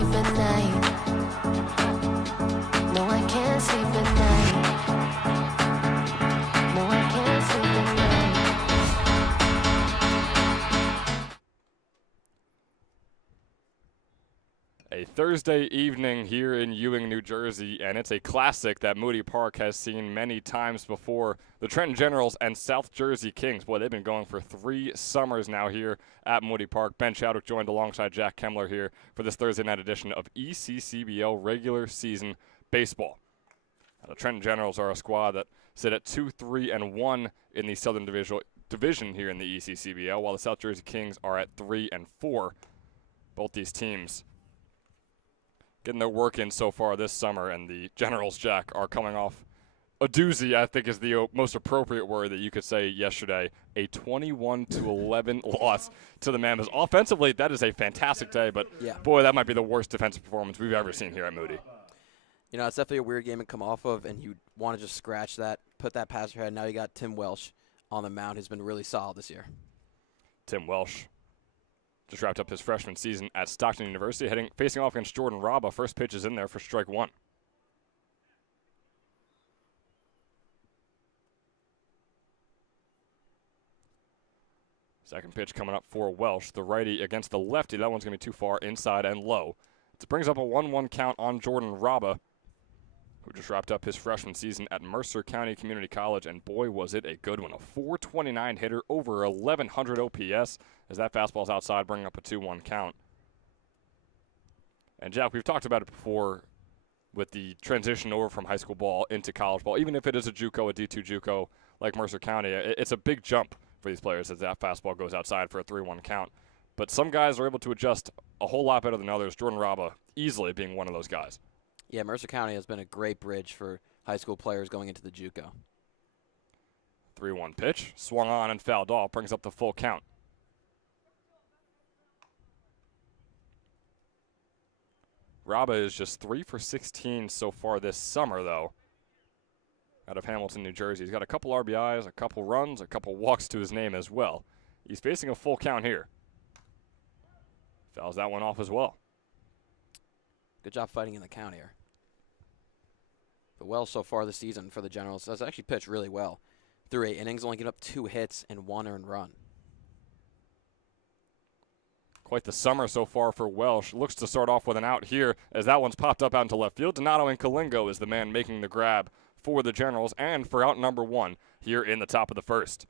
sleep at night. No, I can't sleep at night. No, I can't sleep at night. A Thursday evening here in Ewing, New Jersey, and it's a classic that Moody Park has seen many times before. The Trenton Generals and South Jersey Kings. Boy, they've been going for 3 summers now here at Moody Park. Ben Chadwick joined alongside Jack Kemmler here for this Thursday night edition of ECCBL regular season baseball. The Trenton Generals are a squad that sit at 2-3-1 in the Southern Division here in the ECCBL, while the South Jersey Kings are at 3-4. Both these teams getting their work in so far this summer, and the Generals, Jack, are coming off a doozy, I think is the most appropriate word that you could say yesterday, a 21-11 loss to the Mammoths. Offensively, that is a fantastic day, but boy, that might be the worst defensive performance we've ever seen here at Moody. You know, it's definitely a weird game to come off of, and you want to just scratch that, put that past your head. Now you got Tim Welsh on the mound, who's been really solid this year. Tim Welsh just wrapped up his freshman season at Stockton University, facing off against Jordan Raba. First pitch is in there for strike 1. Second pitch coming up for Welsh, the righty against the lefty. That one's going to be too far inside and low. It brings up a 1-1 count on Jordan Raba, who just wrapped up his freshman season at Mercer County Community College, and boy, was it a good one. A .429 hitter, over 1,100 OPS, as that fastball's outside, bringing up a 2-1 count. And, Jack, we've talked about it before with the transition over from high school ball into college ball. Even if it is a JUCO, a D2 JUCO like Mercer County, it's a big jump for these players as that fastball goes outside for a 3-1 count. But some guys are able to adjust a whole lot better than others, Jordan Raba easily being one of those guys. Yeah, Mercer County has been a great bridge for high school players going into the JUCO. 3-1 pitch, swung on and fouled off, brings up the full count. Raba is just 3 for 16 so far this summer, though, out of Hamilton, New Jersey. He's got a couple RBIs, a couple runs, a couple walks to his name as well. He's facing a full count here. Fouls that one off as well. Good job fighting in the count here. But Wells so far this season for the Generals has actually pitched really well. Through 8 innings, only given up 2 hits and 1 earned run. Quite the summer so far for Welsh. Looks to start off with an out here as that one's popped up out into left field. Donato and Kalingo is the man making the grab for the Generals and for out number 1 here in the top of the first.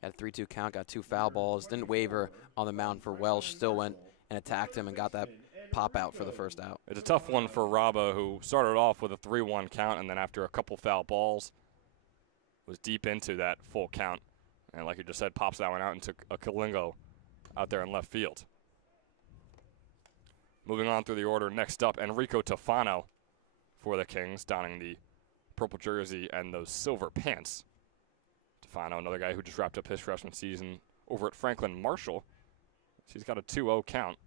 At a 3-2 count, got 2 foul balls. Didn't waver on the mound for Welsh. Still went and attacked him and got that pop out for the first out. It's a tough one for Raba, who started off with a 3-1 count and then after a couple foul balls was deep into that full count. And like you just said, pops that one out and took a Kalingo out there in left field. Moving on through the order, next up, Enrico Tofano for the Kings, donning the purple jersey and those silver pants. Tofano, another guy who just wrapped up his freshman season over at Franklin Marshall. He's got a 2-0 count.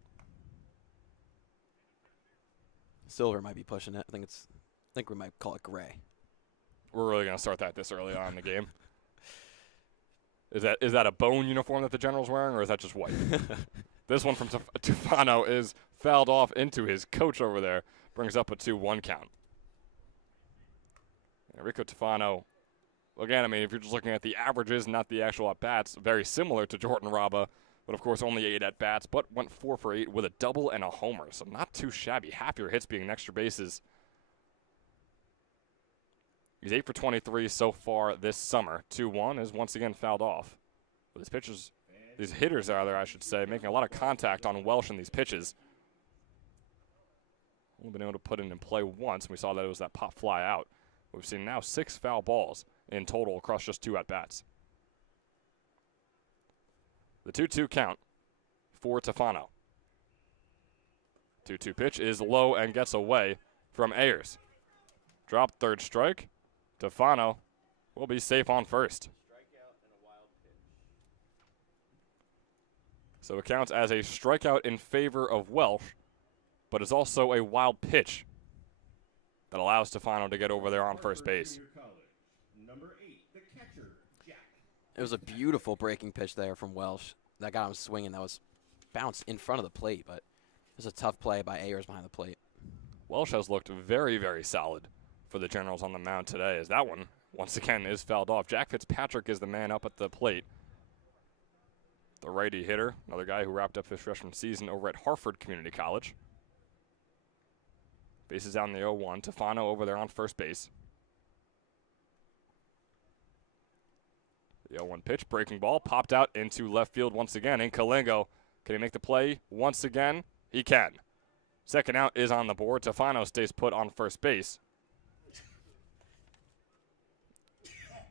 Silver might be pushing it. I think we might call it gray. We're really going to start that this early on in the game. Is that a bone uniform that the General's wearing, or is that just white? This one from Tofano is fouled off into his coach over there. Brings up a 2-1 count. Enrico Tofano, again, I mean, if you're just looking at the averages, not the actual at-bats, very similar to Jordan Raba, but of course only 8 at-bats, but went 4 for 8 with a double and a homer, so not too shabby. Half your hits being extra bases. He's 8 for 23 so far this summer. 2-1 is once again fouled off. With his pitchers, these hitters are there, I should say, making a lot of contact on Welsh in these pitches. Only been able to put it in play once, and we saw that it was that pop fly out. We've seen now 6 foul balls in total across just 2 at-bats. The 2-2 count for Tofano. 2-2 pitch is low and gets away from Ayers. Drop third strike. Tofano will be safe on first. So it counts as a strikeout in favor of Welsh, but it's also a wild pitch that allows Tofano to get over there on first base. It was a beautiful breaking pitch there from Welsh that got him swinging. That was bounced in front of the plate, but it was a tough play by Ayers behind the plate. Welsh has looked very, very solid for the Generals on the mound today, as that one, once again, is fouled off. Jack Fitzpatrick is the man up at the plate. The righty hitter, another guy who wrapped up his freshman season over at Harford Community College. Bases down the 0-1. Tefano over there on first base. The 0-1 pitch, breaking ball, popped out into left field once again. Incalingo, can he make the play once again? He can. Second out is on the board. Tefano stays put on first base.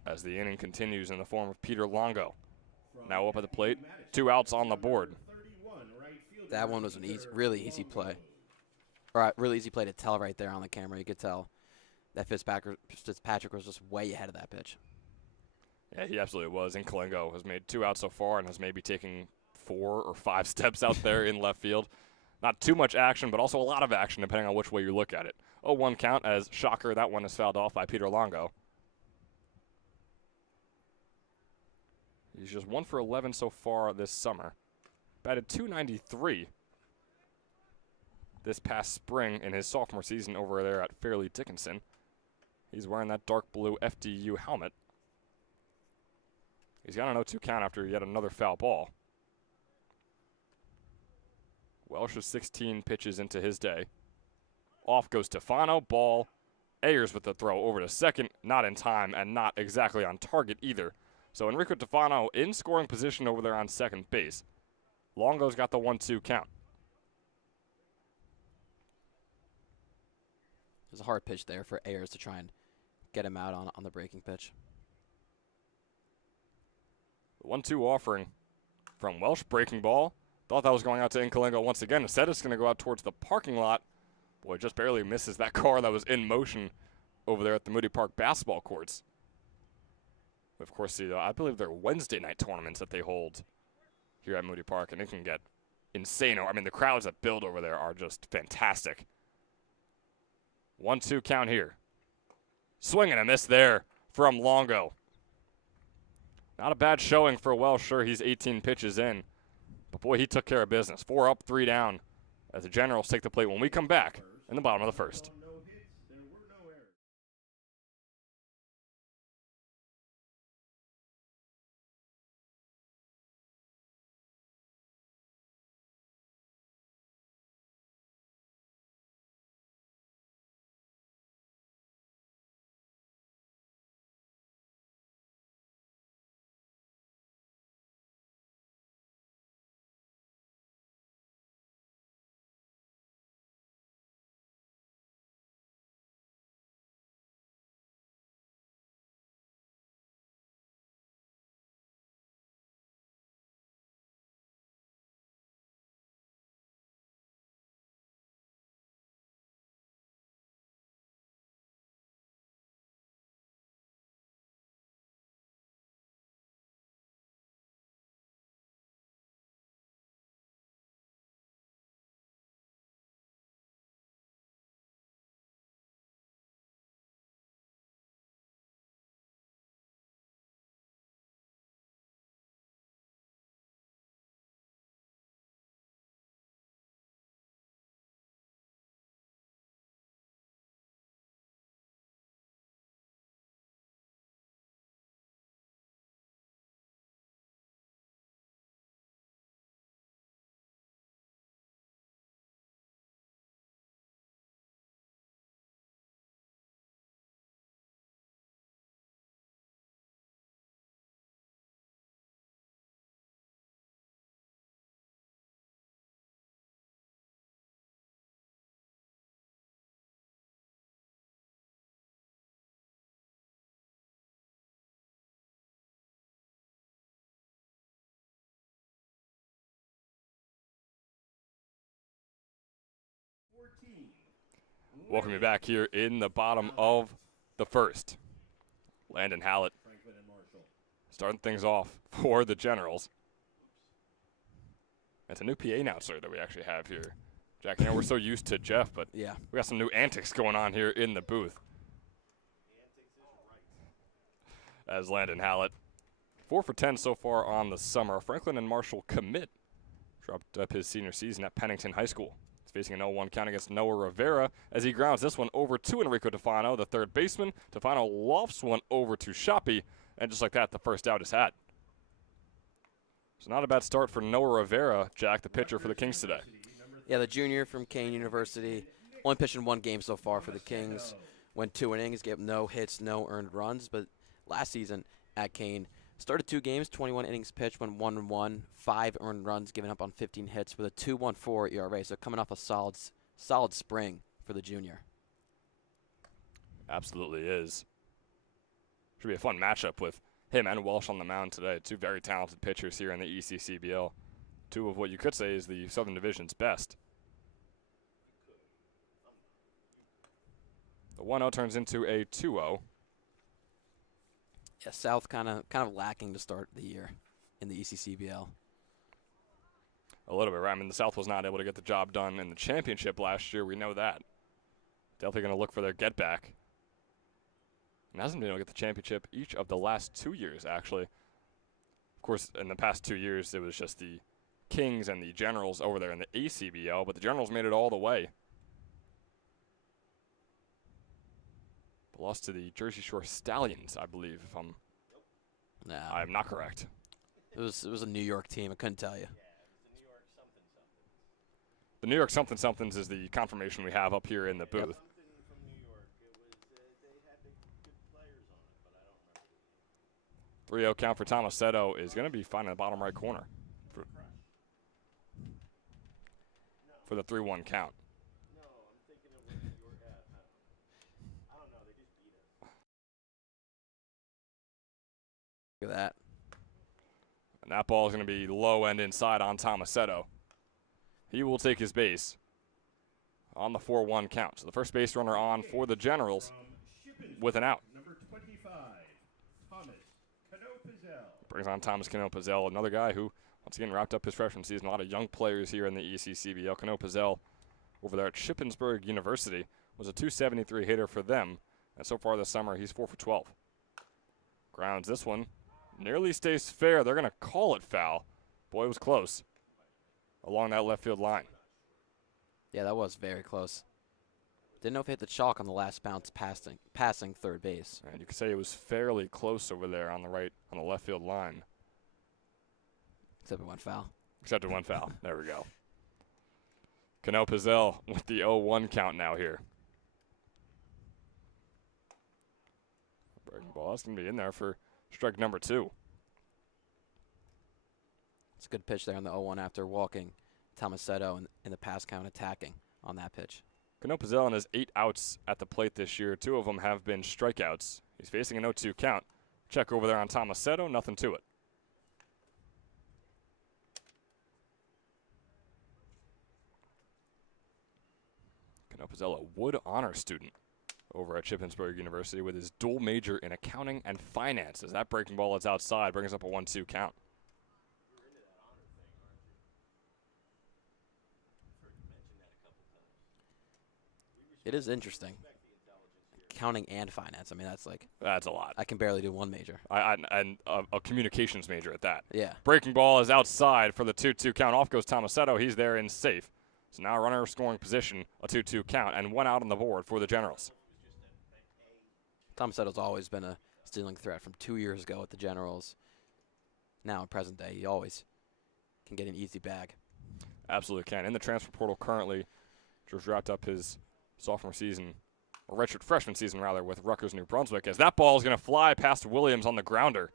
As the inning continues in the form of Peter Longo. Now up at the plate, 2 outs on the board. That one was an really easy play. All right, really easy play to tell right there on the camera. You could tell that Fitzpatrick was just way ahead of that pitch. Yeah, he absolutely was. Incalingo has made 2 outs so far and has maybe taken 4 or 5 steps out there in left field. Not too much action, but also a lot of action depending on which way you look at it. 0-1 count as shocker, that one is fouled off by Peter Longo. He's just 1 for 11 so far this summer. Batted .293 this past spring in his sophomore season over there at Fairleigh Dickinson. He's wearing that dark blue FDU helmet. He's got an 0-2 count after yet another foul ball. Welsh is 16 pitches into his day. Off goes Tefano, ball. Ayers with the throw over to second, not in time and not exactly on target either. So Enrico Tefano in scoring position over there on second base. Longo's got the 1-2 count. There's a hard pitch there for Ayers to try and get him out on the breaking pitch. The 1-2 offering from Welsh, breaking ball. Thought that was going out to Incalingo once again. Instead, it's going to go out towards the parking lot. Boy, just barely misses that car that was in motion over there at the Moody Park basketball courts. Of course, I believe they're Wednesday night tournaments that they hold here at Moody Park, and it can get insane. I mean, the crowds that build over there are just fantastic. 1-2 count here. Swing and a miss there from Longo. Not a bad showing for Welsh. Sure, he's 18 pitches in. But, boy, he took care of business. 4 up, 3 down as the Generals take the plate when we come back in the bottom of the first. Welcome you back here in the bottom of the first. Landon Hallett starting things off for the Generals. It's a new PA announcer that we actually have here. Jack, we're so used to Jeff, but yeah, we got some new antics going on here in the booth. As Landon Hallett, 4 for 10 so far on the summer. Franklin and Marshall commit dropped up his senior season at Pennington High School. He's facing an 0-1 count against Noah Rivera as he grounds this one over to Enrico Tefano, the third baseman. Tefano lofts one over to Shoppy, and just like that, the first out is had. So not a bad start for Noah Rivera, Jack, the pitcher for the Kings today. Yeah, the junior from Kane University, only pitched in 1 game so far for the Kings. Went 2 innings, gave no hits, no earned runs. But last season at Kane, started 2 games, 21 innings pitched, went 1-1, 5 earned runs, given up on 15 hits with a 2.14 ERA. So coming off a solid spring for the junior. Absolutely is. Should be a fun matchup with him and Welsh on the mound today. 2 very talented pitchers here in the ECCBL. 2 of what you could say is the Southern Division's best. The 1-0 turns into a 2-0. Yeah, South kind of lacking to start the year in the ECCBL. A little bit, right? I mean, the South was not able to get the job done in the championship last year. We know that. Definitely going to look for their get back. And hasn't been able to get the championship each of the last 2 years, actually. Of course, in the past 2 years, it was just the Kings and the Generals over there in the ACBL, but the Generals made it all the way. But lost to the Jersey Shore Stallions, I believe, if I'm not correct. It was a New York team. I couldn't tell you. The New York something-somethings is the confirmation we have up here in the booth. Yep. 3-0 count for Tomasetto is going to be fine in the bottom right corner for the 3-1 count. Look at that. And that ball is going to be low and inside on Tomasetto. He will take his base on the 4-1 count. So the first base runner on for the Generals with an out. Number 25, Thomas Cano-Pizzell. Brings on Thomas Cano-Pizzell, another guy who, once again, wrapped up his freshman season. A lot of young players here in the ECCBL. Cano-Pizzell over there at Shippensburg University was a .273 hitter for them. And so far this summer, he's 4 for 12. Grounds this one. Nearly stays fair. They're going to call it foul. Boy, it was close along that left field line. Yeah, that was very close. Didn't know if it hit the chalk on the last bounce passing third base. And you could say it was fairly close over there on the left field line. Except it went foul. Except it went foul. There we go. Cano-Pizzell with the 0-1 count now here. Breaking ball. That's going to be in there for strike number 2. It's a good pitch there on the 0-1 after walking Tomasetto and in the pass count attacking on that pitch. Cano-Pizzell has 8 outs at the plate this year. 2 of them have been strikeouts. He's facing an 0-2 count. Check over there on Tomasetto. Nothing to it. Cano-Pizzell, a Wood Honor student over at Shippensburg University with his dual major in accounting and finance. As that breaking ball is outside, brings up a 1-2 count. It is interesting. Accounting and finance. I mean, That's a lot. I can barely do one major. And a communications major at that. Yeah. Breaking ball is outside for the 2-2 count. Off goes Tomasetto. He's there in safe. So now runner scoring position, a 2-2 count, and 1 out on the board for the Generals. Tomasetto's always been a stealing threat from 2 years ago at the Generals. Now in present day, he always can get an easy bag. Absolutely can. In the transfer portal currently, just wrapped up his sophomore season, or redshirt freshman season rather, with Rutgers New Brunswick, as that ball is going to fly past Williams on the grounder.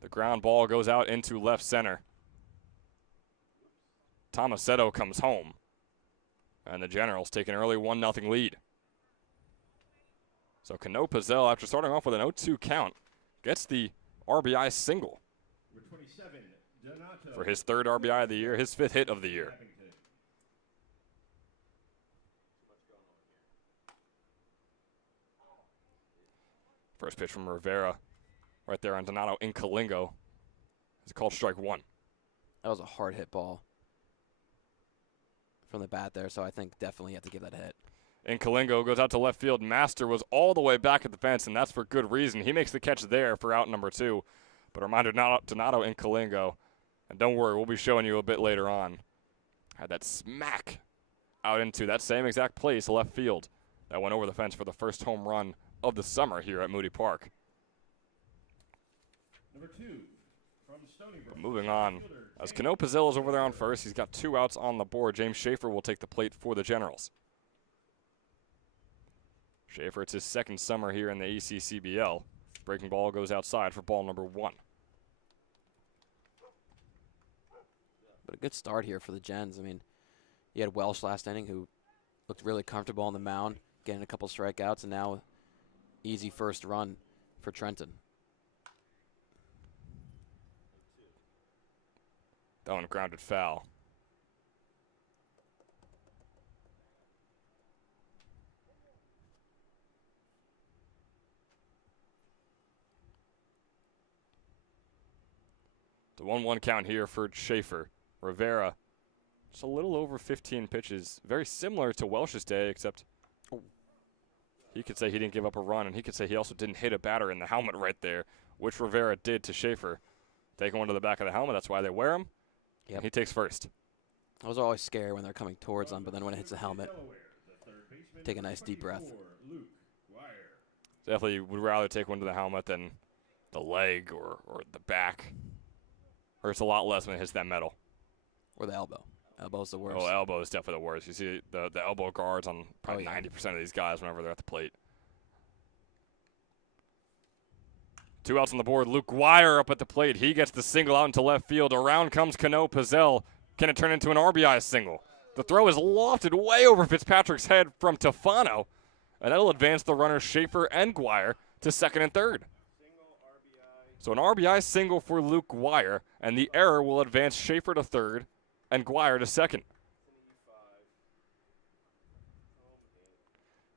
The ground ball goes out into left center. Tomasetto comes home, and the Generals take an early 1-0 lead. So Cano-Pizzell, after starting off with an 0-2 count, gets the RBI single for his 3rd RBI of the year, his 5th hit of the year. First pitch from Rivera right there on Donato Incalingo. It's called strike 1. That was a hard hit ball from the bat there, so I think definitely you have to give that a hit. Incalingo goes out to left field. Master was all the way back at the fence, and that's for good reason. He makes the catch there for out number 2. But a reminder, Donato and Kalingo, and don't worry, we'll be showing you a bit later on, had that smack out into that same exact place, left field, that went over the fence for the first home run of the summer here at Moody Park. Number 2 from Stony Brook. Moving on, as Cano Pizzillo's over there on first, he's got 2 outs on the board. James Schaefer will take the plate for the Generals. Schaefer, it's his second summer here in the ECCBL. Breaking ball goes outside for ball number 1. But a good start here for the Gens. I mean, you had Welsh last inning who looked really comfortable on the mound, getting a couple strikeouts, and now easy first run for Trenton. That one grounded foul. The 1-1 count here for Schaefer. Rivera, just a little over 15 pitches. Very similar to Welsh's day, except he could say he didn't give up a run, and he could say he also didn't hit a batter in the helmet right there, which Rivera did to Schaefer. Taking one to the back of the helmet, that's why they wear him. Yep. He takes first. I was always scared when they're coming towards them, but then when it hits the helmet, take a nice deep breath. Definitely would rather take one to the helmet than the leg or the back. Hurts a lot less when it hits that metal. Or the elbow. Elbow's the worst. Oh, elbow is definitely the worst. You see the elbow guards on probably 90% of these guys whenever they're at the plate. 2 outs on the board. Luke Guire up at the plate. He gets the single out into left field. Around comes Cano Pizzell. Can it turn into an RBI single? The throw is lofted way over Fitzpatrick's head from Tofano, and that'll advance the runners Schaefer and Guire to second and third. So an RBI single for Luke Guire, and the error will advance Schaefer to third and Guire to second.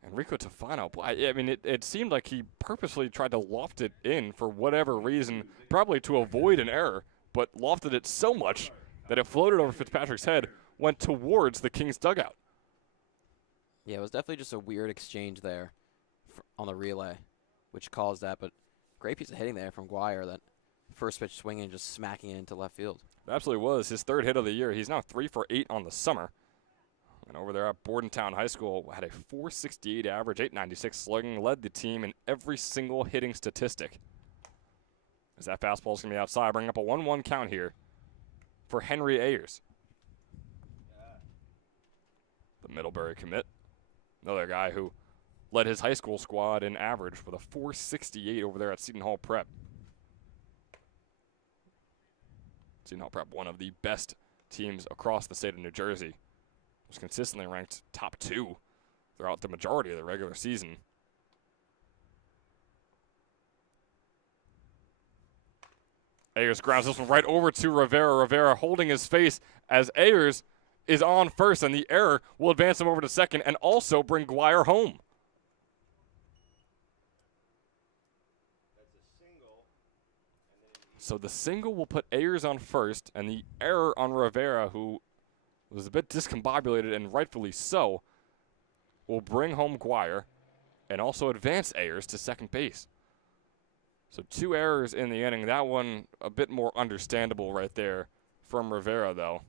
Enrico Tofano, I mean, it seemed like he purposely tried to loft it in for whatever reason, probably to avoid an error, but lofted it so much that it floated over Fitzpatrick's head, went towards the Kings dugout. Yeah, it was definitely just a weird exchange there on the relay, which caused that, but great piece of hitting there from Guire, that first pitch swinging and just smacking it into left field. It absolutely was his 3rd hit of the year. He's now 3 for 8 on the summer. And over there at Bordentown High School, had a .468 average, .896 slugging, led the team in every single hitting statistic. As that fastball's going to be outside, bringing up a 1-1 count here for Henry Ayers. The Middlebury commit. Another guy who led his high school squad in average with a .468 over there at Seton Hall Prep. Seton Hall Prep, one of the best teams across the state of New Jersey. Was consistently ranked top 2 throughout the majority of the regular season. Ayers grounds this one right over to Rivera. Rivera holding his face as Ayers is on first, and the error will advance him over to second and also bring Guire home. So the single will put Ayers on first, and the error on Rivera, who was a bit discombobulated, and rightfully so, will bring home Guire and also advance Ayers to second base. So 2 errors in the inning. That one a bit more understandable right there from Rivera, though.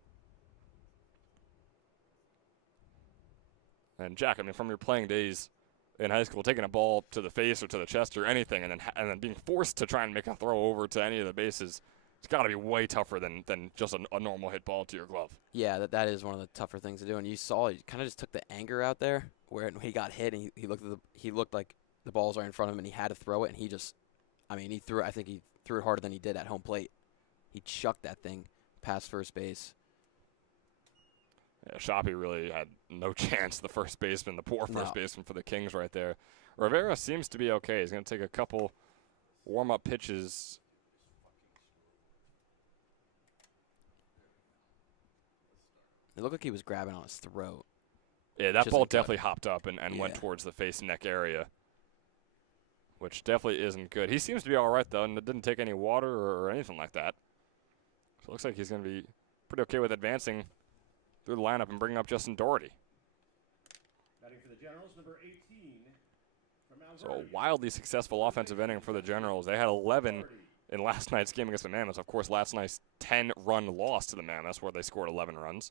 And Jack, I mean, from your playing days in high school, taking a ball to the face or to the chest or anything, and then being forced to try and make a throw over to any of the bases, it's got to be way tougher than just a normal hit ball to your glove. Yeah, that is one of the tougher things to do. And you saw he kind of just took the anger out there, where when he got hit and he looked like the balls are in front of him and he had to throw it, and he just, I mean, I think he threw it harder than he did at home plate. He chucked that thing past first base. Yeah, Shoppy really had no chance. The first baseman, the poor first baseman for the Kings right there. Rivera seems to be okay. He's going to take a couple warm-up pitches. It looked like he was grabbing on his throat. Yeah, that ball definitely hopped up and went towards the face and neck area, which definitely isn't good. He seems to be all right, though, and it didn't take any water or anything like that. So it looks like he's going to be pretty okay with advancing through the lineup and bringing up Justin Doherty. Batting for the Generals, number 18 from So a wildly successful offensive inning for the Generals. They had 11 in last night's game against the Mammoths. Of course, last night's 10-run loss to the Mammoths where they scored 11 runs.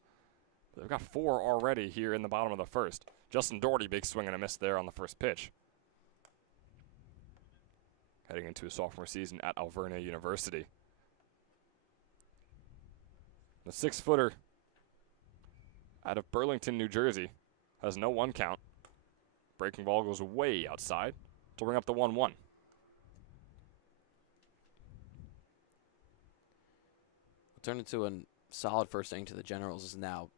But they've got 4 already here in the bottom of the first. Justin Doherty, big swing and a miss there on the first pitch. Heading into his sophomore season at Alvernia University. The 6-footer out of Burlington, New Jersey, has no 1 count. Breaking ball goes way outside to bring up the 1-1. Turned into a solid first inning to the Generals. Is now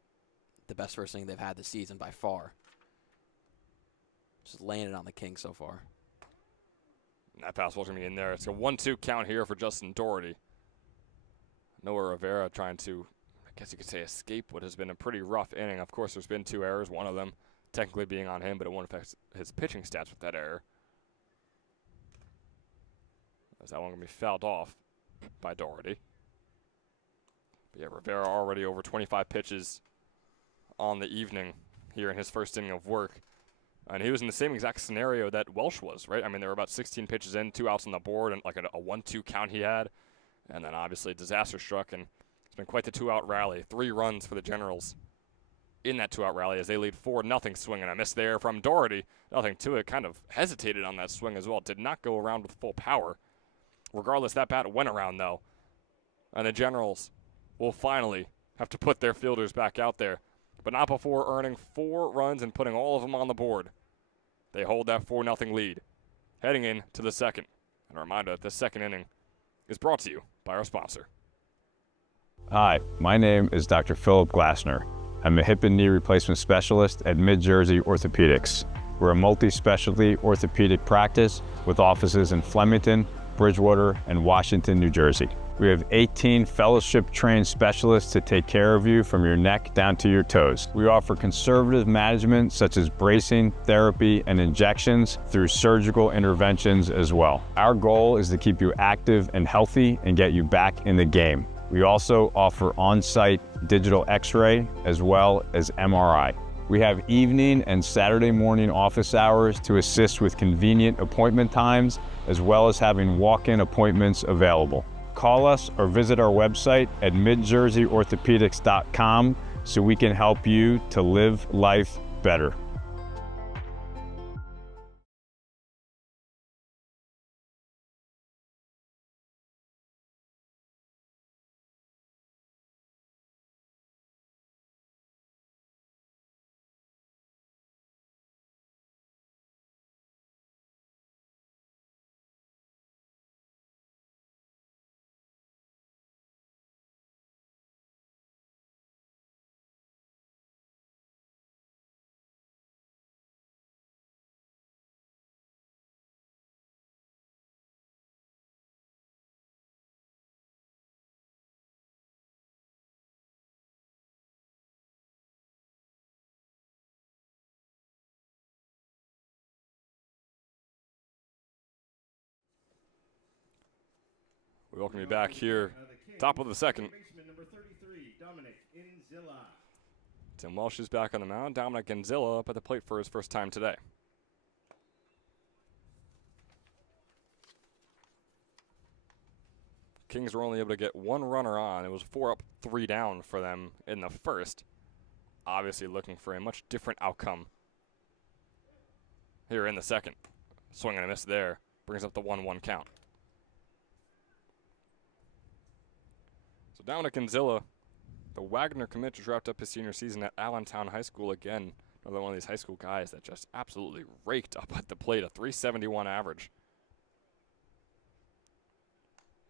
the best first inning they've had this season by far. Just laying it on the Kings so far. And that fastball's going to be in there. It's a 1-2 count here for Justin Doherty. Noah Rivera trying to, I guess you could say, escape what has been a pretty rough inning. Of course, there's been 2 errors, one of them technically being on him, but it won't affect his pitching stats with that error. As that one going to be fouled off by Doherty. But yeah, Rivera already over 25 pitches on the evening here in his first inning of work. And he was in the same exact scenario that Welsh was, right? I mean, there were about 16 pitches in, 2 outs on the board, and like a 1-2 count he had. And then obviously disaster struck, and it's been quite the 2-out rally. 3 runs for the Generals in that 2-out rally as they lead 4-0 swing, and a miss there from Doherty. Nothing to it, kind of hesitated on that swing as well. Did not go around with full power. Regardless, that bat went around though. And the Generals will finally have to put their fielders back out there, but not before earning 4 runs and putting all of them on the board. They hold that 4-0 lead heading into the second. And a reminder that this second inning is brought to you by our sponsor. Hi, my name is Dr. Philip Glassner. I'm a hip and knee replacement specialist at Mid-Jersey Orthopedics. We're a multi-specialty orthopedic practice with offices in Flemington, Bridgewater, and Washington, New Jersey. We have 18 fellowship-trained specialists to take care of you from your neck down to your toes. We offer conservative management such as bracing, therapy, and injections through surgical interventions as well. Our goal is to keep you active and healthy and get you back in the game. We also offer on-site digital x-ray as well as MRI. We have evening and Saturday morning office hours to assist with convenient appointment times, as well as having walk-in appointments available. Call us or visit our website at midjerseyorthopedics.com so we can help you to live life better. We welcome you back here, top of the second. Baseman number 33, Dominic Inzilla. Tim Welsh is back on the mound. Dominic Gonzilla up at the plate for his first time today. Kings were only able to get 1 runner on. It was 4 up, 3 down for them in the first. Obviously looking for a much different outcome here in the second. Swing and a miss there. Brings up the 1-1 count. So Dominic Gonzilla, the Wagner commit, just wrapped up his senior season at Allentown High School again. Another one of these high school guys that just absolutely raked up at the plate, a .371 average.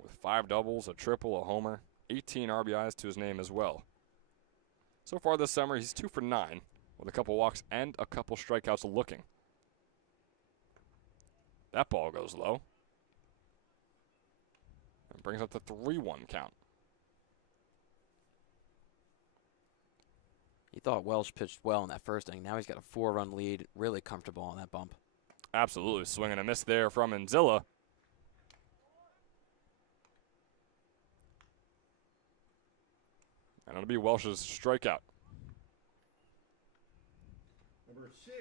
With 5 doubles, a triple, a homer, 18 RBIs to his name as well. So far this summer, he's 2 for 9, with a couple walks and a couple strikeouts looking. That ball goes low. And brings up the 3-1 count. He thought Welsh pitched well in that first inning. Now he's got a 4-run lead, really comfortable on that bump. Absolutely. Swing and a miss there from Inzilla. And it'll be Welsh's strikeout. Number 6.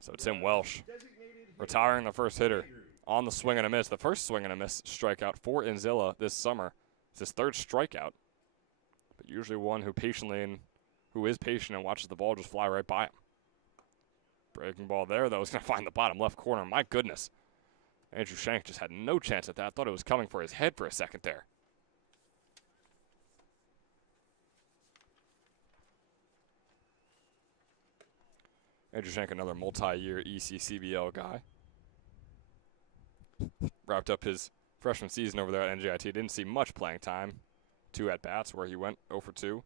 So Tim Welsh retiring the first hitter on the swing and a miss. The first swing and a miss strikeout for Inzilla this summer. It's his third strikeout, but usually one who is patient and watches the ball just fly right by him. Breaking ball there, though, is going to find the bottom left corner. My goodness. Andrew Shank just had no chance at that. Thought it was coming for his head for a second there. Andrew Shank, another multi-year ECCBL guy. Wrapped up his freshman season over there at NJIT. Didn't see much playing time. 2 at-bats where he went 0 for 2.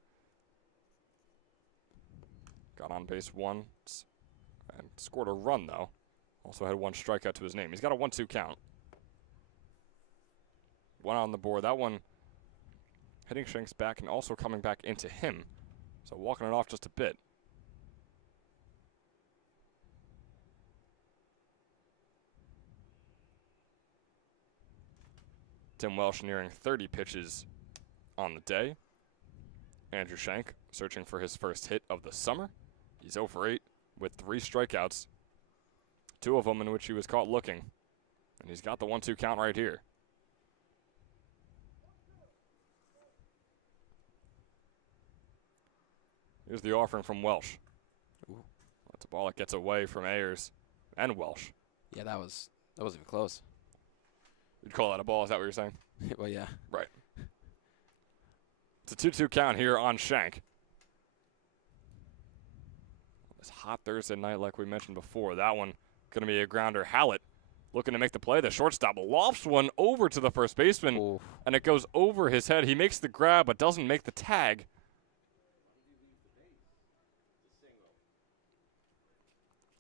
Got on base once and scored a run, though. Also had 1 strikeout to his name. He's got a 1-2 count. 1 on the board. That one hitting Shank's back and also coming back into him. So walking it off just a bit. Tim Welsh nearing 30 pitches on the day. Andrew Shank searching for his first hit of the summer. He's 0 for 8 with 3 strikeouts. 2 of them in which he was caught looking. And he's got the 1-2 count right here. Here's the offering from Welsh. Ooh. That's a ball that gets away from Ayers and Welsh. Yeah, that wasn't even close. You'd call that a ball, is that what you're saying? Well, yeah. Right. It's a 2-2 count here on Shank. This hot Thursday night, like we mentioned before, that one going to be a grounder. Hallett looking to make the play. The shortstop lofts one over to the first baseman, Ooh. and it goes over his head. He makes the grab, but doesn't make the tag.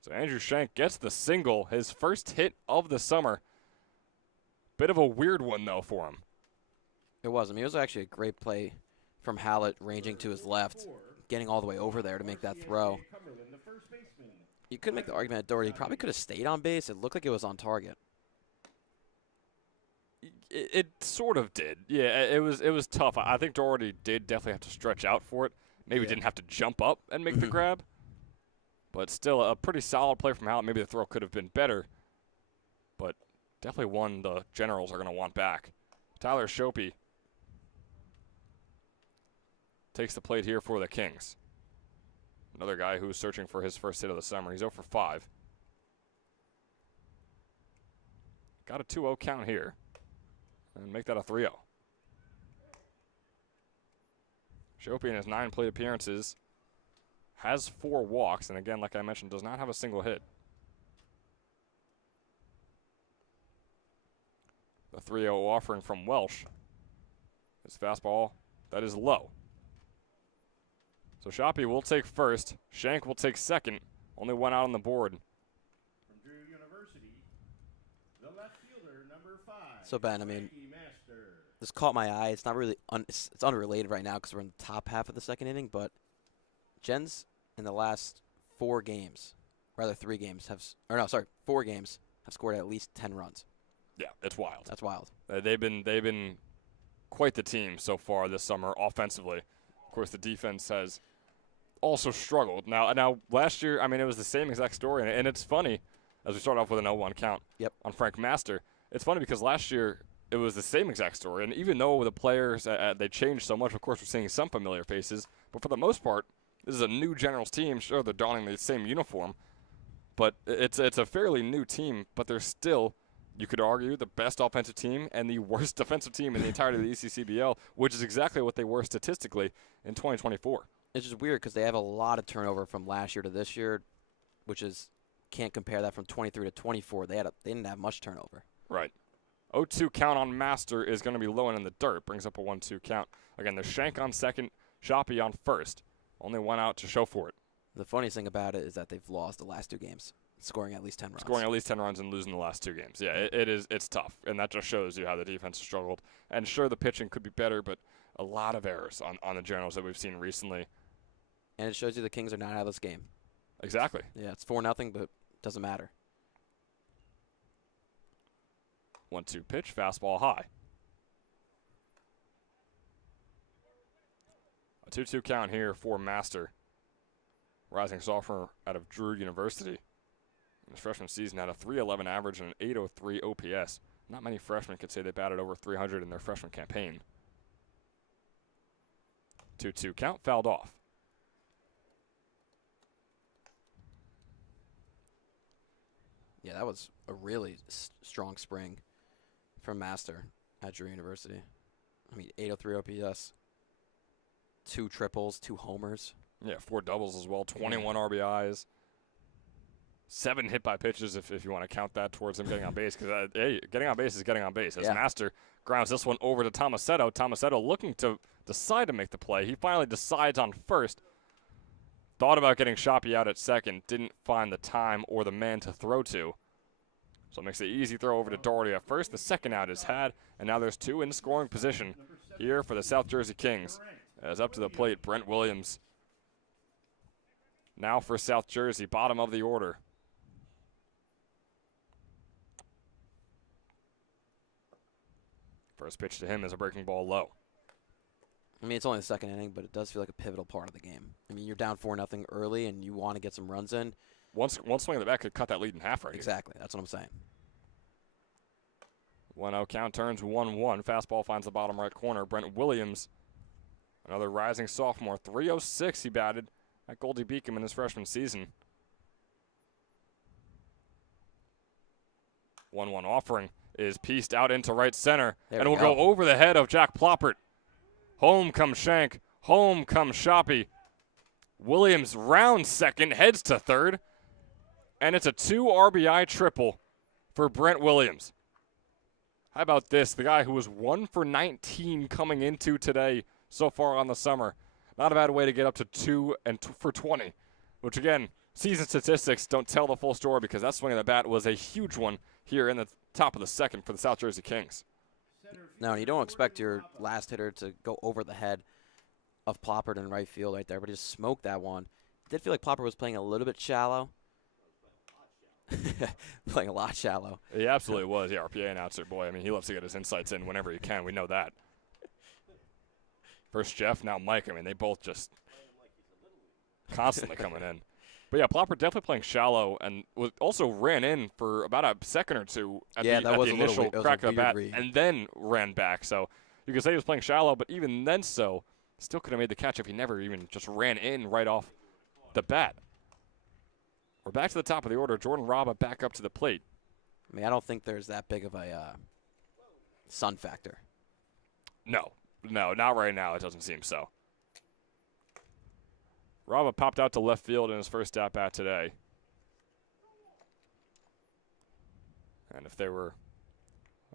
So Andrew Shank gets the single, his first hit of the summer. Bit of a weird one, though, for him. It was. I mean, it was actually a great play from Hallett, ranging to his left, getting all the way over there to make that throw. You could make the argument that Doherty probably could have stayed on base. It looked like it was on target. It sort of did. Yeah, it was tough. I think Doherty did definitely have to stretch out for it. Maybe didn't have to jump up and make the grab. But still, a pretty solid play from Hallett. Maybe the throw could have been better. But definitely one the Generals are going to want back. Tyler Shopey takes the plate here for the Kings. Another guy who's searching for his first hit of the summer. He's 0 for 5. Got a 2-0 count here. And make that a 3-0. Shopey in his 9 plate appearances has 4 walks. And again, like I mentioned, does not have a single hit. The 3-0 offering from Welsh. His fastball, that is low. So Shopey will take first. Shank will take second. Only 1 out on the board. From Drew University, the left fielder, number 5. So, Ben, I mean, this caught my eye. It's not really it's unrelated right now because we're in the top half of the second inning, but Gens in the last 4 games, rather 3 games, 4 games have scored at least 10 runs. Yeah, it's wild. That's wild. They've been quite the team so far this summer offensively. Of course, the defense has also struggled. Now last year, I mean, it was the same exact story, and it's funny as we start off with an 0-1 count on Frank Master. It's funny because last year it was the same exact story, and even though the players they changed so much, of course, we're seeing some familiar faces, but for the most part, this is a new Generals team. Sure, they're donning the same uniform, but it's a fairly new team, but they're still, you could argue, the best offensive team and the worst defensive team in the entirety of the ECCBL, which is exactly what they were statistically in 2024. It's just weird because they have a lot of turnover from last year to this year, which is can't compare that from 23 to 24. They didn't have much turnover. Right. 0-2 count on Master is going to be low and in the dirt. Brings up a 1-2 count. Again, there's Shank on second, Shopey on first. Only 1 out to show for it. The funniest thing about it is that they've lost the last 2 games, scoring at least 10 runs. Scoring at least 10 runs and losing the last 2 games. Yeah, it's tough, and that just shows you how the defense has struggled. And sure, the pitching could be better, but a lot of errors on the Generals that we've seen recently. And it shows you the Kings are not out of this game. Exactly. Yeah, it's 4-0, but it doesn't matter. 1-2 pitch, fastball high. A 2-2 count here for Master. Rising sophomore out of Drew University. His freshman season had a 3.11 average and an 8.03 OPS. Not many freshmen could say they batted over 300 in their freshman campaign. 2-2 count, fouled off. Yeah, that was a really strong spring from Master at Drew University. I mean, 803 OPS, 2 triples, 2 homers. Yeah, 4 doubles as well, 21 RBIs. 7 hit by pitches if you want to count that towards him getting on base. Because, hey, getting on base is getting on base. As Master grounds this one over to Tomasetto. Tomasetto looking to decide to make the play. He finally decides on first. Thought about getting Shoppy out at second. Didn't find the time or the man to throw to. So it makes an easy throw over to Doherty at first. The second out is had. And now there's 2 in scoring position here for the South Jersey Kings. As up to the plate, Brent Williams. Now for South Jersey, bottom of the order. First pitch to him is a breaking ball low. I mean, it's only the second inning, but it does feel like a pivotal part of the game. I mean, you're down 4-0 early, and you want to get some runs in. One swing of the bat could cut that lead in half right Exactly. That's what I'm saying. 1-0 count turns 1-1. Fastball finds the bottom right corner. Brent Williams, another rising sophomore. 306 he batted at Goldie Beacom in his freshman season. 1-1 offering is pieced out into right center. There and it we will go over the head of Jack Ploppert. Home comes Shank. Home comes Shoppy. Williams rounds second, heads to third. And it's a 2 RBI triple for Brent Williams. How about this? The guy who was 1 for 19 coming into today so far on the summer. Not a bad way to get up to 2 for 20. Which, again, season statistics don't tell the full story because that swing of the bat was a huge one here in the top of the second for the South Jersey Kings. No, and you don't expect your last hitter to go over the head of Ploppert in right field right there, but he just smoked that one. Did feel like Ploppert was playing a little bit shallow. Playing a lot shallow. He absolutely was. Yeah, RPA announcer, boy. I mean, he loves to get his insights in whenever he can. We know that. First Jeff, now Mike. I mean, they both just constantly coming in. But, yeah, Ploppert definitely playing shallow and was also ran in for about a second or two at the initial crack of the bat and then ran back. So you could say he was playing shallow, but even then still could have made the catch if he never even just ran in right off the bat. We're back to the top of the order. Jordan Raba back up to the plate. I mean, I don't think there's that big of a sun factor. No, not right now. It doesn't seem so. Raba popped out to left field in his first at-bat today. And if there were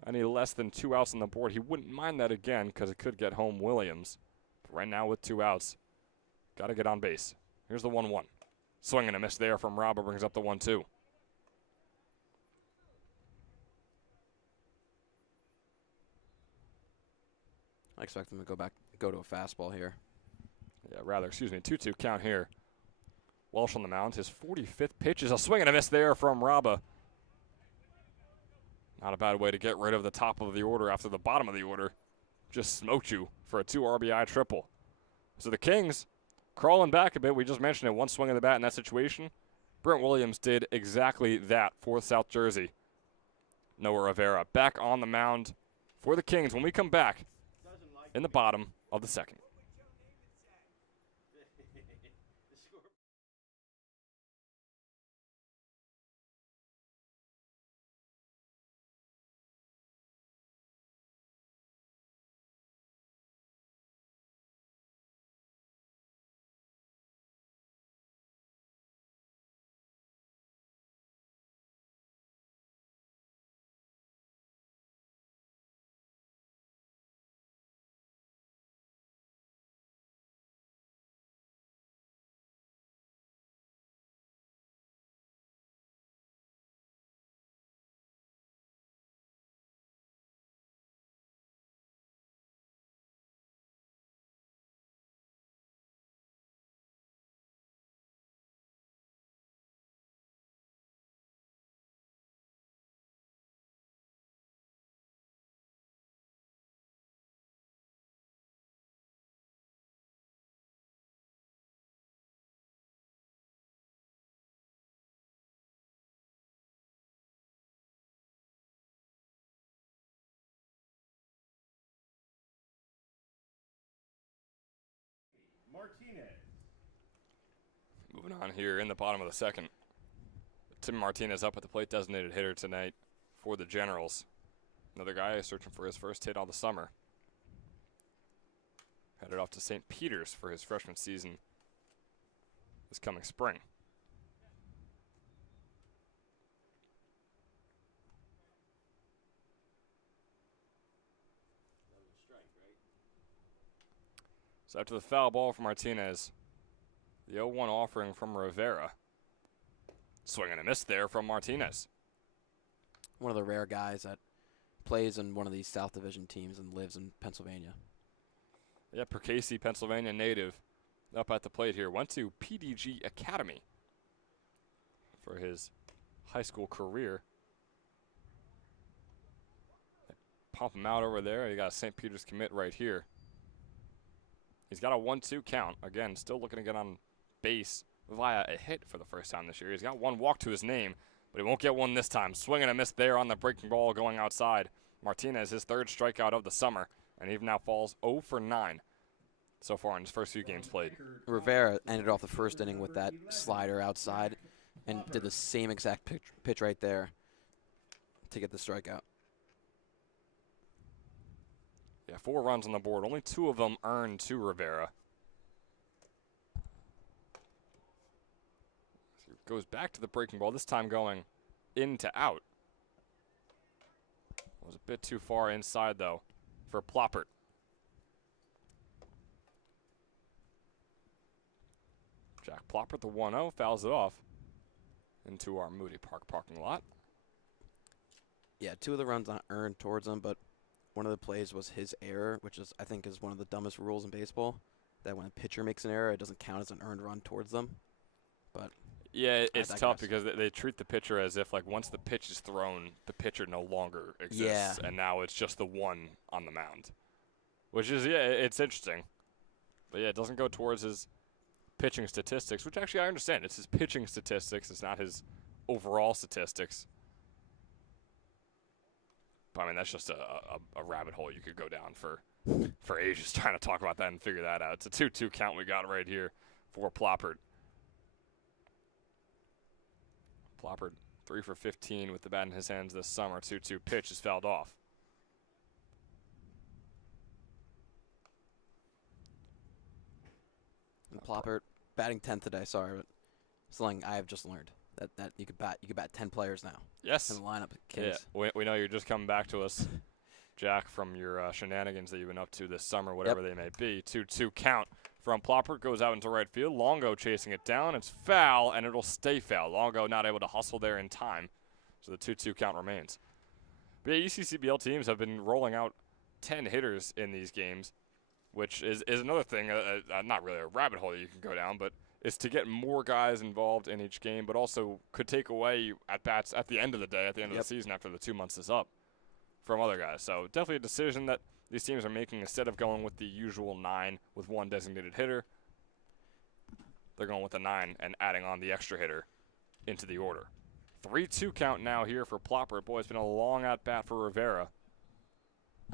any less than 2 outs on the board, he wouldn't mind that again because it could get home Williams. But right now with 2 outs, got to get on base. Here's the 1-1. Swing and a miss there from Raba brings up the 1-2. I expect him to go to a fastball here. Yeah, 2-2 count here. Welsh on the mound. His 45th pitch is a swing and a miss there from Raba. Not a bad way to get rid of the top of the order after the bottom of the order just smoked you for a 2 RBI triple. So the Kings crawling back a bit. We just mentioned it. 1 swing of the bat in that situation. Brent Williams did exactly that for South Jersey. Noah Rivera back on the mound for the Kings when we come back in the bottom of the second. Martinez. Moving on here in the bottom of the second. Tim Martinez up at the plate, designated hitter tonight for the Generals. Another guy searching for his first hit all the summer. Headed off to St. Peter's for his freshman season this coming spring. So after the foul ball from Martinez, the 0-1 offering from Rivera. Swing and a miss there from Martinez. One of the rare guys that plays in one of these South Division teams and lives in Pennsylvania. Yeah, Percasey, Pennsylvania native, up at the plate here. Went to PDG Academy for his high school career. They pump him out over there. You got a St. Peter's commit right here. He's got a 1-2 count. Again, still looking to get on base via a hit for the first time this year. He's got one walk to his name, but he won't get one this time. Swing and a miss there on the breaking ball going outside. Martinez, his third strikeout of the summer, and he now falls 0 for 9 so far in his first few games played. Rivera ended off the first inning with that slider outside and did the same exact pitch right there to get the strikeout. Yeah, 4 runs on the board. Only 2 of them earned to Rivera. So he goes back to the breaking ball, this time going in to out. Was a bit too far inside, though, for Ploppert. Jack Ploppert, the 1-0, fouls it off into our Moody Park parking lot. Yeah, 2 of the runs not earned towards him, but one of the plays was his error, which is I think is one of the dumbest rules in baseball, that when a pitcher makes an error, it doesn't count as an earned run towards them. But yeah, it's tough because they treat the pitcher as if, like, once the pitch is thrown, the pitcher no longer exists, and now it's just the one on the mound, which is, yeah, it's interesting. But, yeah, it doesn't go towards his pitching statistics, which actually I understand. It's his pitching statistics. It's not his overall statistics. But, I mean, that's just a rabbit hole you could go down for ages trying to talk about that and figure that out. It's a 2-2 count we got right here for Ploppert. Ploppert 3 for 15 with the bat in his hands this summer. 2-2 pitch is fouled off. And Ploppert batting 10th today. Sorry, but something I have just learned that you could bat 10 players now. Yes. In the lineup. Kings. Yeah, we know you're just coming back to us, Jack, from your shenanigans that you've been up to this summer, whatever they may be. 2-2 count from Ploppert, goes out into right field. Longo chasing it down. It's foul, and it'll stay foul. Longo not able to hustle there in time, so the 2-2 count remains. But yeah, ECCBL teams have been rolling out 10 hitters in these games, which is another thing, not really a rabbit hole that you can go down, but is to get more guys involved in each game, but also could take away at-bats at the end of the day, at the end of the season after the 2 months is up from other guys. So definitely a decision that these teams are making. Instead of going with the usual 9 with one designated hitter, they're going with the 9 and adding on the extra hitter into the order. 3-2 count now here for Ploppert. Boy, it's been a long at-bat for Rivera,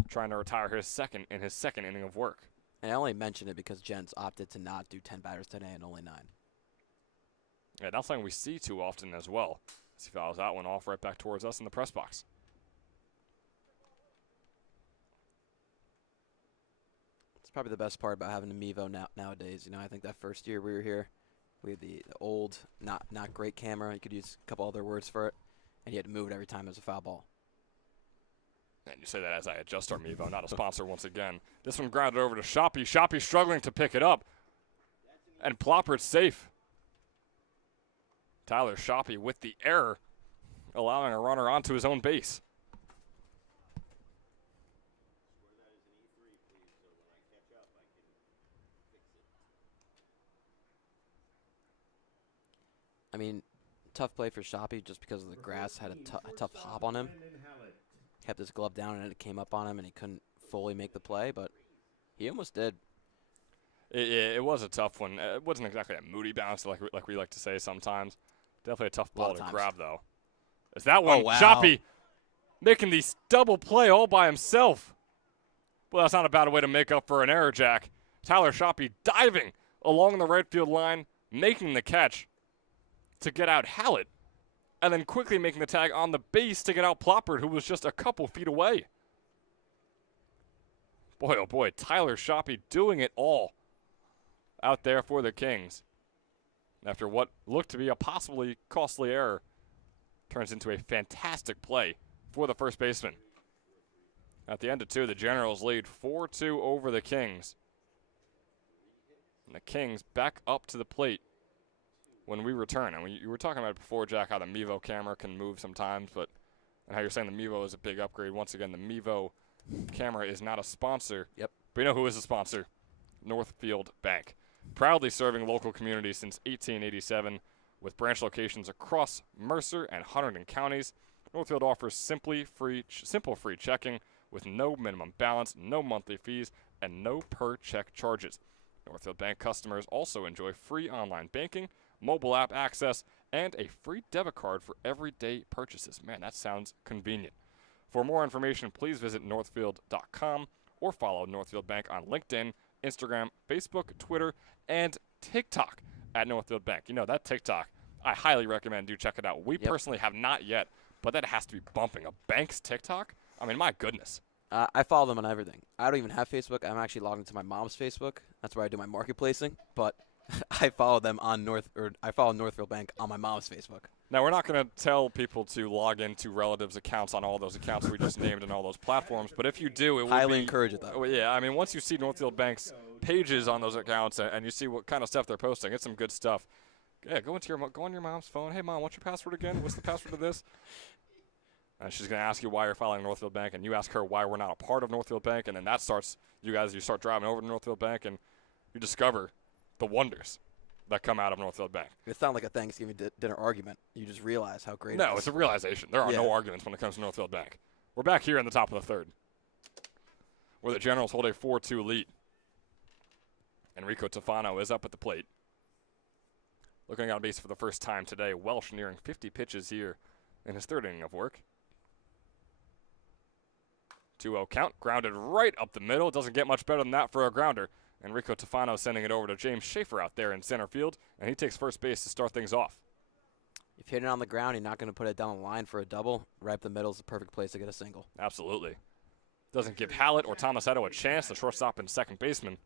trying to retire his second inning of work. And I only mention it because Gents opted to not do 10 batters today and only 9. Yeah, that's something we see too often as well. As he fouls that one off right back towards us in the press box. It's probably the best part about having a Mevo nowadays. You know, I think that first year we were here, we had the old, not great camera. You could use a couple other words for it, and you had to move it every time it was a foul ball. And you say that as I adjust our Mevo, not a sponsor once again. This one grounded over to Shoppy. Shoppy struggling to pick it up. And Ploppert's safe. Tyler Shoppy with the error, allowing a runner onto his own base. I mean, tough play for Shoppy just because of the grass had a tough hop on him. Kept his glove down and it came up on him and he couldn't fully make the play, but he almost did. It was a tough one. It wasn't exactly a Moody bounce like we like to say sometimes. Definitely a tough ball to grab, though. Is that one? Oh, wow. Shoppy making the double play all by himself. Well, that's not a bad way to make up for an error, Jack. Tyler Shoppy diving along the right field line, making the catch to get out Hallett, and then quickly making the tag on the base to get out Ploppert, who was just a couple feet away. Boy, oh boy, Tyler Shoppy doing it all out there for the Kings. After what looked to be a possibly costly error, turns into a fantastic play for the first baseman. At the end of 2, the Generals lead 4-2 over the Kings. And the Kings back up to the plate when we return. And you were talking about it before, Jack, how the Mevo camera can move sometimes, and how you're saying the Mevo is a big upgrade. Once again, the Mevo camera is not a sponsor. Yep. But you know who is a sponsor? Northfield Bank. Proudly serving local communities since 1887 with branch locations across Mercer and Hunterdon counties. Northfield offers simple free checking with no minimum balance, no monthly fees, and no per-check charges. Northfield Bank customers also enjoy free online banking, mobile app access, and a free debit card for everyday purchases. Man, that sounds convenient. For more information, please visit northfield.com or follow Northfield Bank on LinkedIn, Instagram, Facebook, Twitter, and TikTok at Northfield Bank. You know, that TikTok, I highly recommend you check it out. We personally have not yet, but that has to be bumping. A bank's TikTok? I mean, my goodness. I follow them on everything. I don't even have Facebook. I'm actually logged into my mom's Facebook. That's where I do my marketplacing. But I follow them on I follow Northfield Bank on my mom's Facebook. Now, we're not going to tell people to log into relatives' accounts on all those accounts we just named and all those platforms. But if you do, it will highly encourage it, though. Oh, yeah, I mean, once you see Northfield Bank's pages on those accounts and you see what kind of stuff they're posting, it's some good stuff. Yeah, go on your mom's phone. Hey, Mom, what's your password again? What's the password to this? And she's going to ask you why you're following Northfield Bank, and you ask her why we're not a part of Northfield Bank, and then that starts, you start driving over to Northfield Bank, and you discover the wonders that come out of Northfield Bank. It's not like a Thanksgiving dinner argument. You just realize how great it is. No, it's a realization. There are no arguments when it comes to Northfield Bank. We're back here in the top of the third, where the Generals hold a 4-2 lead. Enrico Tofano is up at the plate. Looking on base for the first time today, Welsh nearing 50 pitches here in his third inning of work. 2-0 count, grounded right up the middle. It doesn't get much better than that for a grounder. Enrico Tofano sending it over to James Schaefer out there in center field, and he takes first base to start things off. If you hit it on the ground, you're not going to put it down the line for a double. Right up the middle is the perfect place to get a single. Absolutely. Doesn't give Hallett or Tomasetto a chance, the shortstop and second baseman.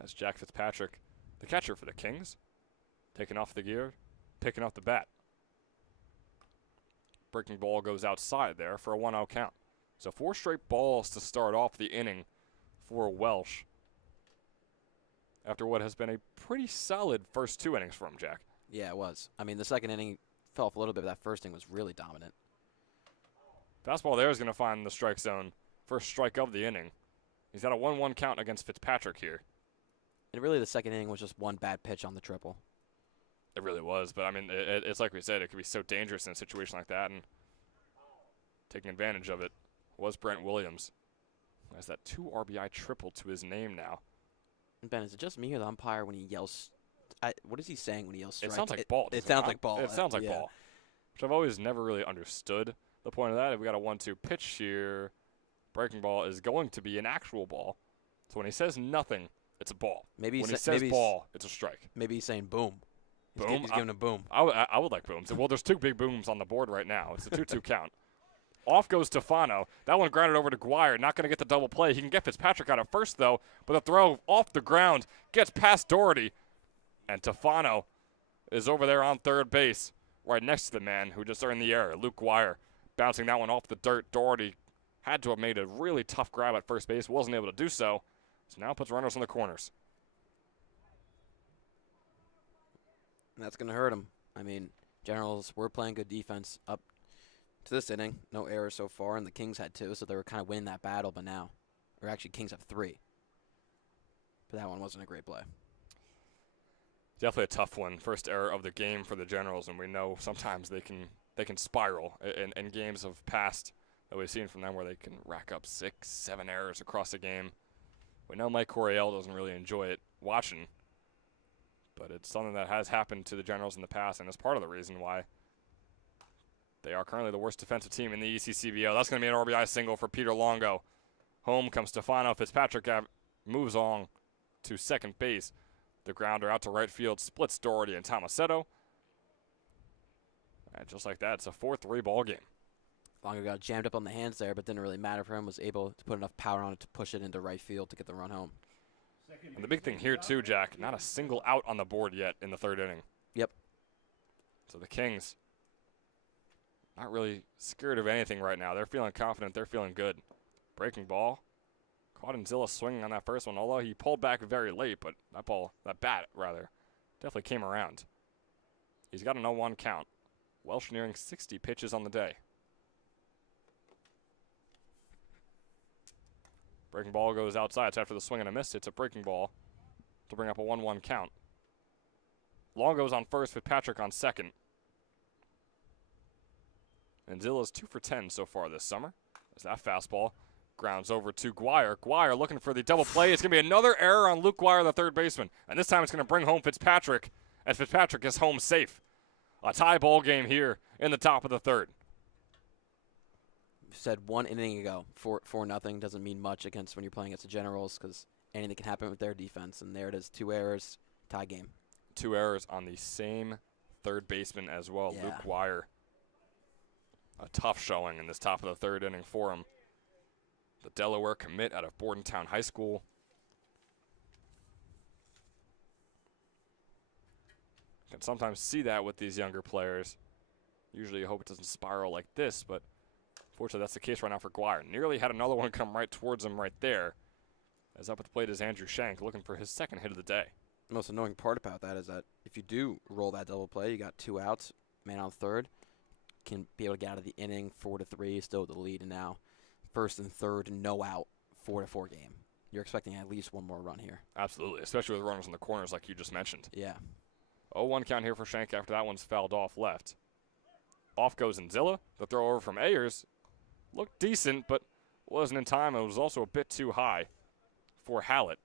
That's Jack Fitzpatrick, the catcher for the Kings, taking off the gear, picking up the bat. Breaking ball goes outside there for a 1-0 count. So 4 straight balls to start off the inning for Welsh after what has been a pretty solid first 2 innings for him, Jack. Yeah, it was. I mean, the second inning fell off a little bit, but that first inning was really dominant. Fastball there is going to find the strike zone. First strike of the inning. He's got a 1-1 count against Fitzpatrick here. And really the second inning was just one bad pitch on the triple. It really was, but I mean, it's like we said, it could be so dangerous in a situation like that, and taking advantage of it was Brent Williams. Has that 2 RBI triple to his name now. And Ben, is it just me or the umpire when he yells? What is he saying when he yells strike? It sounds like ball. It sounds like ball. It sounds like ball, which I've always never really understood the point of that. If we got a 1-2 pitch here, breaking ball is going to be an actual ball. So when he says nothing, it's a ball. Maybe when he says ball, it's a strike. Maybe he's saying boom. Boom? He's giving a boom. I would like booms. Well, there's 2 big booms on the board right now. It's a 2-2 count. Off goes Tofano. That one grounded over to Guire. Not going to get the double play. He can get Fitzpatrick out at first, though. But the throw off the ground gets past Doherty. And Tofano is over there on third base, right next to the man who just earned the error, Luke Guire. Bouncing that one off the dirt. Doherty had to have made a really tough grab at first base. Wasn't able to do so. So now puts runners in the corners. And that's going to hurt him. I mean, Generals were playing good defense up to this inning. No errors so far, and the Kings had 2, so they were kind of winning that battle. But now, or actually, Kings have 3. But that one wasn't a great play. Definitely a tough one. First error of the game for the Generals, and we know sometimes they can spiral in games of past that we've seen from them where they can rack up 6, 7 errors across a game. We know Mike Coryell doesn't really enjoy it watching, but it's something that has happened to the Generals in the past, and it's part of the reason why They are currently the worst defensive team in the ECCBL. That's going to be an RBI single for Peter Longo. Home comes Stefano. Fitzpatrick moves on to second base. The grounder out to right field splits Doherty and Tomasetto. And just like that, it's a 4-3 ball game. Longo got jammed up on the hands there, but didn't really matter for him. Was able to put enough power on it to push it into right field to get the run home. And the big thing here too, Jack, not a single out on the board yet in the third inning. Yep. So the Kings not really scared of anything right now. They're feeling confident. They're feeling good. Breaking ball. Caught Anzilla swinging on that first one, although he pulled back very late, but that bat, definitely came around. He's got a 0-1 count. Welsh nearing 60 pitches on the day. Breaking ball goes outside. It's after the swing and a miss. It's a breaking ball to bring up a 1-1 count. Longo's on first, Fitzpatrick on second. And Zilla's 2 for 10 so far this summer. As that fastball grounds over to Guire. Guire looking for the double play. It's going to be another error on Luke Guire, the third baseman. And this time it's going to bring home Fitzpatrick, as Fitzpatrick is home safe. A tie ball game here in the top of the third. Said 1 inning ago, 4-0 doesn't mean much against when you're playing against the Generals because anything can happen with their defense. And there it is, 2 errors, tie game. 2 errors on the same third baseman as well, Yeah. Luke Guire. A tough showing in this top of the third inning for him. The Delaware commit out of Bordentown High School. Can sometimes see that with these younger players. Usually you hope it doesn't spiral like this, but fortunately that's the case right now for Guire. Nearly had another one come right towards him right there. As up at the plate is Andrew Shank looking for his second hit of the day. The most annoying part about that is that if you do roll that double play, you got 2 outs, man on third, can be able to get out of the inning 4-3, still with the lead, and now first and third, no out, 4-4 game. You're expecting at least 1 more run here. Absolutely, especially with runners in the corners like you just mentioned. Yeah. 0-1 count here for Shank after that one's fouled off left. Off goes Anzilla. The throw over from Ayers looked decent, but wasn't in time. It was also a bit too high for Hallett.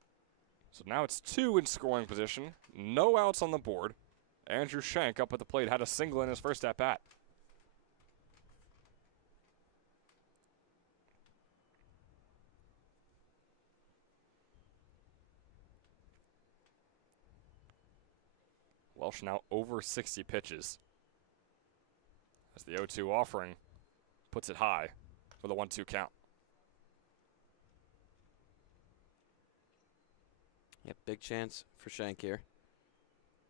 So now it's 2 in scoring position. No outs on the board. Andrew Shank up at the plate had a single in his first at-bat. Welsh now over 60 pitches. As the 0-2 offering puts it high for the 1-2 count. Yep, big chance for Shank here.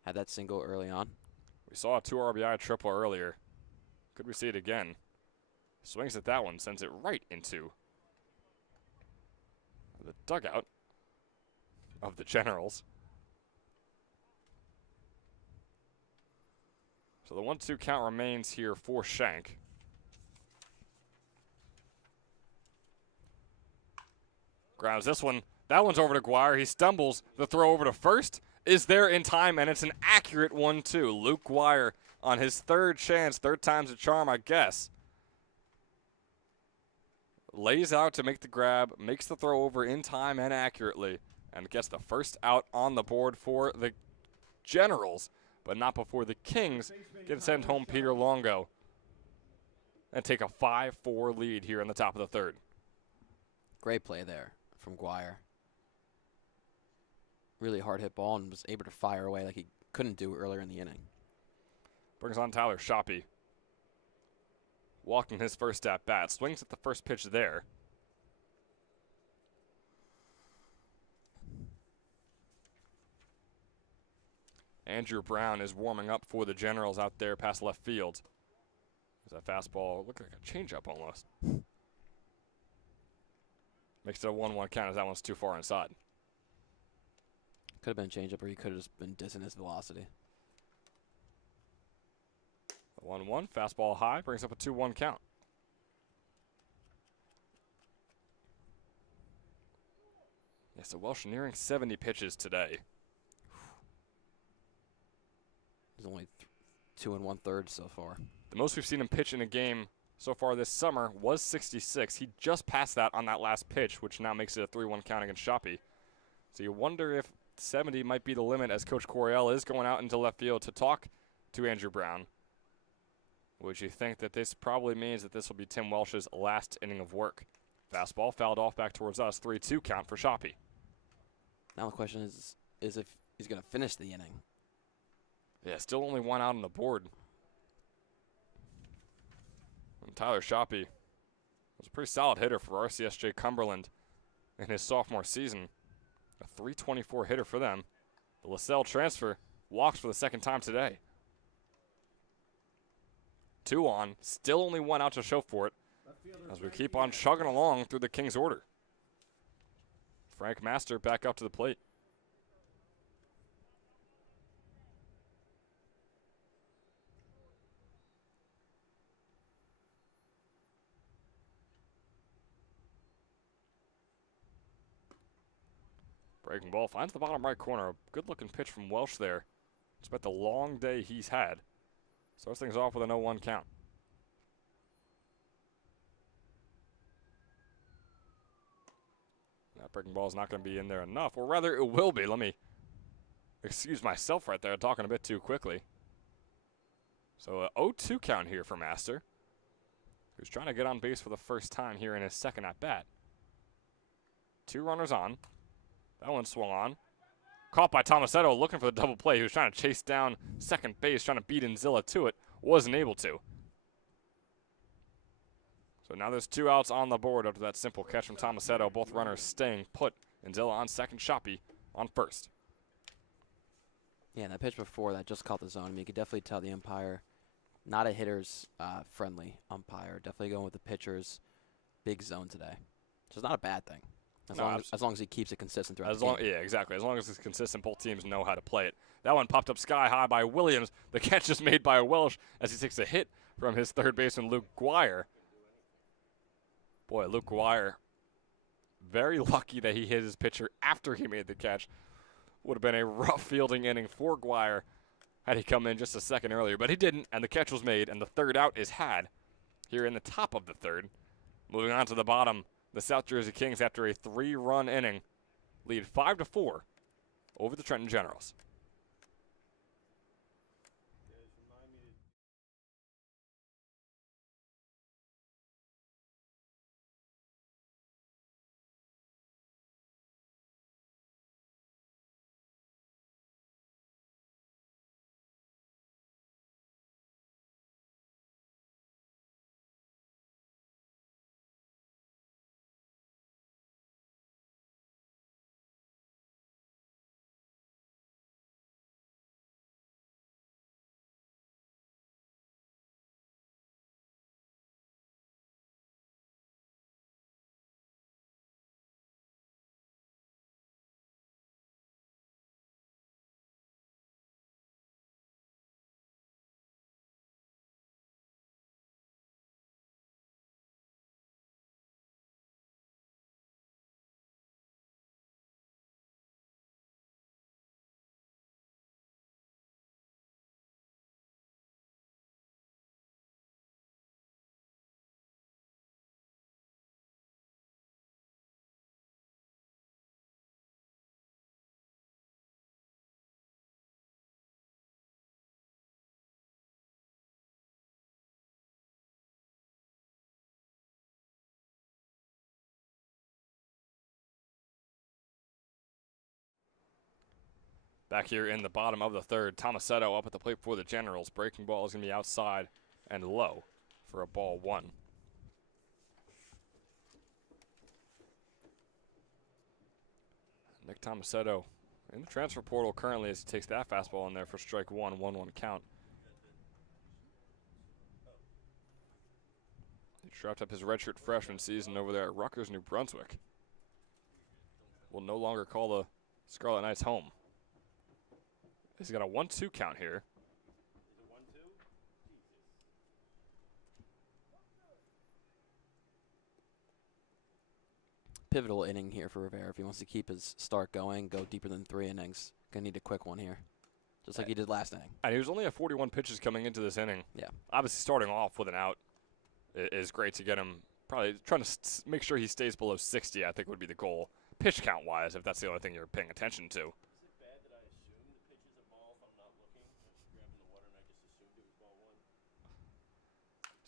Had that single early on. We saw a 2 RBI triple earlier. Could we see it again? Swings at that one, sends it right into the dugout of the Generals. So the 1-2 count remains here for Shank. Grounds this one. That one's over to Guire. He stumbles. The throw over to first is there in time, and it's an accurate 1-2. Luke Guire on his third chance, third time's a charm, I guess. Lays out to make the grab, makes the throw over in time and accurately, and gets the first out on the board for the Generals, but not before the Kings can send home Peter Longo and take a 5-4 lead here in the top of the third. Great play there from Guire. Really hard hit ball and was able to fire away like he couldn't do earlier in the inning. Brings on Tyler Shoppy. Walking his first at bat. Swings at the first pitch there. Andrew Brown is warming up for the Generals out there past left field. That fastball looked like a changeup almost. Makes it a 1-1 count as that one's too far inside. Could have been a changeup, or he could have just been dissing his velocity. 1-1, fastball high, brings up a 2-1 count. Yes, the Welsh nearing 70 pitches today. He's only 2 1/3 so far. The most we've seen him pitch in a game so far this summer was 66. He just passed that on that last pitch, which now makes it a 3-1 count against Shoppy. So you wonder if 70 might be the limit as Coach Coryell is going out into left field to talk to Andrew Brown. Would you think that this probably means that this will be Tim Welsh's last inning of work? Fastball fouled off back towards us. 3-2 count for Shoppy. Now the question is if he's going to finish the inning. Yeah, still only one out on the board. And Tyler Shoppy was a pretty solid hitter for RCSJ Cumberland in his sophomore season. A .324 hitter for them. The LaSalle transfer walks for the second time today. 2 on, still only 1 out to show for it as we keep on chugging along through the Kings order. Frank Master back up to the plate. Breaking ball finds the bottom right corner. A good-looking pitch from Welsh there. Despite the long day he's had. Starts things off with an 0-1 count. That breaking ball is not going to be in there enough, or rather it will be. Let me excuse myself right there, talking a bit too quickly. So a 0-2 count here for Master, who's trying to get on base for the first time here in his second at-bat. 2 runners on. That one swung on. Caught by Tomasetto looking for the double play. He was trying to chase down second base, trying to beat Inzilla to it. Wasn't able to. So now there's 2 outs on the board after that simple catch from Tomasetto. Both runners staying put. Inzilla on second, Shoppy on first. Yeah, and that pitch before that just caught the zone. I mean, you could definitely tell the umpire, not a hitter's friendly umpire. Definitely going with the pitcher's big zone today. Which is not a bad thing. As long as he keeps it consistent throughout the game. Yeah, exactly. As long as it's consistent, both teams know how to play it. That one popped up sky high by Williams. The catch is made by Welsh as he takes a hit from his third baseman, Luke Guire. Boy, Luke Guire, very lucky that he hit his pitcher after he made the catch. Would have been a rough fielding inning for Guire had he come in just a second earlier. But he didn't, and the catch was made, and the third out is had here in the top of the third. Moving on to the bottom. The South Jersey Kings, after a 3-run inning, lead 5-4 over the Trenton Generals. Back here in the bottom of the third, Tomasetto up at the plate for the Generals. Breaking ball is going to be outside and low for a ball 1. Nick Tomasetto in the transfer portal currently as he takes that fastball in there for strike 1, 1-1 count. He wrapped up his redshirt freshman season over there at Rutgers, New Brunswick. Will no longer call the Scarlet Knights home. He's got a 1-2 count here. Pivotal inning here for Rivera if he wants to keep his start going, go deeper than 3 innings. Gonna need a quick one here, just like he did last inning. And he was only at 41 pitches coming into this inning. Yeah. Obviously, starting off with an out is great to get him. Probably trying to make sure he stays below 60, I think, would be the goal. Pitch count-wise, if that's the only thing you're paying attention to.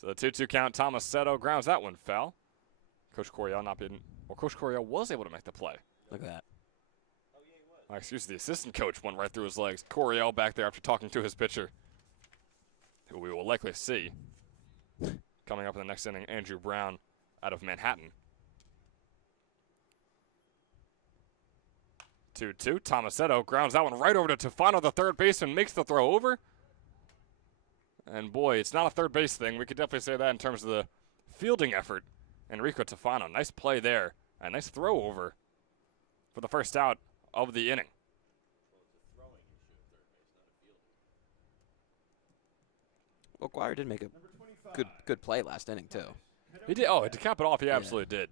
So the 2-2 count, Tomasetto grounds that one foul. Coach Coryell not being, well, Coach Coryell was able to make the play. Look at that. Excuse the assistant coach went right through his legs. Coryell back there after talking to his pitcher, who we will likely see coming up in the next inning, Andrew Brown out of Manhattan. 2-2, Tomasetto grounds that one right over to Tufano, the third baseman, makes the throw over. And boy, it's not a third base thing. We could definitely say that in terms of the fielding effort. Enrico Tufano, nice play there. A nice throw over for the first out of the inning. Well, Guire did make a good play last inning, too. He did. Oh, to cap it off, he absolutely did.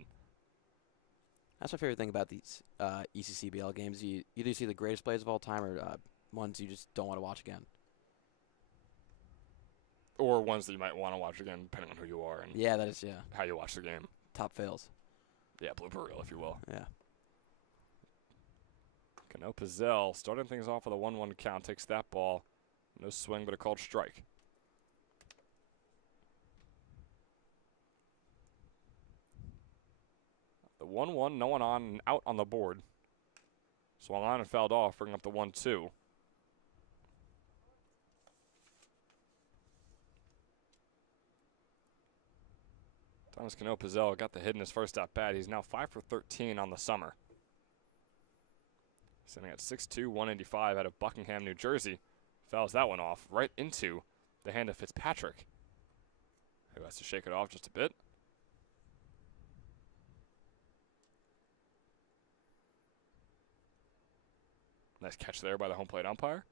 That's my favorite thing about these ECCBL games. You either see the greatest plays of all time or ones you just don't want to watch again. Or ones that you might want to watch again, depending on who you are and Yeah, that is, how you watch the game. top fails. Yeah, blooper reel, if you will. Yeah. Cano Pizzell starting things off with a 1-1 count, takes that ball. No swing, but a called strike. The 1-1, no one on, and out on the board. Swung on and fouled off, bringing up the 1-2. Thomas Cano Pizzell got the hit in his first at bat. He's now 5 for 13 on the summer. Sitting at 6'2", 185 out of Buckingham, New Jersey. Fouls that one off right into the hand of Fitzpatrick, who has to shake it off just a bit. Nice catch there by the home plate umpire.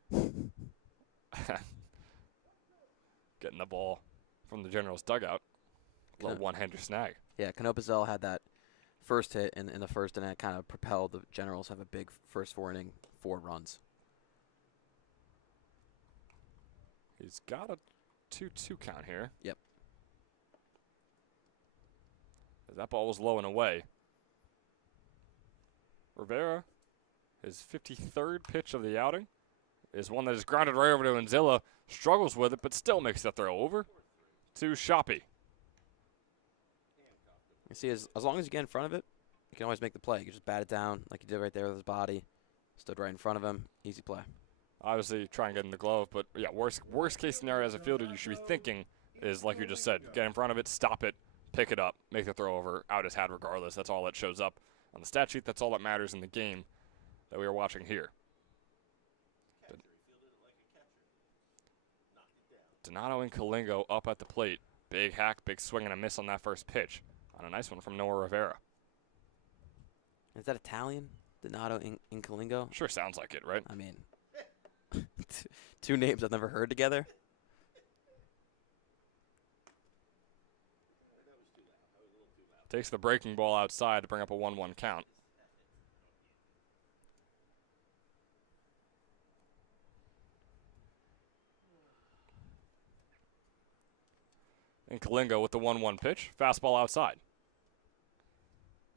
Getting the ball from the Generals' dugout. Little one-hander snag. Yeah, Cano Pizzell had that first hit in the first, and that kind of propelled the Generals to have a big first 4 inning, 4 runs. He's got a 2-2 count here. Yep. As that ball was low and away. Rivera, his 53rd pitch of the outing, is one that is grounded right over to Anzilla. Struggles with it, but still makes the throw over to Shoppy. You see, as long as you get in front of it, you can always make the play. You can just bat it down like you did right there with his body. Stood right in front of him. Easy play. Obviously, try and get in the glove, but yeah, worst case scenario as a fielder you should be thinking is, like you just said, get in front of it, stop it, pick it up, make the throw over, out is had regardless. That's all that shows up on the stat sheet. That's all that matters in the game that we are watching here. Donato and Kalingo up at the plate. Big hack, big swing and a miss on that first pitch. On a nice one from Noah Rivera. Is that Italian? Donato in Kalingo? Sure sounds like it, right? I mean, 2 names I've never heard together. Takes the breaking ball outside to bring up a 1-1 count. And Kalingo with the 1-1 pitch. Fastball outside.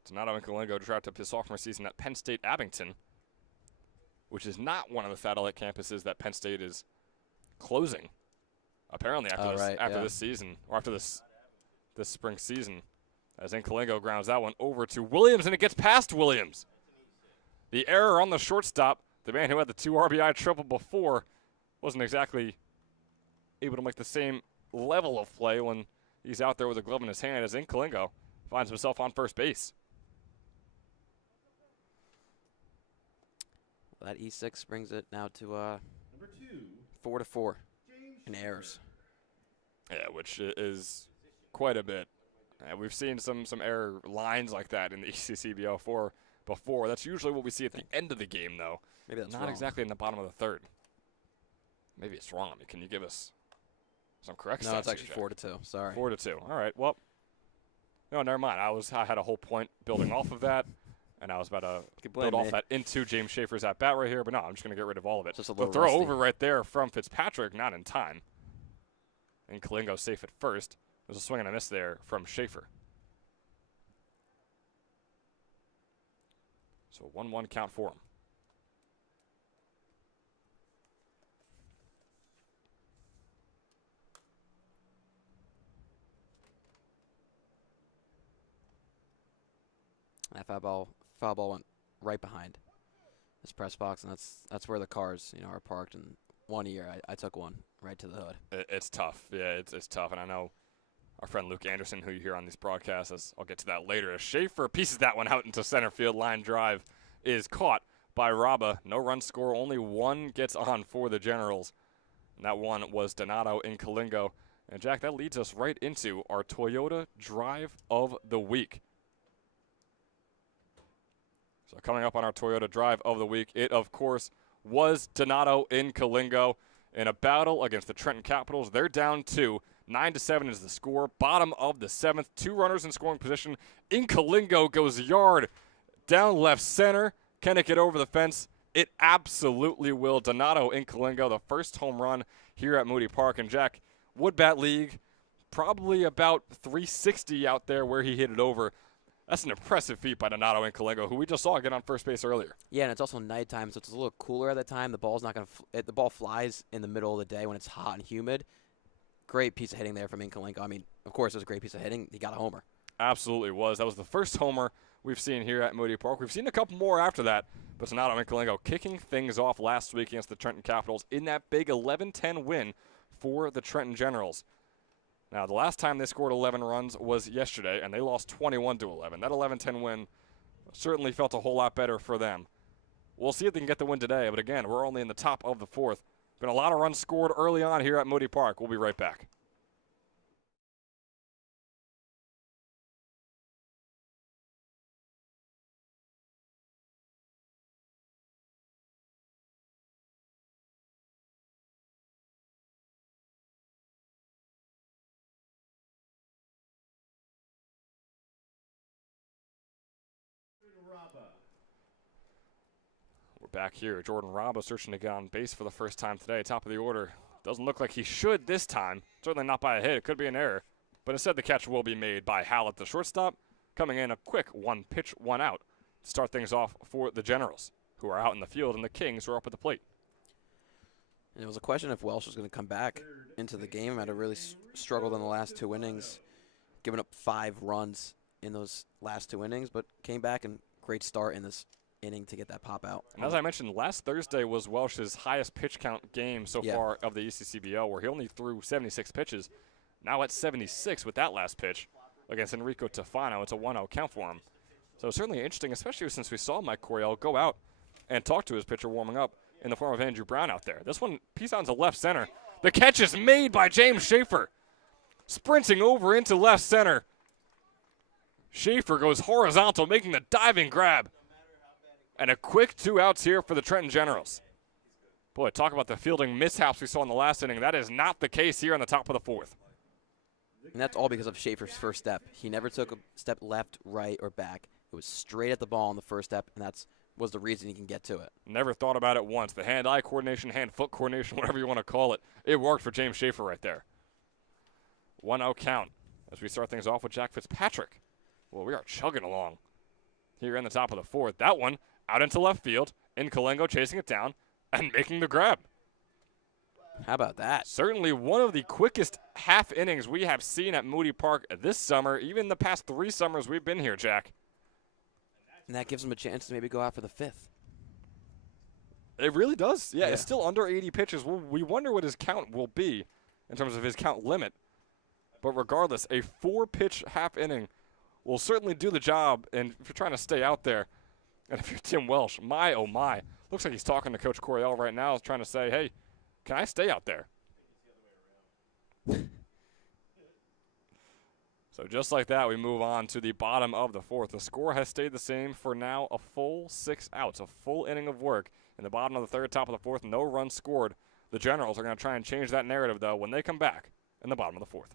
Donato and Kalingo dropped up his sophomore season at Penn State Abington, which is not one of the satellite campuses that Penn State is closing. Apparently after this season, or after this spring season, as Kalingo grounds that one over to Williams, and it gets past Williams. The error on the shortstop, the man who had the 2 RBI triple before, wasn't exactly able to make the same level of play when he's out there with a glove in his hand, as Kalingo finds himself on first base. That E6 brings it now to Number 2, 4-4 in errors. Yeah, which is quite a bit. We've seen some error lines like that in the ECCBL before. That's usually what we see at the end of the game, though. Maybe that's not wrong. exactly in the bottom of the third. Maybe it's wrong. I mean, can you give us some correct stats? No, it's actually here, 4-2. Sorry. 4-2. All right. Well, no, never mind. I had a whole point building off of that, and I was about to build off that into James Schaefer's at bat right here. But no, I'm just going to get rid of all of it. Just a The little throw rusty. over right there from Fitzpatrick, not in time. And Kalingo safe at first. There's a swing and a miss there from Schaefer. So 1-1 count for him. That foul ball went right behind this press box, and that's where the cars, are parked. And one year, I took one right to the hood. It's tough. Yeah, it's tough. And I know our friend Luke Anderson, who you hear on these broadcasts, I'll get to that later. As Schaefer pieces that one out into center field, line drive is caught by Raba. No run score, only one gets on for the Generals. And that one was Donato in Kalingo. And Jack, that leads us right into our Toyota Drive of the Week. So coming up on our Toyota Drive of the Week, it, of course, was Donato in Kalingo in a battle against the Trenton Capitals. They're down 2. 9-7 is the score. Bottom of the 7th. 2 runners in scoring position. In Kalingo goes yard down left center. Can it get over the fence? It absolutely will. Donato in Kalingo, the first home run here at Moody Park. And Jack, Wood Bat League, probably about 360 out there where he hit it over. That's an impressive feat by Donato in Kalingo, who we just saw get on first base earlier. Yeah, and it's also nighttime, so it's a little cooler at the time. The ball's not going to the ball flies in the middle of the day when it's hot and humid. Great piece of hitting there from Kalingo. I mean, of course, it was a great piece of hitting. He got a homer. Absolutely was. That was the first homer we've seen here at Moody Park. We've seen a couple more after that, but Donato in Kalingo kicking things off last week against the Trenton Capitals in that big 11-10 win for the Trenton Generals. Now, the last time they scored 11 runs was yesterday, and they lost 21-11. That 11-10 win certainly felt a whole lot better for them. We'll see if they can get the win today, but again, we're only in the top of the 4th. Been a lot of runs scored early on here at Moody Park. We'll be right back. We're back here. Jordan Raba searching to get on base for the first time today. Top of the order. Doesn't look like he should this time. Certainly not by a hit. It could be an error. But instead the catch will be made by Hallett, the shortstop. Coming in a quick 1 pitch, 1 out to start things off for the Generals, who are out in the field, and the Kings who are up at the plate. And it was a question if Welsh was going to come back into the game. Had really struggled in the last 2 innings, giving up 5 runs in those last 2 innings, but came back and great start in this inning to get that pop out. And as I mentioned, last Thursday was Welsh's highest pitch count game so far of the ECCBL, where he only threw 76 pitches. Now at 76 with that last pitch against Enrico Tofano. It's a 1-0 count for him. So certainly interesting, especially since we saw Mike Coryell go out and talk to his pitcher warming up in the form of Andrew Brown out there. This one, piece on to left center. The catch is made by James Schaefer. Sprinting over into left center. Schaefer goes horizontal, making the diving grab. And a quick 2 outs here for the Trenton Generals. Boy, talk about the fielding mishaps we saw in the last inning. That is not the case here on the top of the 4th. And that's all because of Schaefer's first step. He never took a step left, right, or back. It was straight at the ball on the first step, and was the reason he can get to it. Never thought about it once. The hand-eye coordination, hand-foot coordination, whatever you want to call it, it worked for James Schaefer right there. 1-0 count as we start things off with Jack Fitzpatrick. Well, we are chugging along here in the top of the 4th. That one out into left field, in Kalingo chasing it down and making the grab. How about that? Certainly one of the quickest half innings we have seen at Moody Park this summer, even the past 3 summers we've been here, Jack. And that gives him a chance to maybe go out for the 5th. It really does. Yeah, it's still under 80 pitches. We wonder what his count will be in terms of his count limit. But regardless, a 4-pitch half inning will certainly do the job. And if you're trying to stay out there, and if you're Tim Welsh, my oh my, looks like he's talking to Coach Coryell right now, trying to say, hey, can I stay out there? So just like that, we move on to the bottom of the 4th. The score has stayed the same for now, a full 6 outs, a full inning of work. In the bottom of the 3rd, top of the 4th, no runs scored. The Generals are going to try and change that narrative, though, when they come back in the bottom of the 4th.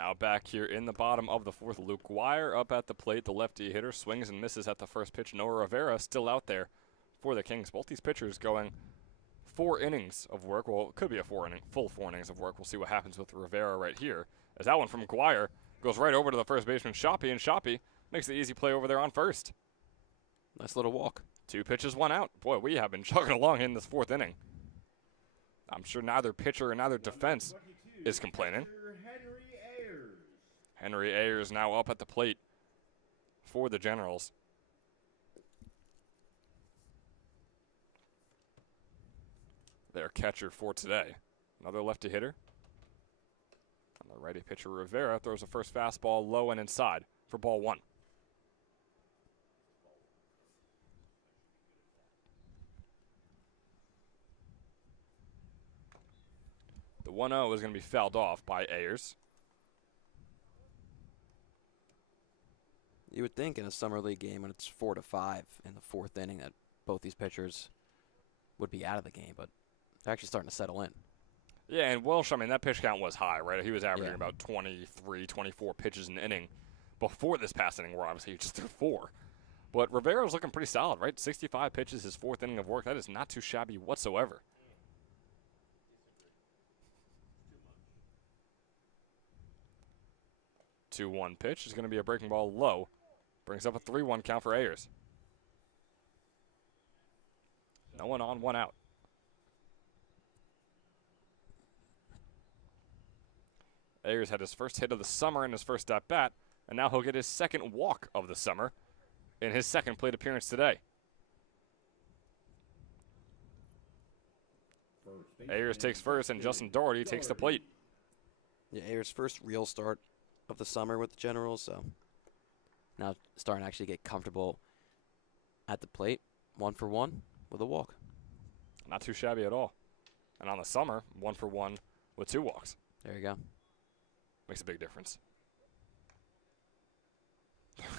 Now back here in the bottom of the fourth, Luke Guire up at the plate. The lefty hitter swings and misses at the first pitch. Noah Rivera still out there for the Kings. Both these pitchers going 4 innings of work. Well, it could be a full 4 innings of work. We'll see what happens with Rivera right here. As that one from Guire goes right over to the first baseman, Shoppy, and Shoppy makes the easy play over there on first. Nice little walk. 2 pitches, 1 out. Boy, we have been chugging along in this 4th inning. I'm sure neither pitcher and neither defense is complaining. Henry Ayers now up at the plate for the Generals. Their catcher for today. Another lefty hitter. And the righty pitcher Rivera throws a first fastball low and inside for ball 1. The 1-0 is going to be fouled off by Ayers. You would think in a summer league game when it's 4-5 in the 4th inning that both these pitchers would be out of the game, but they're actually starting to settle in. Yeah, and Welsh, I mean, that pitch count was high, right? He was averaging about 23, 24 pitches an inning before this past inning, where obviously he just threw 4. But Rivera's looking pretty solid, right? 65 pitches, his 4th inning of work. That is not too shabby whatsoever. The 2-1 pitch is going to be a breaking ball low. Brings up a 3-1 count for Ayers. No one on, 1 out. Ayers had his first hit of the summer in his first at-bat, and now he'll get his 2nd walk of the summer in his 2nd plate appearance today. Ayers takes first, and Justin Doherty takes the plate. Yeah, Ayers' first real start of the summer with the Generals, so now starting to actually get comfortable at the plate. 1 for 1 with a walk. Not too shabby at all. And on the summer, 1 for 1 with 2 walks. There you go. Makes a big difference.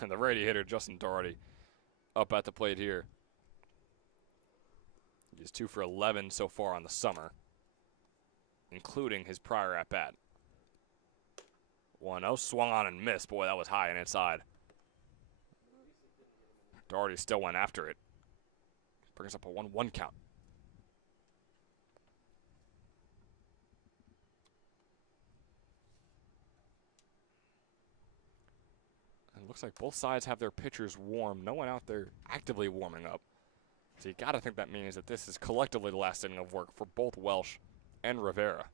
And the righty hitter, Justin Doherty, up at the plate here. He's 2 for 11 so far on the summer, including his prior at-bat. 1-0, swung on and missed. Boy, that was high and inside. Doherty still went after it. Brings up a 1-1 count. And it looks like both sides have their pitchers warm. No one out there actively warming up. So you got to think that means that this is collectively the last inning of work for both Welsh and Rivera.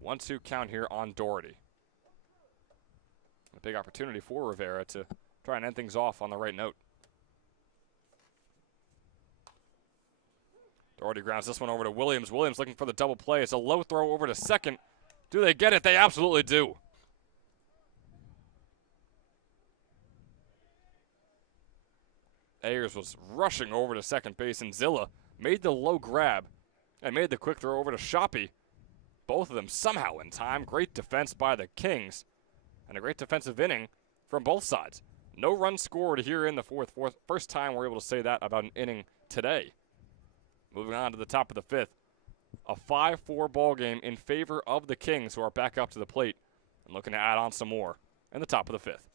1-2 count here on Doherty. A big opportunity for Rivera to try and end things off on the right note. Doherty grounds this one over to Williams. Williams looking for the double play. It's a low throw over to second. Do they get it? They absolutely do. Ayers was rushing over to second base, and Zilla made the low grab and made the quick throw over to Shoppy. Both of them somehow in time. Great defense by the Kings and a great defensive inning from both sides. No runs scored here in the fourth. First time we're able to say that about an inning today. Moving on to the top of the 5th. A 5-4 ball game in favor of the Kings, who are back up to the plate and looking to add on some more in the top of the 5th.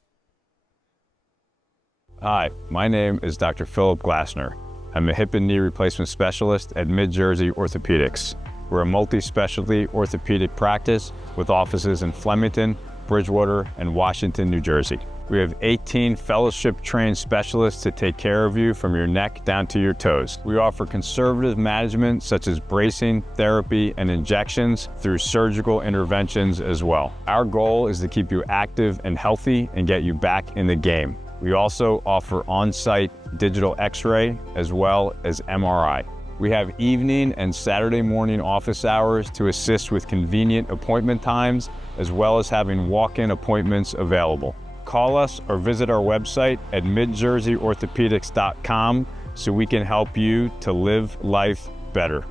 Hi, my name is Dr. Philip Glassner. I'm a hip and knee replacement specialist at Mid-Jersey Orthopedics. We're a multi-specialty orthopedic practice with offices in Flemington, Bridgewater, and Washington, New Jersey. We have 18 fellowship-trained specialists to take care of you from your neck down to your toes. We offer conservative management such as bracing, therapy, and injections through surgical interventions as well. Our goal is to keep you active and healthy and get you back in the game. We also offer on-site digital X-ray as well as MRI. We have evening and Saturday morning office hours to assist with convenient appointment times, as well as having walk-in appointments available. Call us or visit our website at midjerseyorthopedics.com so we can help you to live life better.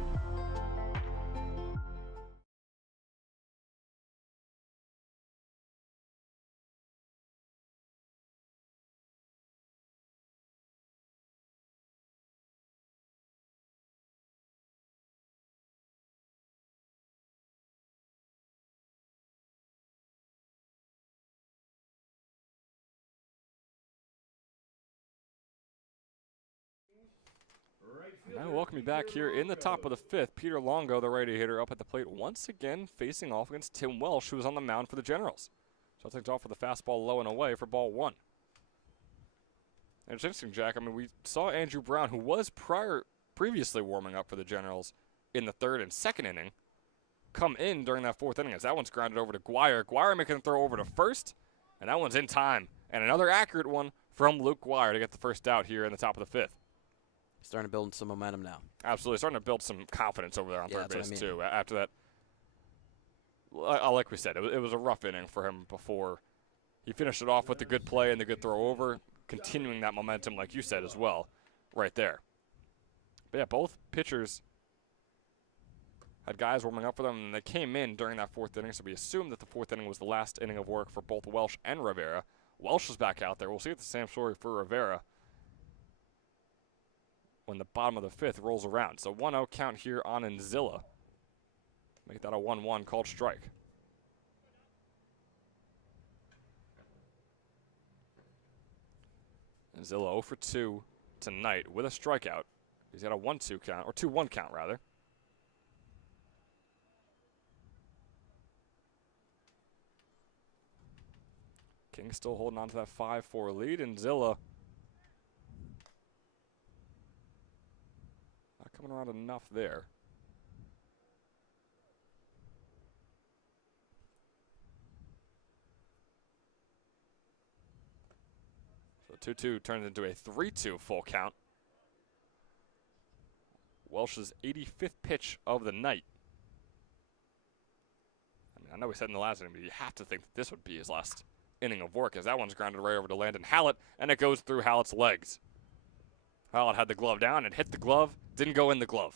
Now welcome you back here in the top of the fifth. Peter Longo, the righty hitter, up at the plate once again, facing off against Tim Welsh, who was on the mound for the Generals. So things off with a fastball low and away for ball one. And it's interesting, Jack. I mean, we saw Andrew Brown, who was previously warming up for the Generals in the third and second inning, come in during that fourth inning as that one's grounded over to Guire. Guire making the throw over to first, and that one's in time. And another accurate one from Luke Guire to get the first out here in the top of the fifth. Starting to build some momentum now. Absolutely. Starting to build some confidence over there on third base, I mean. too. After that, like we said, it was a rough inning for him before he finished it off with the good play and the good throw over, continuing that momentum, like you said, as well, right there. But, yeah, both pitchers had guys warming up for them, and they came in during that fourth inning, so we assumed that the fourth inning was the last inning of work for both Welsh and Rivera. Welsh is back out there. We'll see if the same story for Rivera when the bottom of the fifth rolls around. So 1-0 count here on Enzilla. Make that a 1-1 called strike. Enzilla 0 for 2 tonight with a strikeout. He's got a 1-2 count, or 2-1 count rather. Kings still holding on to that 5-4 lead, and Zilla not coming around enough there. So 2-2 turns into a 3-2 full count. Welsh's 85th pitch of the night. I mean, I know we said in the last inning, but you have to think that this would be his last inning of work, as that one's grounded right over to Landon Hallett, and it goes through Hallett's legs. Hallett had the glove down and hit the glove, didn't go in the glove.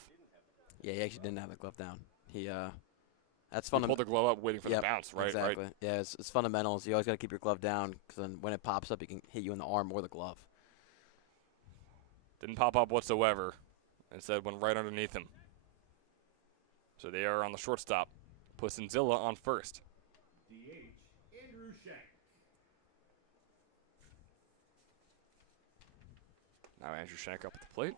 Yeah, he actually didn't have the glove down. That's He fun. pulled the glove up waiting for the bounce, right? Exactly. Right. Yeah, it's fundamentals. You always got to keep your glove down, because then when it pops up, it can hit you in the arm or the glove. Didn't pop up whatsoever. Instead went right underneath him. So the error on the shortstop puts Enzilla on first. DH, Andrew Shank. Now Andrew Shank up at the plate.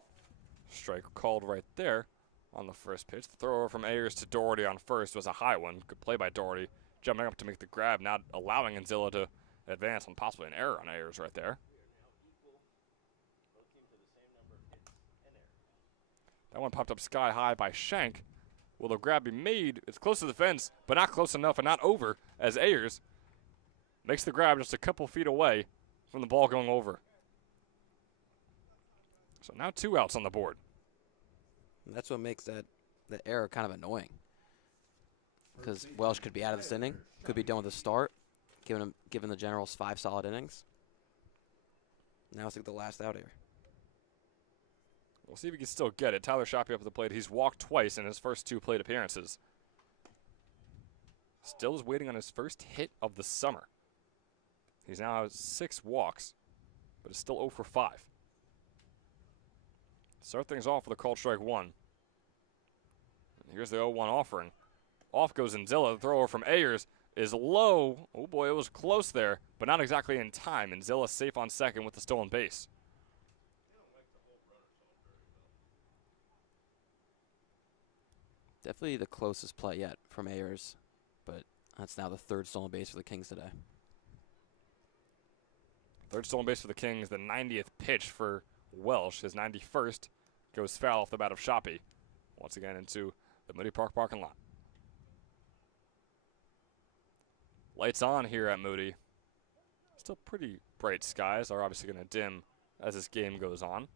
Strike called right there on the first pitch. The throw over from Ayers to Doherty on first was a high one. Good play by Doherty. Jumping up to make the grab, not allowing Enzilla to advance on possibly an error on Ayers right there. That one popped up sky high by Shank. Will the grab be made? It's close to the fence, but not close enough and not over, as Ayers makes the grab just a couple feet away from the ball going over. So now 2 outs on the board. And that's what makes the error kind of annoying. Because Welsh could be out of this inning, could be done with a start, giving the Generals 5 solid innings. Now it's like the last out here. We'll see if he can still get it. Tyler Shoppy up at the plate. He's walked twice in his first 2 plate appearances. Still is waiting on his first hit of the summer. He's now at 6 walks, but is still 0 for 5. Start things off with a called strike 1. And here's the 0-1 offering. Off goes Enzilla. The thrower from Ayers is low. Oh boy, it was close there, but not exactly in time. Enzilla safe on second with the stolen base. Definitely the closest play yet from Ayers, but that's now the 3rd stolen base for the Kings today. 3rd stolen base for the Kings, the 90th pitch for Welsh. His 91st goes foul off the bat of Shoppy. Once again into the Moody Park parking lot. Lights on here at Moody. Still pretty bright skies. Are obviously going to dim as this game goes on.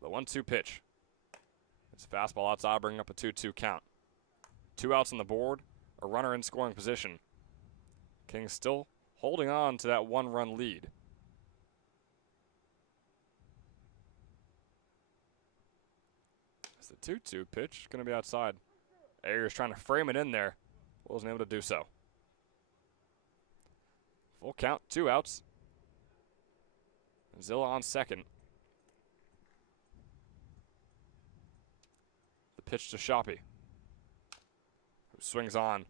The 1-2 pitch. It's fastball outside, bringing up a 2-2 count. 2 outs on the board, a runner in scoring position. Kings still holding on to that 1-run lead. It's the 2-2 pitch, going to be outside. Ayers trying to frame it in there. Wasn't able to do so. Full count, 2 outs. Zilla on second. The pitch to Shoppy, who swings on,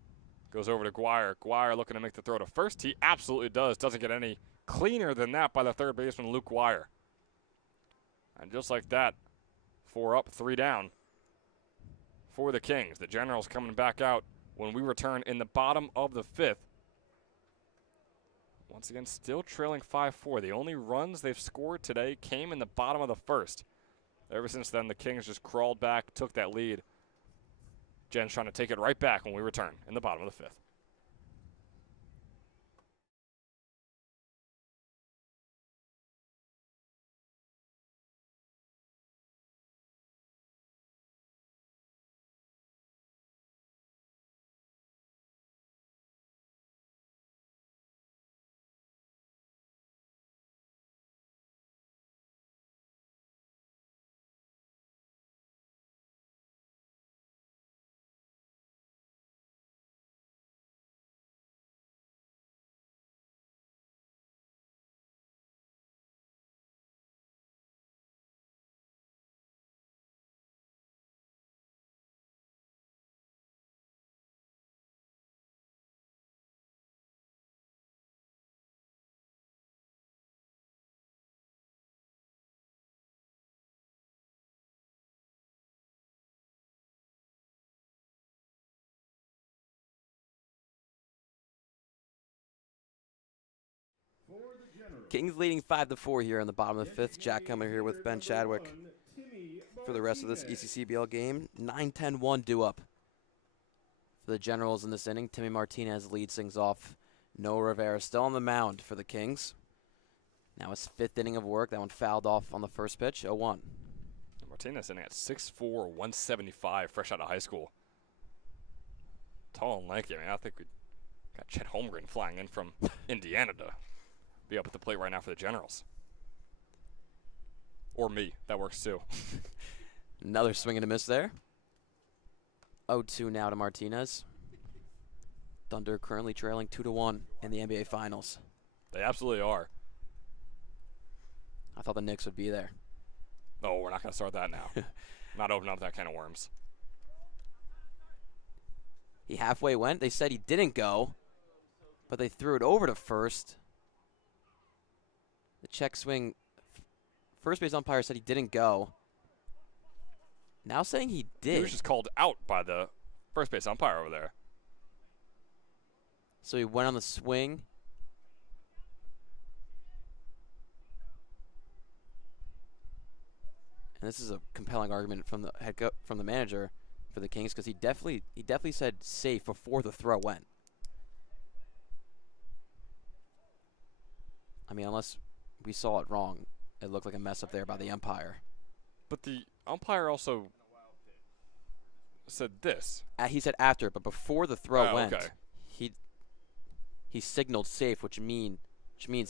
goes over to Guire. Guire looking to make the throw to first. He absolutely does. Doesn't get any cleaner than that by the third baseman, Luke Guire. And just like that, 4 up, 3 down for the Kings. The Generals coming back out when we return in the bottom of the 5th. Once again, still trailing 5-4. The only runs they've scored today came in the bottom of the 1st. Ever since then, the Kings just crawled back, took that lead. Gen's trying to take it right back when we return in the bottom of the 5th. Kings leading 5-4 here in the bottom of the 5th. Jack coming here with Ben Chadwick for the rest of this ECCBL game. 9-10-1 due up for the Generals in this inning. Timmy Martinez leads things off. Noah Rivera still on the mound for the Kings. Now his 5th inning of work. That one fouled off on the first pitch, 0-1. Martinez sitting at 6'4", 175, fresh out of high school. Tall and lanky. I mean, I think we got Chet Holmgren flying in from Indiana to be up at the plate right now for the Generals. Or me. That works too. Another swing and a miss there. 0-2 now to Martinez. Thunder currently trailing 2-1 in the NBA Finals. They absolutely are. I thought the Knicks would be there. Oh, we're not going to start that now. Not opening up that can of worms. He halfway went. They said he didn't go, but they threw it over to first. The check swing, first base umpire said he didn't go. Now saying he did. He was just called out by the first base umpire over there. So he went on the swing. And this is a compelling argument from the from the manager for the Kings, because he definitely said safe before the throw went. I mean, unless we saw it wrong, it looked like a mess up there by the umpire. But the umpire also said this. He said after, but before the throw went, okay. he signaled safe, which means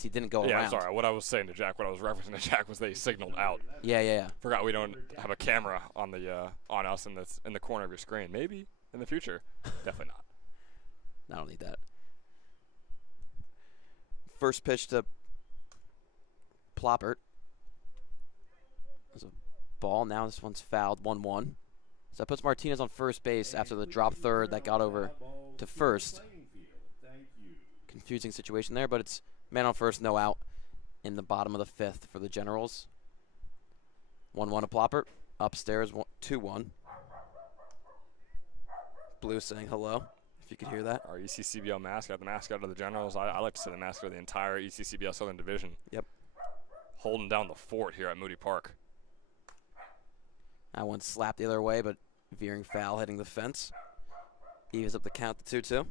he didn't go Yeah, around. I'm sorry. What I was saying to Jack, what I was referencing to Jack was they signaled out. Yeah. Forgot we don't have a camera on the on us in the corner of your screen. Maybe in the future. Definitely not. I don't need that. First pitch to Ploppert. There's a ball. Now this one's fouled, 1-1. So that puts Martinez on first base after the drop third that got over to first. Confusing situation there, but it's man on first, no out in the bottom of the 5th for the Generals. 1-1 to Ploppert. Upstairs, 2-1. Blue saying hello, if you could hear that. Our ECCBL mascot, the mascot of the Generals. I like to say the mascot of the entire ECCBL Southern Division. Yep. Holding down the fort here at Moody Park. That one slapped the other way, but veering foul, hitting the fence. Evens up the count to 2-2.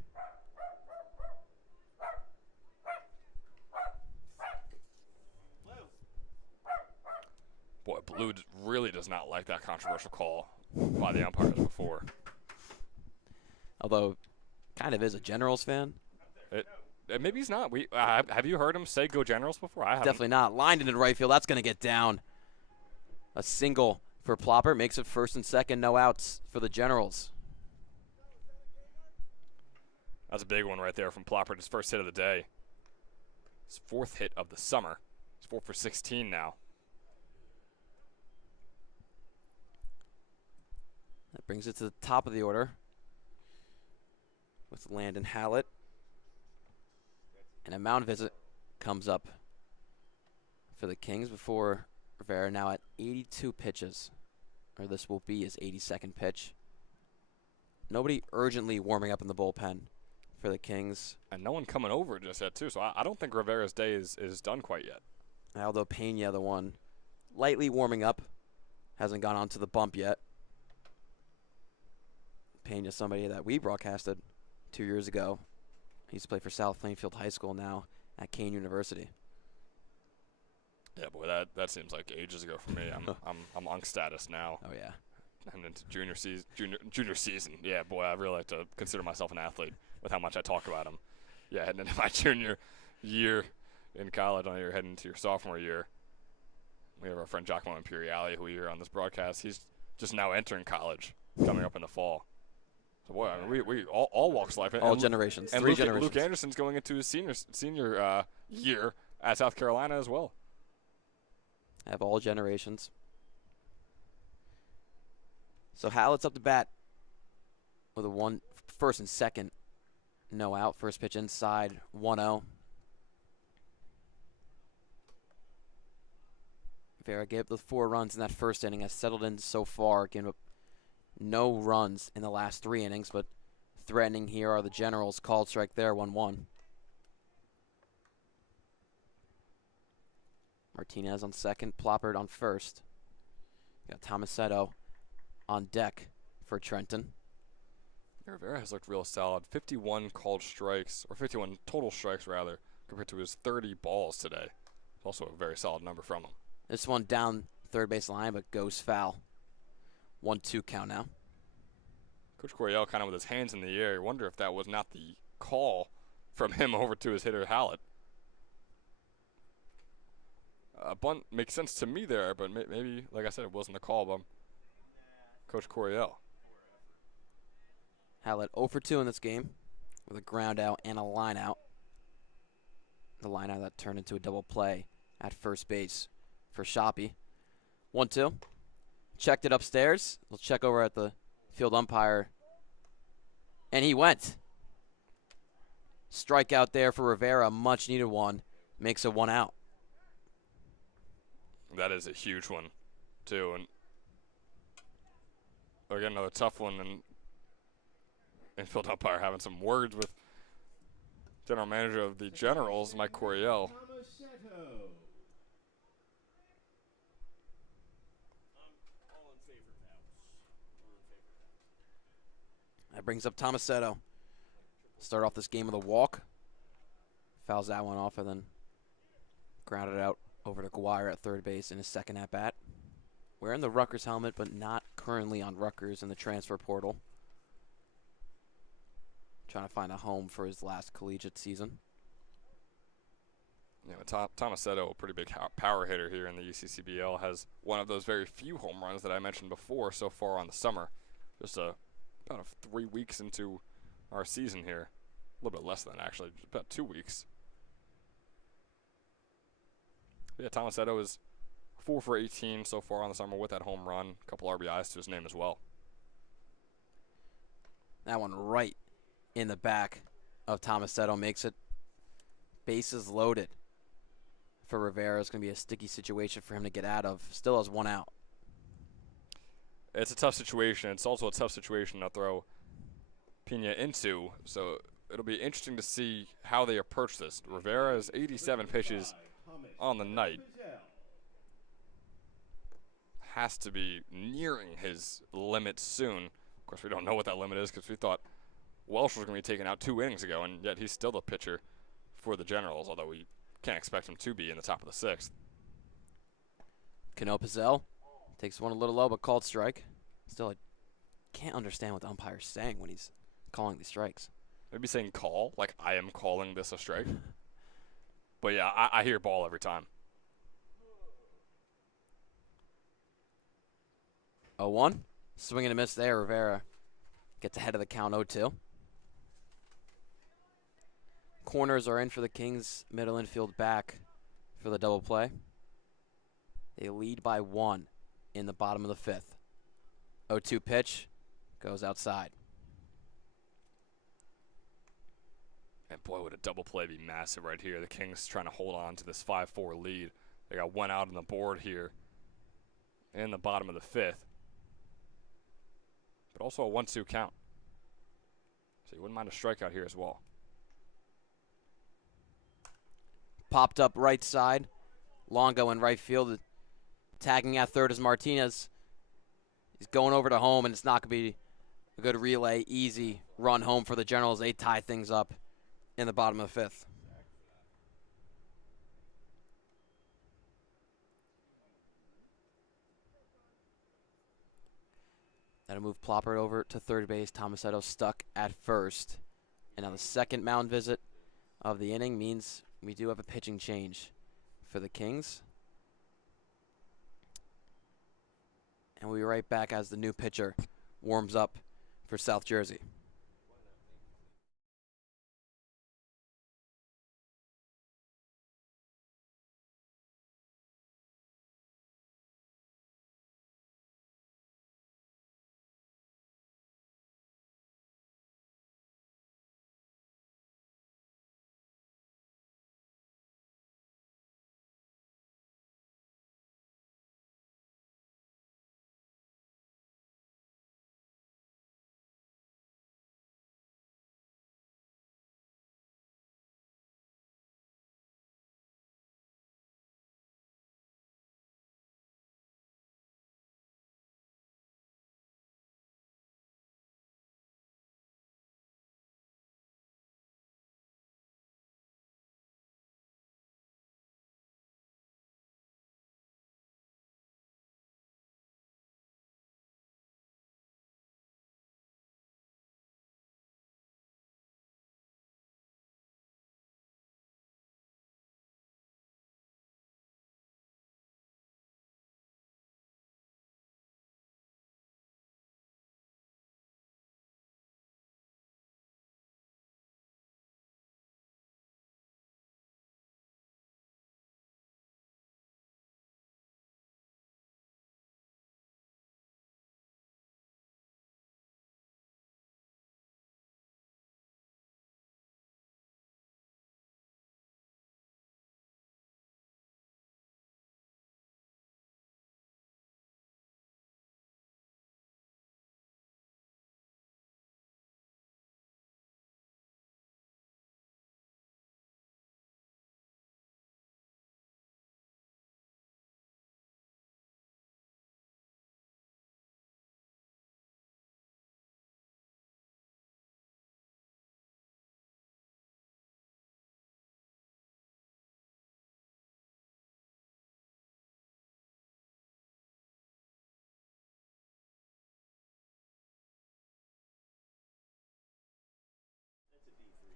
Boy, Blue really does not like that controversial call by the umpires before. Although, kind of is a Generals fan. Maybe he's not. Have you heard him say "Go Generals" before? I haven't. Definitely not. Lined into right field. That's going to get down. A single for Plopper makes it first and second. No outs for the Generals. That's a big one right there from Ploppert, his first hit of the day. His 4th hit of the summer. He's 4 for 16 now. That brings it to the top of the order with Landon Hallett. And a mound visit comes up for the Kings before Rivera now at 82 pitches, or this will be his 82nd pitch. Nobody urgently warming up in the bullpen for the Kings. And no one coming over just yet, too. So I don't think Rivera's day is done quite yet. Aldo Pena, the one lightly warming up, hasn't gone onto the bump yet. Pena, somebody that we broadcasted 2 years ago. He used to play for South Plainfield High School, now at Kane University. Yeah, boy, that seems like ages ago for me. I'm on status now. Oh yeah. And into junior season. Yeah, boy, I really like to consider myself an athlete with how much I talk about him. Yeah, heading into my junior year in college, you're heading into your sophomore year. We have our friend Giacomo Imperiali, who we hear on this broadcast. He's just now entering college, coming up in the fall. So boy, I mean, we all walks of life. All generations. And Three generations. Luke Anderson's going into his senior year at South Carolina as well. Have all generations. So Hallett's up to bat with a first and second. No out. First pitch inside. 1-0. Vera gave up the 4 runs in that first inning. Has settled in so far. Giving up no runs in the last 3 innings, but threatening here are the Generals. Called strike there. 1-1. Martinez on second. Ploppard on first. Got Tomasetto on deck for Trenton. Rivera has looked real solid. 51 called strikes, or 51 total strikes rather, compared to his 30 balls today. It's also a very solid number from him. This one down third base line, but goes foul. 1-2 count now. Coach Coryell kind of with his hands in the air. I wonder if that was not the call from him over to his hitter Hallett. A bunt makes sense to me there, but maybe, like I said, it wasn't the call by Coach Coryell. Hallett 0 for 2 in this game with a ground out and a line out. The line out that turned into a double play at first base for Shoppy. 1-2. Checked it upstairs. We'll check over at the field umpire. And he went. Strikeout there for Rivera. Much needed one. Makes it 1 out. That is a huge one, too. And again, another tough one. And field umpire having some words with general manager of the Generals, Mike Coryell. That brings up Tomasetto. Start off this game with a walk. Fouls that one off and then grounded out over to Guire at third base in his second at-bat. Wearing the Rutgers helmet, but not currently on Rutgers in the transfer portal. Trying to find a home for his last collegiate season. Yeah, Tomasetto, a pretty big power hitter here in the ECCBL, has one of those very few home runs that I mentioned before so far on the summer. Just about 3 weeks into our season here. A little bit less than actually, just about 2 weeks. Yeah, Tomasetto is 4 for 18 so far on the summer with that home run. A couple RBIs to his name as well. That one right in the back of Tomasetto makes it bases loaded for Rivera. It's going to be a sticky situation for him to get out of. Still has 1 out. It's a tough situation. It's also a tough situation to throw Pena into. So it'll be interesting to see how they approach this. Rivera has 87 pitches on the night. Has to be nearing his limit soon. Of course, we don't know what that limit is because we thought Welsh was going to be taken out 2 innings ago, and yet he's still the pitcher for the Generals, although we can't expect him to be in the top of the 6th. Cano Pizzell takes one a little low, but called strike. Still, I can't understand what the umpire's saying when he's calling these strikes. Maybe saying call, like I am calling this a strike. But yeah, I hear ball every time. 0-1. Swing and a miss there. Rivera gets ahead of the count 0-2. Corners are in for the Kings. Middle infield back for the double play. They lead by 1 in the bottom of the 5th. 0-2 pitch goes outside. And boy, would a double play be massive right here. The Kings trying to hold on to this 5-4 lead. They got 1 out on the board here in the bottom of the 5th. But also a 1-2 count. So you wouldn't mind a strikeout here as well. Popped up right side. Longo in right field. Tagging at third is Martinez. He's going over to home, and it's not going to be a good relay, easy run home for the Generals. They tie things up in the bottom of the 5th. That'll move Plopper over to third base. Tomasetto stuck at first. And now the second mound visit of the inning means we do have a pitching change for the Kings. And we'll be right back as the new pitcher warms up for South Jersey.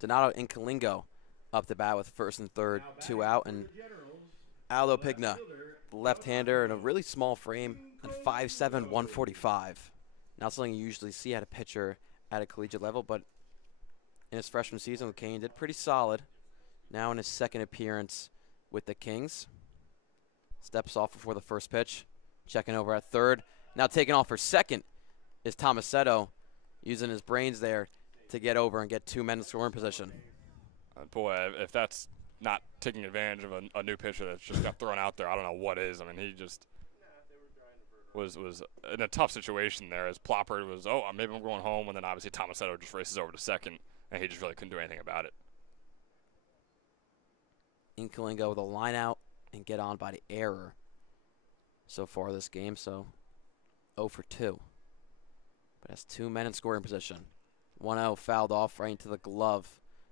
Donato Incalingo up the bat with first and third, 2 out, and Aldo Pigna, the left-hander, in a really small frame at 5'7", 145. Not something you usually see at a pitcher at a collegiate level, but in his freshman season with Kane, did pretty solid. Now in his second appearance with the Kings. Steps off before the first pitch, checking over at third. Now taking off for second is Tomasetto, using his brains there to get over and get 2 men in scoring position. Boy, if that's not taking advantage of a new pitcher that's just got thrown out there, I don't know what is. I mean, he just was in a tough situation there as Plopper was, maybe I'm going home, and then obviously Tomasetto just races over to second, and he just really couldn't do anything about it. Incalingo with a line out and get on by the error so far this game, so 0 for 2. But has 2 men in scoring position. 1-0 fouled off right into the glove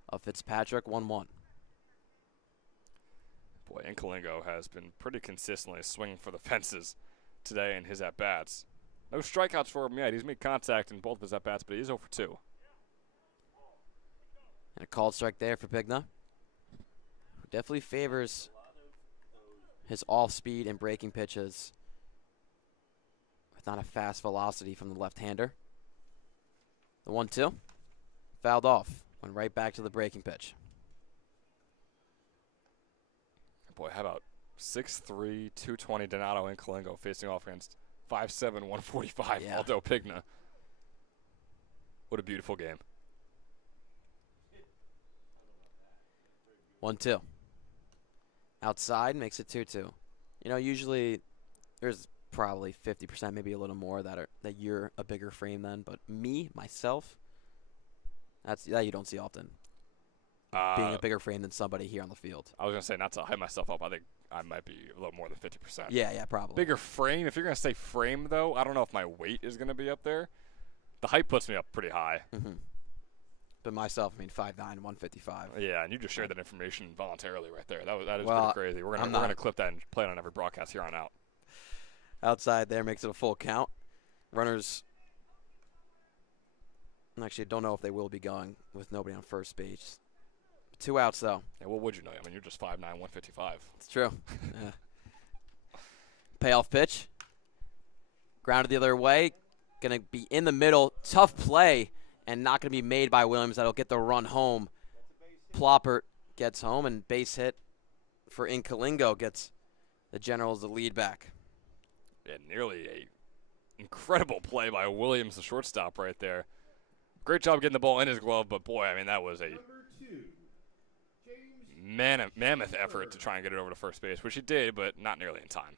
of Fitzpatrick, 1-1. Boy, Incalingo has been pretty consistently swinging for the fences today in his at-bats. No strikeouts for him yet. He's made contact in both of his at-bats, but he's 0 for 2. And a called strike there for Pigna. Definitely favors his off-speed and breaking pitches with not a fast velocity from the left-hander. The 1-2, fouled off, went right back to the breaking pitch. Boy, how about 6'3", 220 Donato Incalingo facing off against 5'7", 145 Yeah. Aldo Pigna. What a beautiful game. 1-2. Outside makes it 2-2. You know, usually there's probably 50%, maybe a little more that you're a bigger frame than. But myself, that you don't see often. Being a bigger frame than somebody here on the field. I was going to say, not to hype myself up, I think I might be a little more than 50%. Yeah, probably. Bigger frame. If you're going to say frame, though, I don't know if my weight is going to be up there. The height puts me up pretty high. Mm-hmm. But myself, 5'9", 155. Yeah, and you just shared that information voluntarily right there. That is pretty crazy. We're gonna clip that and play it on every broadcast here on out. Outside there makes it a full count. Runners, actually, don't know if they will be going with nobody on first base. 2 outs, though. Yeah, what would you know? I mean, you're just 5'9", 155. It's true. Yeah. Payoff pitch. Grounded the other way. Going to be in the middle. Tough play. And not going to be made by Williams. That'll get the run home. Ploppert gets home, and base hit for Inkalingo gets the Generals the lead back. Yeah, nearly a incredible play by Williams, the shortstop right there. Great job getting the ball in his glove, but boy, I mean, that was a mammoth effort to try and get it over to first base, which he did, but not nearly in time.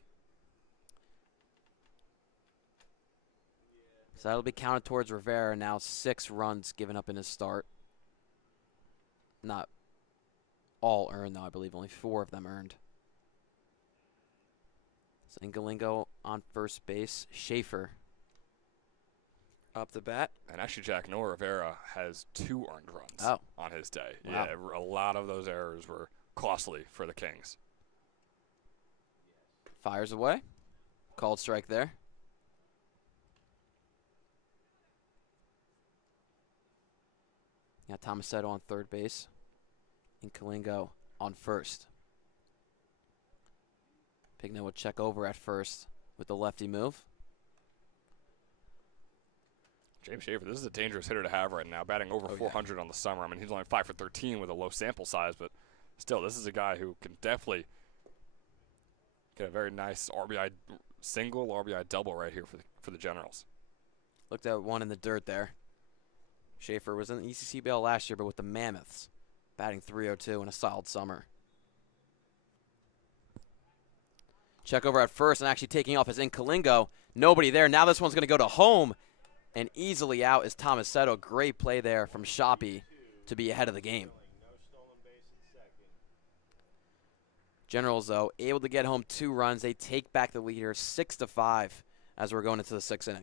So that'll be counted towards Rivera. Now 6 runs given up in his start. Not all earned, though. I believe only 4 of them earned. So Ingalingo on first base. Schaefer up the bat. And actually, Jack Noah Rivera has 2 earned runs on his day. Wow. Yeah, a lot of those errors were costly for the Kings. Fires away. Called strike there. Got Tomasetto on third base. And Kalingo on first. Pigno will check over at first with the lefty move. James Schaefer, this is a dangerous hitter to have right now, batting over 400 on the summer. I mean, he's only 5 for 13 with a low sample size, but still, this is a guy who can definitely get a very nice RBI single, RBI double right here for the Generals. Looked at one in the dirt there. Schaefer was in the ECCBL last year, but with the Mammoths, batting .302 in a solid summer. Check over at first and actually taking off is Inkalingo. Nobody there. Now this one's going to go to home, and easily out is Tomasetto. Great play there from Shoppy to be ahead of the game. Generals, though, able to get home 2 runs. They take back the lead here 6-5 as we're going into the 6th inning.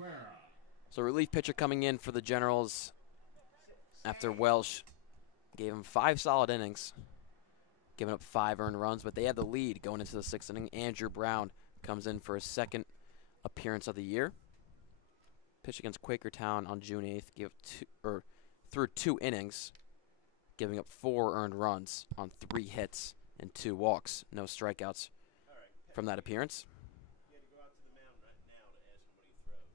Aquera. So relief pitcher coming in for the Generals after Welsh gave him 5 solid innings, giving up 5 earned runs, but they had the lead going into the 6th inning. Andrew Brown comes in for his 2nd appearance of the year. Pitched against Quakertown on June 8th, threw 2 innings, giving up 4 earned runs on 3 hits and 2 walks. No strikeouts from that appearance. He had to go out to the mound right now to ask him what he throws.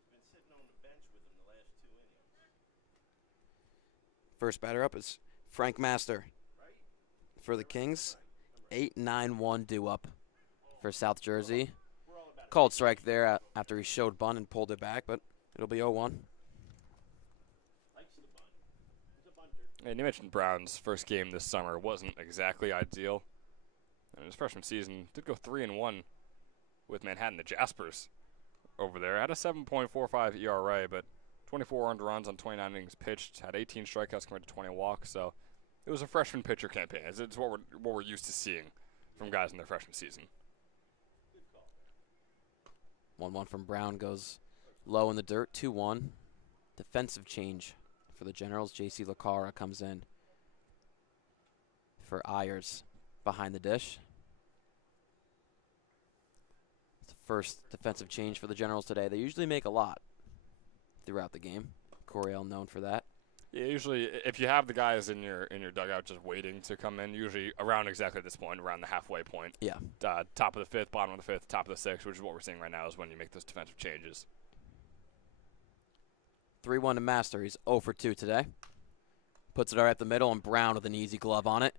He's been sitting on the bench with him the last 2 innings. First batter up is Frank Master for the Kings. 8-9-1 due up for South Jersey. Called strike there after he showed bunt and pulled it back, but it'll be 0-1. Likes the bunt. He's a bunter. And you mentioned Brown's first game this summer wasn't exactly ideal. And his freshman season did go 3-1 with Manhattan, the Jaspers, over there. Had a 7.45 ERA, but 24 earned runs on 29 innings pitched. Had 18 strikeouts compared to 20 walks. So it was a freshman pitcher campaign. It's what we're used to seeing from guys in their freshman season. 1-1 from Brown goes low in the dirt. 2-1. Defensive change for the Generals. J.C. Lacara comes in for Ayers behind the dish. It's the first defensive change for the Generals today. They usually make a lot throughout the game. Coryell known for that. Yeah, usually if you have the guys in your dugout just waiting to come in, usually around exactly this point, around the halfway point. Yeah. Top of the 5th, bottom of the 5th, top of the 6th, which is what we're seeing right now is when you make those defensive changes. 3-1 to Master. He's 0 for 2 today. Puts it right up the middle, and Brown with an easy glove on it.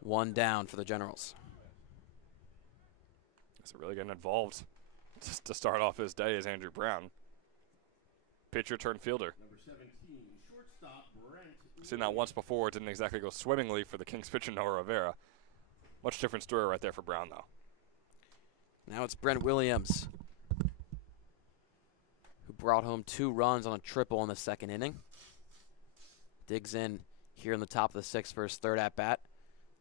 1 down for the Generals. So really getting involved just to start off his day is Andrew Brown. Pitcher turned fielder. Number 17, shortstop Brent. Seen that once before. It didn't exactly go swimmingly for the Kings pitcher Noah Rivera. Much different story right there for Brown, though. Now it's Brent Williams, who brought home 2 runs on a triple in the 2nd inning. Digs in here in the top of the 6th for his 3rd at-bat.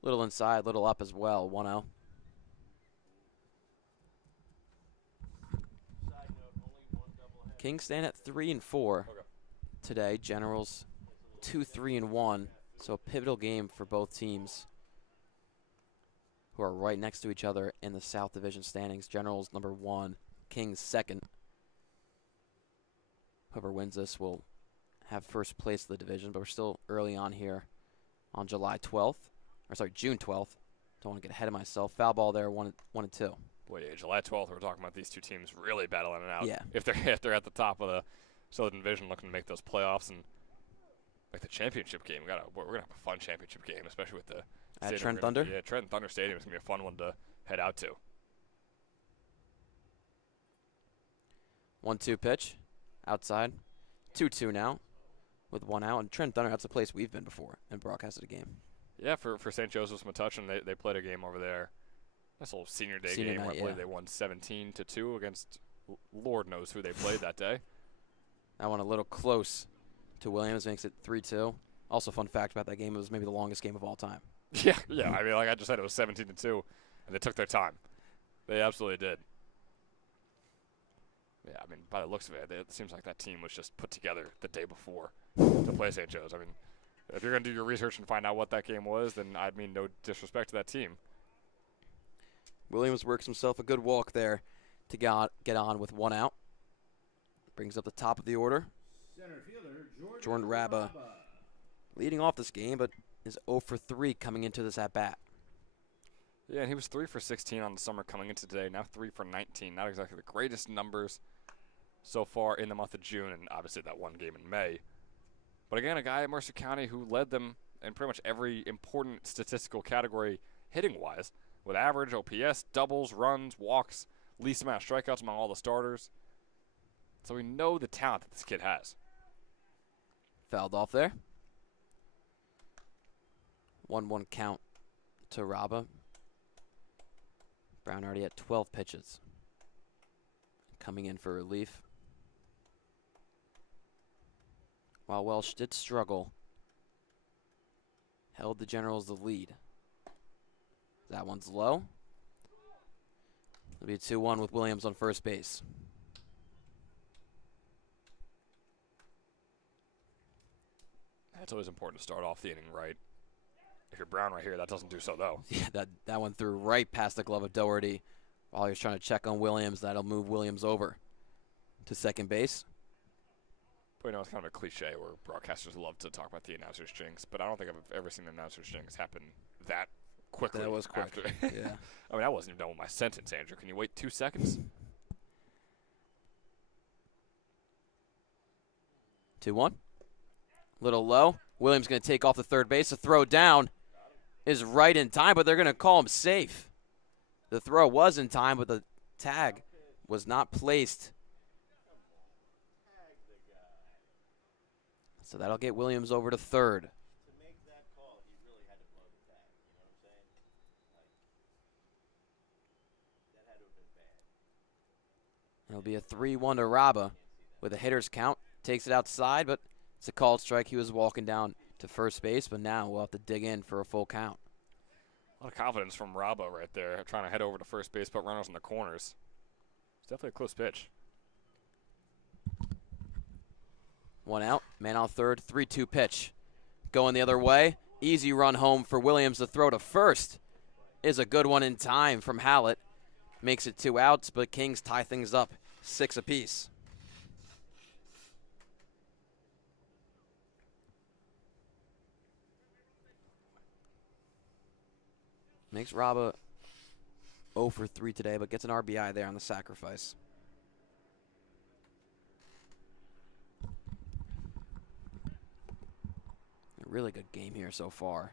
Little inside, little up as well, 1-0. Kings stand at 3-4 today. Generals 2-3-1. So a pivotal game for both teams, who are right next to each other in the South Division standings. Generals number 1, Kings 2nd. Whoever wins this will have first place of the division, but we're still early on here on June 12th. Don't want to get ahead of myself. Foul ball there, 1-2. Well, yeah, July 12th, we're talking about these two teams really battling it out. Yeah. If they're at the top of the Southern Division looking to make those playoffs and like the championship game, we're gonna have a fun championship game, especially with the At stadium Trenton we're gonna- Thunder? Yeah, Trenton Thunder Stadium is gonna be a fun one to head out to. 1-2 pitch, outside. 2-2 now, with 1 out. And Trenton Thunder, that's a place we've been before and broadcasted a game. Yeah, for St. Joseph's Metuchen, they played a game over there. Nice little senior day Senior game where night, I believe yeah. they won 17-2 against Lord knows who they played that day. That one a little close to Williams, makes it 3-2. Also, fun fact about that game, it was maybe the longest game of all time. Yeah. I mean, like I just said, it was 17-2, and they took their time. They absolutely did. Yeah, I mean, by the looks of it, it seems like that team was just put together the day before to play St. Joe's. I mean, if you're going to do your research and find out what that game was, then I mean no disrespect to that team. Williams works himself a good walk there to get on with 1 out. Brings up the top of the order. Center fielder Jordan Rabba leading off this game, but is 0 for 3 coming into this at-bat. Yeah, and he was 3 for 16 on the summer coming into today. Now 3 for 19. Not exactly the greatest numbers so far in the month of June, and obviously that one game in May. But again, a guy at Mercer County who led them in pretty much every important statistical category hitting-wise, with average, OPS, doubles, runs, walks, least amount of strikeouts among all the starters. So we know the talent that this kid has. Fouled off there. 1-1 count to Rabba. Brown already at 12 pitches. Coming in for relief. While Welsh did struggle, held the Generals the lead. That one's low. It'll be a 2-1 with Williams on first base. It's always important to start off the inning right. If you're Brown right here, that doesn't do so, though. Yeah, that one threw right past the glove of Doherty while he was trying to check on Williams. That'll move Williams over to second base. But, it's kind of a cliche where broadcasters love to talk about the announcer's jinx, but I don't think I've ever seen an announcer's jinx happen that quickly. That was quick. After. Yeah. I mean, I wasn't even done with my sentence, Andrew. Can you wait 2 seconds? 2-1. Little low. Williams going to take off the third base. The throw down is right in time, but they're going to call him safe. The throw was in time, but the tag was not placed. So that'll get Williams over to third. To make that call, he really had to blow the tag. You know what I'm saying? Like, that had to have been bad. It'll be a 3-1 to Raba with a hitter's count. Takes it outside, but it's a called strike. He was walking down to first base, but now we'll have to dig in for a full count. A lot of confidence from Raba right there, trying to head over to first base, but runners in the corners. It's definitely a close pitch. 1 out, man on third, 3-2 pitch. Going the other way, easy run home for Williams. The throw to first is a good one in time from Hallett. Makes it 2 outs, but Kings tie things up 6 apiece. Makes Raba 0 for 3 today, but gets an RBI there on the sacrifice. A really good game here so far.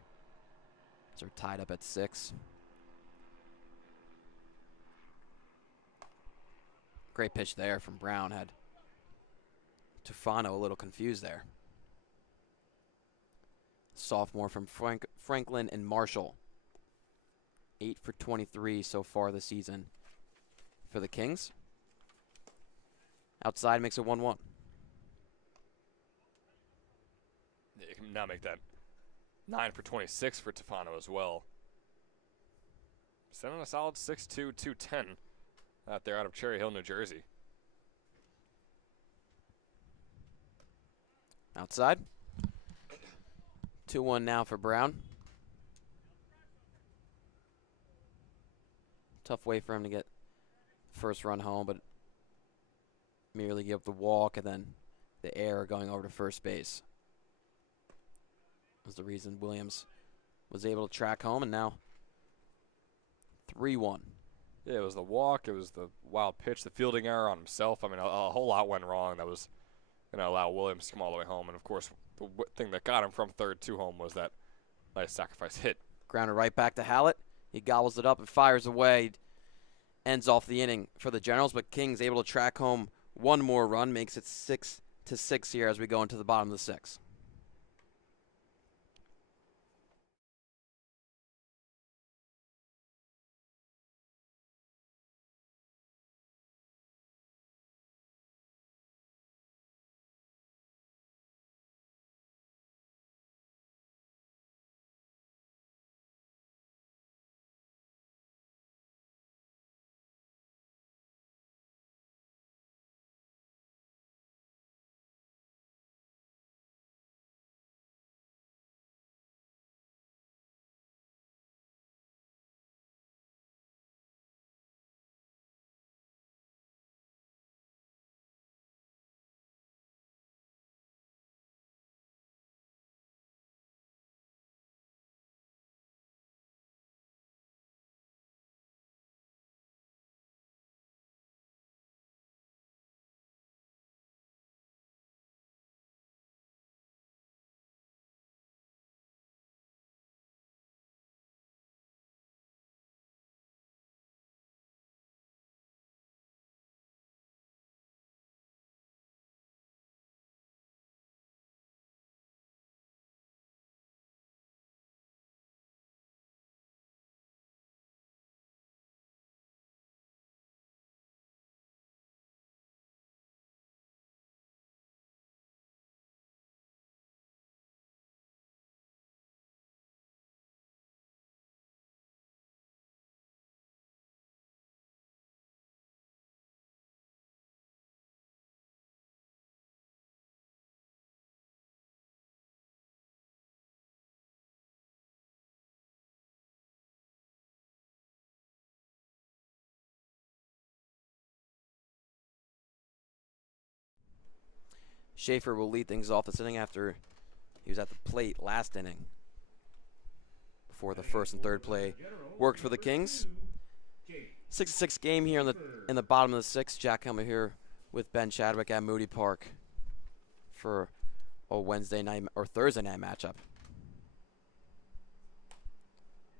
So we're tied up at 6. Great pitch there from Brown. Had Tufano a little confused there. Sophomore from Franklin and Marshall. 8 for 23 so far this season for the Kings. Outside makes it 1-1. Yeah, you can now make that 9 for 26 for Tufano as well. Sending a solid 6'2", 210 out there out of Cherry Hill, New Jersey. Outside. 2-1 now for Brown. Tough way for him to get first run home, but merely give up the walk and then the error going over to first base was the reason Williams was able to track home, and now 3-1. Yeah, it was the walk, it was the wild pitch, the fielding error on himself. I mean, a whole lot went wrong that was going to allow Williams to come all the way home. And, of course, the thing that got him from third to home was that nice sacrifice hit. Grounded right back to Hallett. He gobbles it up and fires away. Ends off the inning for the Generals, but Kings able to track home one more run, makes it 6-6 here as we go into the bottom of the 6th. Schaefer will lead things off this inning after he was at the plate last inning. Before the first and third play worked for the Kings. 6-6 game here in the bottom of the sixth. Jack Helmer here with Ben Chadwick at Moody Park for a Wednesday night or Thursday night matchup.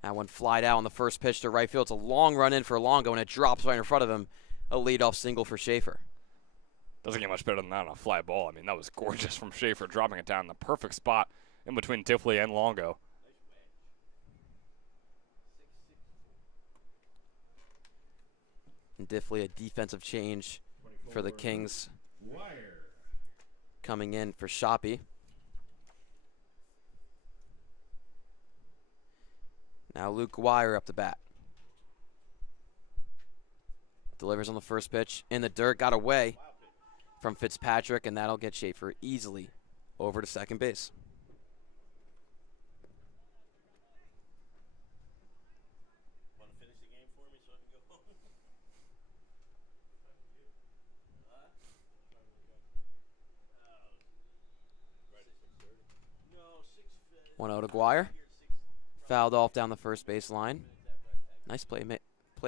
That one flied out on the first pitch to right field. It's a long run in for Longo, and it drops right in front of him. A leadoff single for Schaefer. Doesn't get much better than that on a fly ball. I mean, that was gorgeous from Schaefer, dropping it down in the perfect spot in between Diffley and Longo. And Diffley, a defensive change for the Kings. Coming in for Shoppy. Now Luke Guire up to bat. Delivers on the first pitch. In the dirt, got away from Fitzpatrick, and that'll get Schaefer easily over to second base. Want to finish the game for me so I can go home? Right at 6:30. No, 6:50. 1-0 to Guire. Fouled off down the first base line. Nice play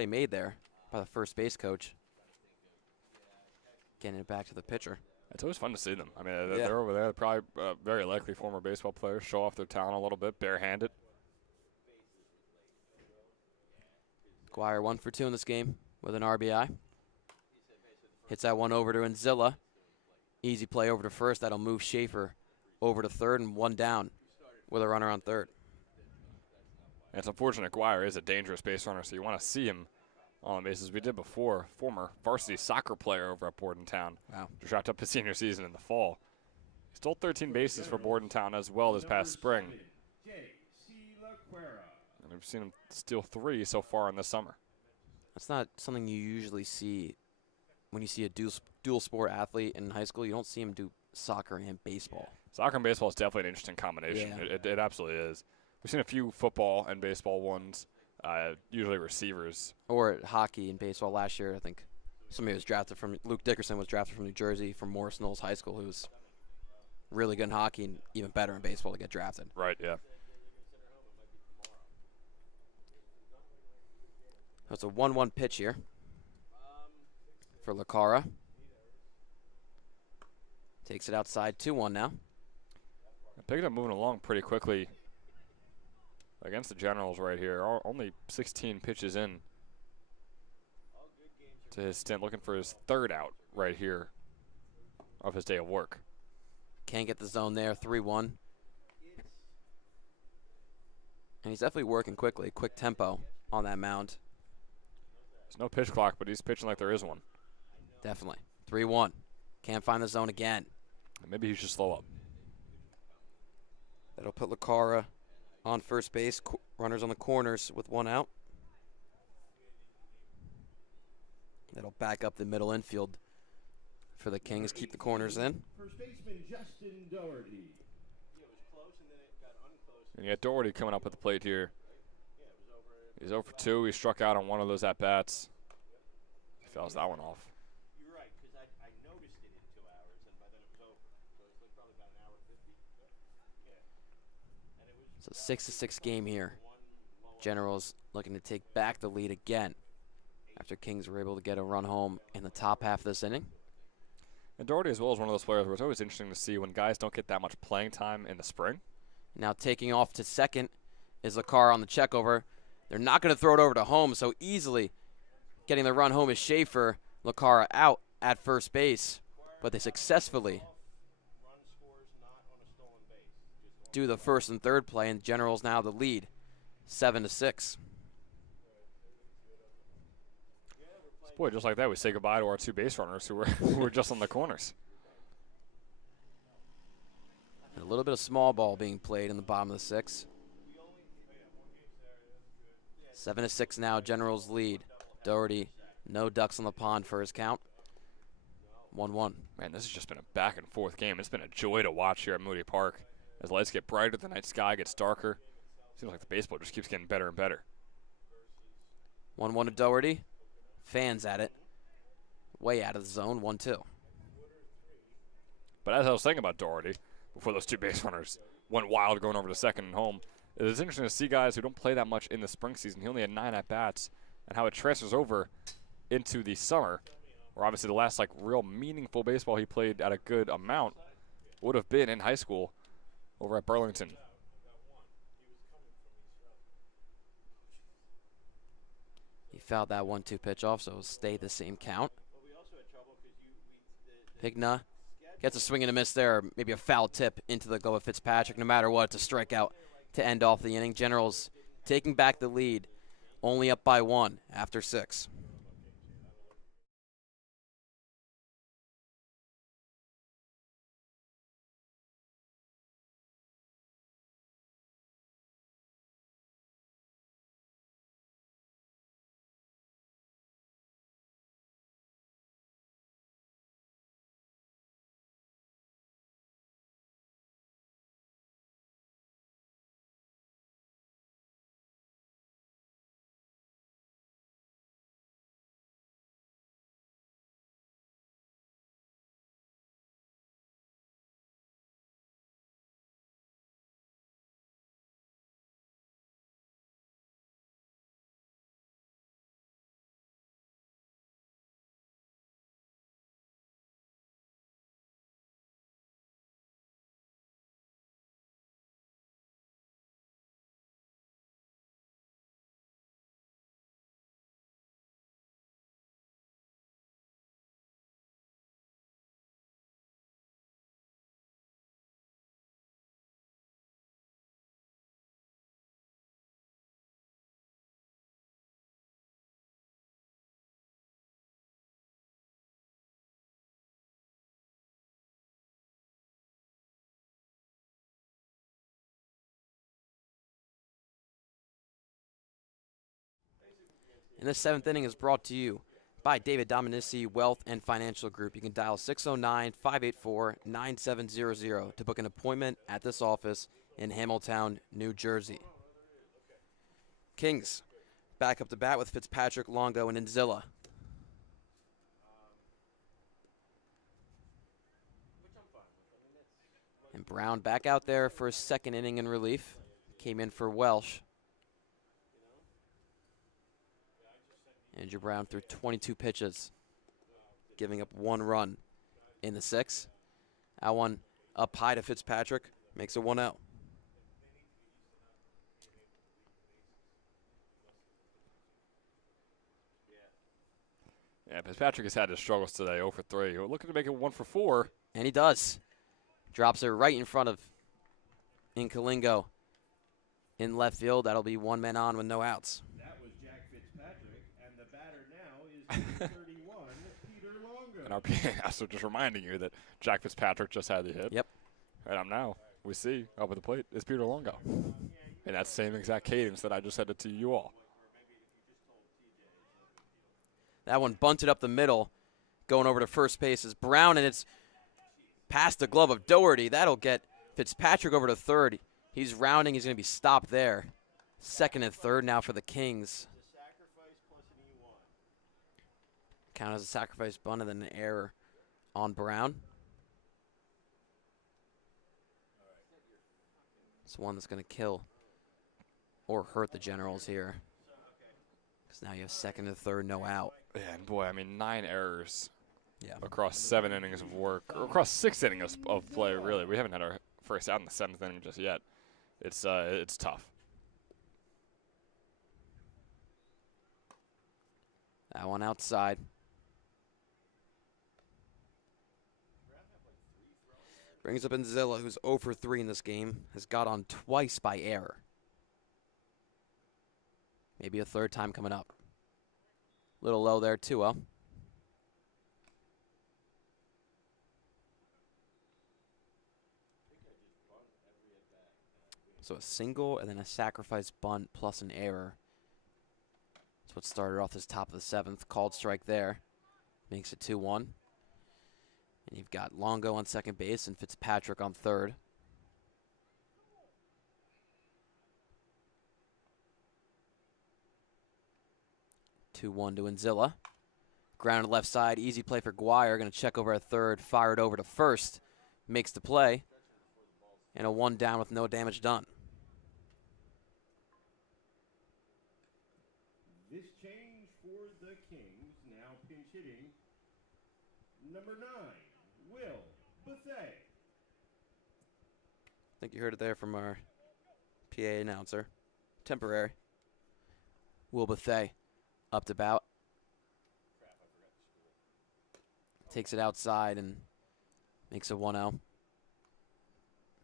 made there by the first base coach. Getting it back to the pitcher. It's always fun to see them. I mean, Yeah. they're over there. They're probably very likely former baseball players. Show off their talent a little bit, barehanded. Guire 1 for 2 in this game with an RBI. Hits that one over to Anzilla. Easy play over to first. That'll move Schaefer over to third and one down with a runner on third. And it's unfortunate Guire is a dangerous base runner, so you want to see him on the bases. We did before, former varsity soccer player over at Bordentown. Wow. Just wrapped up his senior season in the fall. He stole 13 bases for Bordentown as well this past spring. And we've seen him steal 3 so far in the summer. That's not something you usually see when you see a dual sport athlete in high school. You don't see him do soccer and baseball. Soccer and baseball is definitely an interesting combination. Yeah. It absolutely is. We've seen a few football and baseball ones, usually receivers. Or hockey and baseball last year, I think somebody was drafted from, Luke Dickerson was drafted from New Jersey from Morris Knowles High School, who was really good in hockey and even better in baseball to get drafted. Right, yeah. That's a 1-1 pitch here for Lacara. Takes it outside, 2-1 now. Picked up moving along pretty quickly against the Generals right here. Only 16 pitches in to his stint, looking for his third out right here of his day of work. Can't get the zone there, 3-1. And he's definitely working quickly, quick tempo on that mound. There's no pitch clock, but he's pitching like there is one. Definitely. 3-1. Can't find the zone again. Maybe he should slow up. That'll put Lacara on first base. Runners on the corners with one out. That'll back up the middle infield for the Kings. Keep the corners in. First baseman Justin Doherty. Yeah, it was close and then it got unclose. And you got Doherty coming up at the plate here. He's 0 for 2. He struck out on one of those at-bats. He fouls that one off. You're right, because I noticed it in 2 hours, and by then it was over. So it's like probably about an hour 50. Yeah. And it was It's a 6-6 game here. Generals looking to take back the lead again after Kings were able to get a run home in the top half of this inning. And Doherty as well is one of those players where it's always interesting to see when guys don't get that much playing time in the spring. Now taking off to second is Lacara on the checkover. They're not going to throw it over to home, so easily getting the run home is Schaefer. Lacara out at first base, but they successfully run scores not on a stolen base. do the first and third play, and Generals now the lead, 7-6. Boy, just like that, we say goodbye to our 2 base runners who were just on the corners. A little bit of small ball being played in the bottom of the 6th. 7-6 now, Generals lead. Doherty, no ducks on the pond for his count. 1-1. Man, this has just been a back and forth game. It's been a joy to watch here at Moody Park. As lights get brighter, the night sky gets darker. Seems like the baseball just keeps getting better and better. 1-1 to Doherty. Fans at it. Way out of the zone, 1-2. But as I was saying about Doherty, before those two base runners went wild going over to second and home, it is interesting to see guys who don't play that much in the spring season. He only had 9 at-bats, and how it transfers over into the summer, where obviously the last like real meaningful baseball he played at a good amount would have been in high school over at Burlington. He fouled that 1-2 pitch off, so it'll stay the same count. Pigna gets a swing and a miss there, maybe a foul tip into the glove of Fitzpatrick. No matter what, it's a strikeout to end off the inning. Generals taking back the lead, only up by 1 after 6. And this 7th inning is brought to you by David Dominici Wealth and Financial Group. You can dial 609-584-9700 to book an appointment at this office in Hamilton, New Jersey. Kings back up to bat with Fitzpatrick, Longo, and Anzilla. And Brown back out there for his 2nd inning in relief. Came in for Welsh. Andrew Brown threw 22 pitches, giving up 1 run in the 6th. That one up high to Fitzpatrick, makes it 1-0. Yeah, Fitzpatrick has had his struggles today, 0 for 3. We're looking to make it 1 for 4. And he does. Drops it right in front of Incalingo in left field. That'll be 1 man on with no outs. That was Jack Fitzpatrick, and the batter now is number 31, Peter Longo. And our so just reminding you that Jack Fitzpatrick just had the hit. Yep. And now we see up at the plate is Peter Longo. And that same exact cadence that I just said it to you all. That one bunted up the middle, going over to first base is Brown, and it's past the glove of Doherty. That'll get Fitzpatrick over to third. He's rounding. He's going to be stopped there. 2nd and 3rd now for the Kings. Count as a sacrifice bunt and then an error on Brown. It's one that's going to kill or hurt the Generals here. Because now you have 2nd and 3rd, no out. Yeah, and boy, I mean, 9 errors Yeah. across 7 innings of work, or across 6 innings of play, really. We haven't had our first out in the 7th inning just yet. It's tough. That one outside. Brings up Anzilla, who's 0 for 3 in this game, has got on twice by error. Maybe a 3rd time coming up. Little low there, 2-0. So a single and then a sacrifice bunt plus an error. That's what started off this top of the 7th. Called strike there. Makes it 2-1. And you've got Longo on 2nd base and Fitzpatrick on 3rd. To Anzilla. Grounded left side, easy play for Guire. Going to check over at 3rd, fire it over to 1st. makes the play, and a 1 down with no damage done. This change for the Kings, now pinch hitting, number 9, Will Buffet. I think you heard it there from our PA announcer. Temporary. Will Buffet up to bat. Takes it outside and makes a 1-0.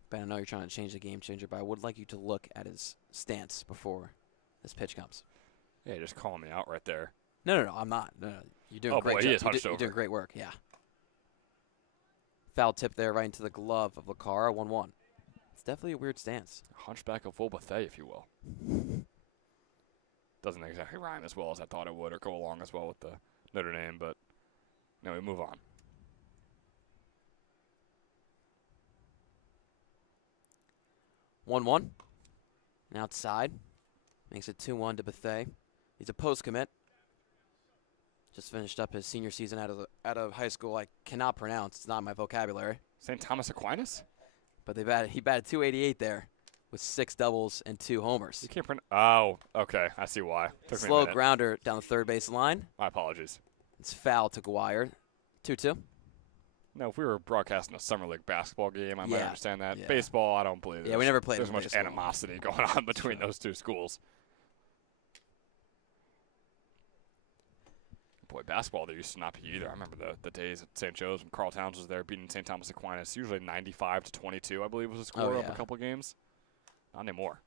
Ben, I know you're trying to change the game changer, but I would like you to look at his stance before this pitch comes. Yeah, just calling me out right there. No, I'm not. No, you're doing Oh, great. boy, he is hunched You're doing over. great work, yeah. Foul tip there right into the glove of Lacara, 1-1. It's definitely a weird stance. Hunchback of full buffet, if you will. Doesn't exactly rhyme as well as I thought it would or go along as well with the Notre Dame, but no, we move on. 1-1. And outside. Makes it 2-1 to Bethea. He's a post commit. Just finished up his senior season out of high school. I cannot pronounce. It's not in my vocabulary. St. Thomas Aquinas? But he batted 288 there with 6 doubles and 2 homers. You can't pronounce. Oh, okay. I see why. Took me a Slow minute. grounder down the third base line. My apologies. It's foul to Guire. 2-2. No, if we were broadcasting a summer league basketball game, I might Yeah, understand that. yeah. Baseball, I don't believe. Yeah, we never played There's much baseball. animosity going on between those two schools. Boy, basketball, there used to not be either. I remember the days at St. Joe's when Carl Towns was there beating St. Thomas Aquinas. Usually 95-22, I believe, was the score Oh, over yeah. a couple games. Not anymore.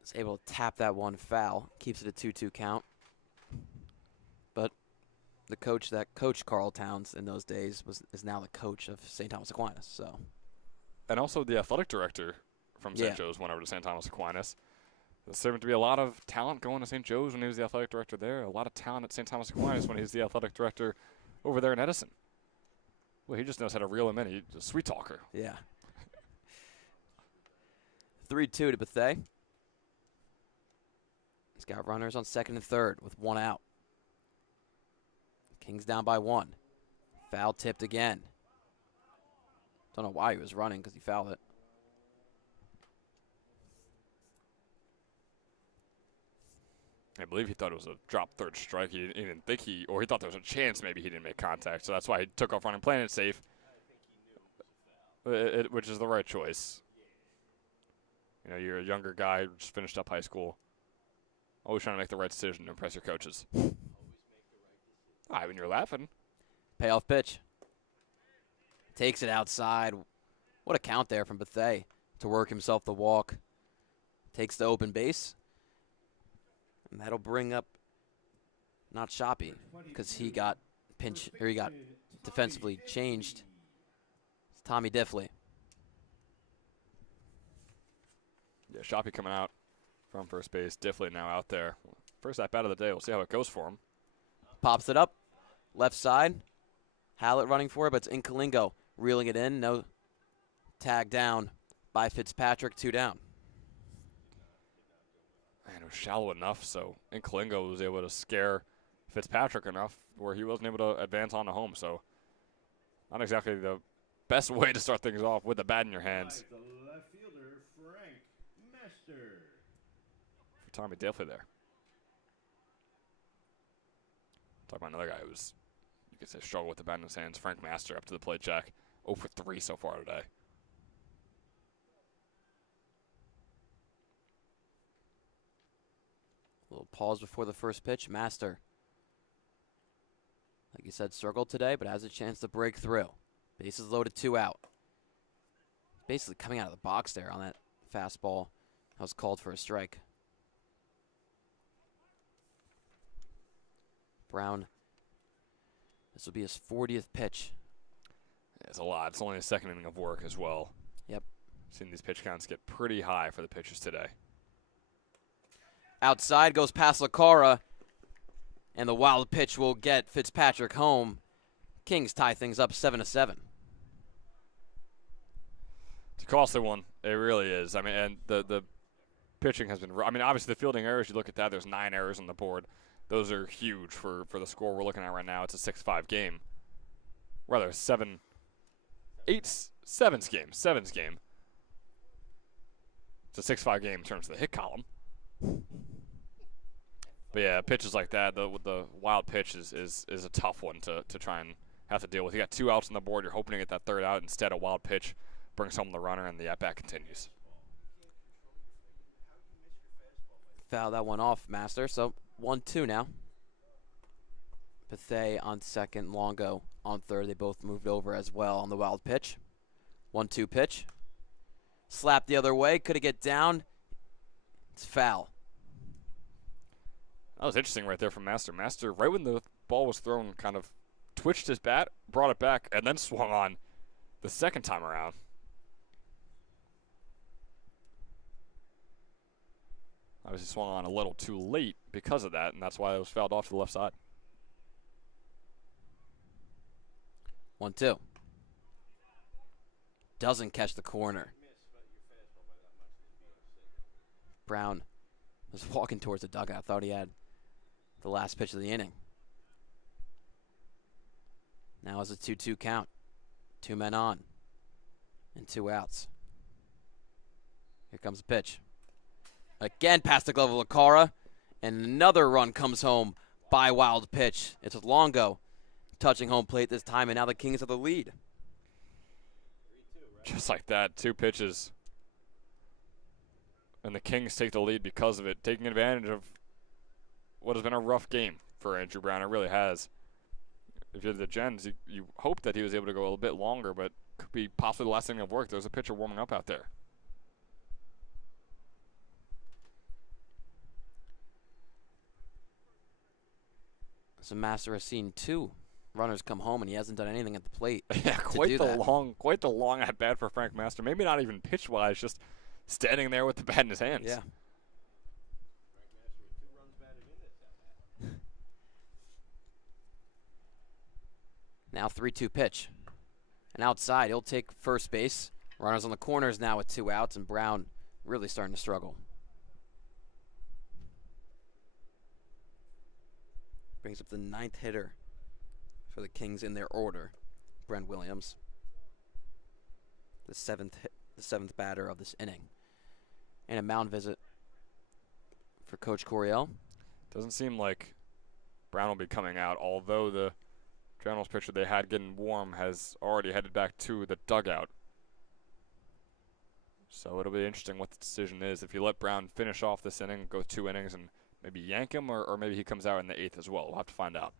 He's able to tap that one foul. Keeps it a 2-2 count. But the coach that coached Carl Towns in those days is now the coach of St. Thomas Aquinas. So And also the athletic director from St. Yeah. Joe's went over to St. Thomas Aquinas. There seemed to be a lot of talent going to St. Joe's when he was the athletic director there. A lot of talent at St. Thomas Aquinas when he was the athletic director over there in Edison. Well, he just knows how to reel him in. He's a sweet talker. yeah. 3-2 to Bethea. He's got runners on second and third with 1 out. Kings down by 1. Foul tipped again. Don't know why he was running because he fouled it. I believe he thought it was a drop third strike. He didn't think he thought there was a chance maybe he didn't make contact. So that's why he took off running, playing it safe, which is the right choice. You know, you're a younger guy who just finished up high school. Always trying to make the right decision to impress your coaches. All right, when you're laughing. Payoff pitch. Takes it outside. What a count there from Bethea to work himself the walk. Takes the open base. And that'll bring up not Shoppy because he got defensively changed. It's Tommy Diffley. Yeah, Shoppy coming out from first base. Diffley now out there. First at bat of the day. We'll see how it goes for him. Pops it up. Left side. Hallett running for it, but it's Inkalingo reeling it in. No tag down by Fitzpatrick. 2 down. Man, it was shallow enough, so Inkalingo was able to scare Fitzpatrick enough where he wasn't able to advance on the home. So not exactly the best way to start things off with the bat in your hands. The left fielder, Frank Master. For Tommy Diffley there. Talk about another guy who was, you could say, struggle with the bat in his hands. Frank Master up to the plate, Jack. 0 for 3 so far today. A little pause before the first pitch. Master, like you said, struggled today, but has a chance to break through. Bases loaded, 2 out. Basically coming out of the box there on that fastball. That was called for a strike. Brown, this will be his 40th pitch. Yeah, it's a lot. It's only the second inning of work as well. Yep. Seen these pitch counts get pretty high for the pitchers today. Outside goes past Lacara, and the wild pitch will get Fitzpatrick home. Kings tie things up 7-7. It's a costly one. It really is. I mean, and the pitching has been. I mean, obviously the fielding errors. You look at that. There's 9 errors on the board. Those are huge for the score we're looking at right now. It's a 6-5 game. Rather 7. Sevens game. It's a 6-5 game in terms of the hit column. But yeah, pitches like that, the wild pitch is a tough one to try and have to deal with. You got 2 outs on the board. You're hoping to get that 3rd out. Instead, a wild pitch brings home the runner, and the at-bat continues. Foul that one off, Master. So 1-2 now. Bethay on second, Longo on third. They both moved over as well on the wild pitch. 1-2 pitch. Slap the other way. Could it get down? It's foul. That was interesting right there from Master. Master, right when the ball was thrown, kind of twitched his bat, brought it back, and then swung on the second time around. Obviously swung on a little too late because of that, and that's why it was fouled off to the left side. 1-2. Doesn't catch the corner. Brown was walking towards the dugout. Thought he had the last pitch of the inning. Now it's a 2-2 count. 2 men on and 2 outs. Here comes the pitch. Again past the glove of Lacara, and another run comes home by wild pitch. It's Longo touching home plate this time, and now the Kings have the lead. Just like that, 2 pitches. And the Kings take the lead because of it, taking advantage of what has been a rough game for Andrew Brown. It really has. If you're the Gens, you hope that he was able to go a little bit longer, but could be possibly the last thing of work. There's a pitcher warming up out there. So Master has seen 2 runners come home, and he hasn't done anything at the plate. Yeah, quite the long at bat for Frank Master. Maybe not even pitch wise, just standing there with the bat in his hands. Yeah. Now 3-2 pitch. And outside, he'll take first base. Runners on the corners now with 2 outs, and Brown really starting to struggle. Brings up the 9th hitter for the Kings in their order, Brent Williams. The seventh batter of this inning. And a mound visit for Coach Coryell. Doesn't seem like Brown will be coming out, although the Generals pitcher they had getting warm has already headed back to the dugout. So it'll be interesting what the decision is. If you let Brown finish off this inning, go 2 innings, and maybe yank him, or maybe he comes out in the 8th as well. We'll have to find out.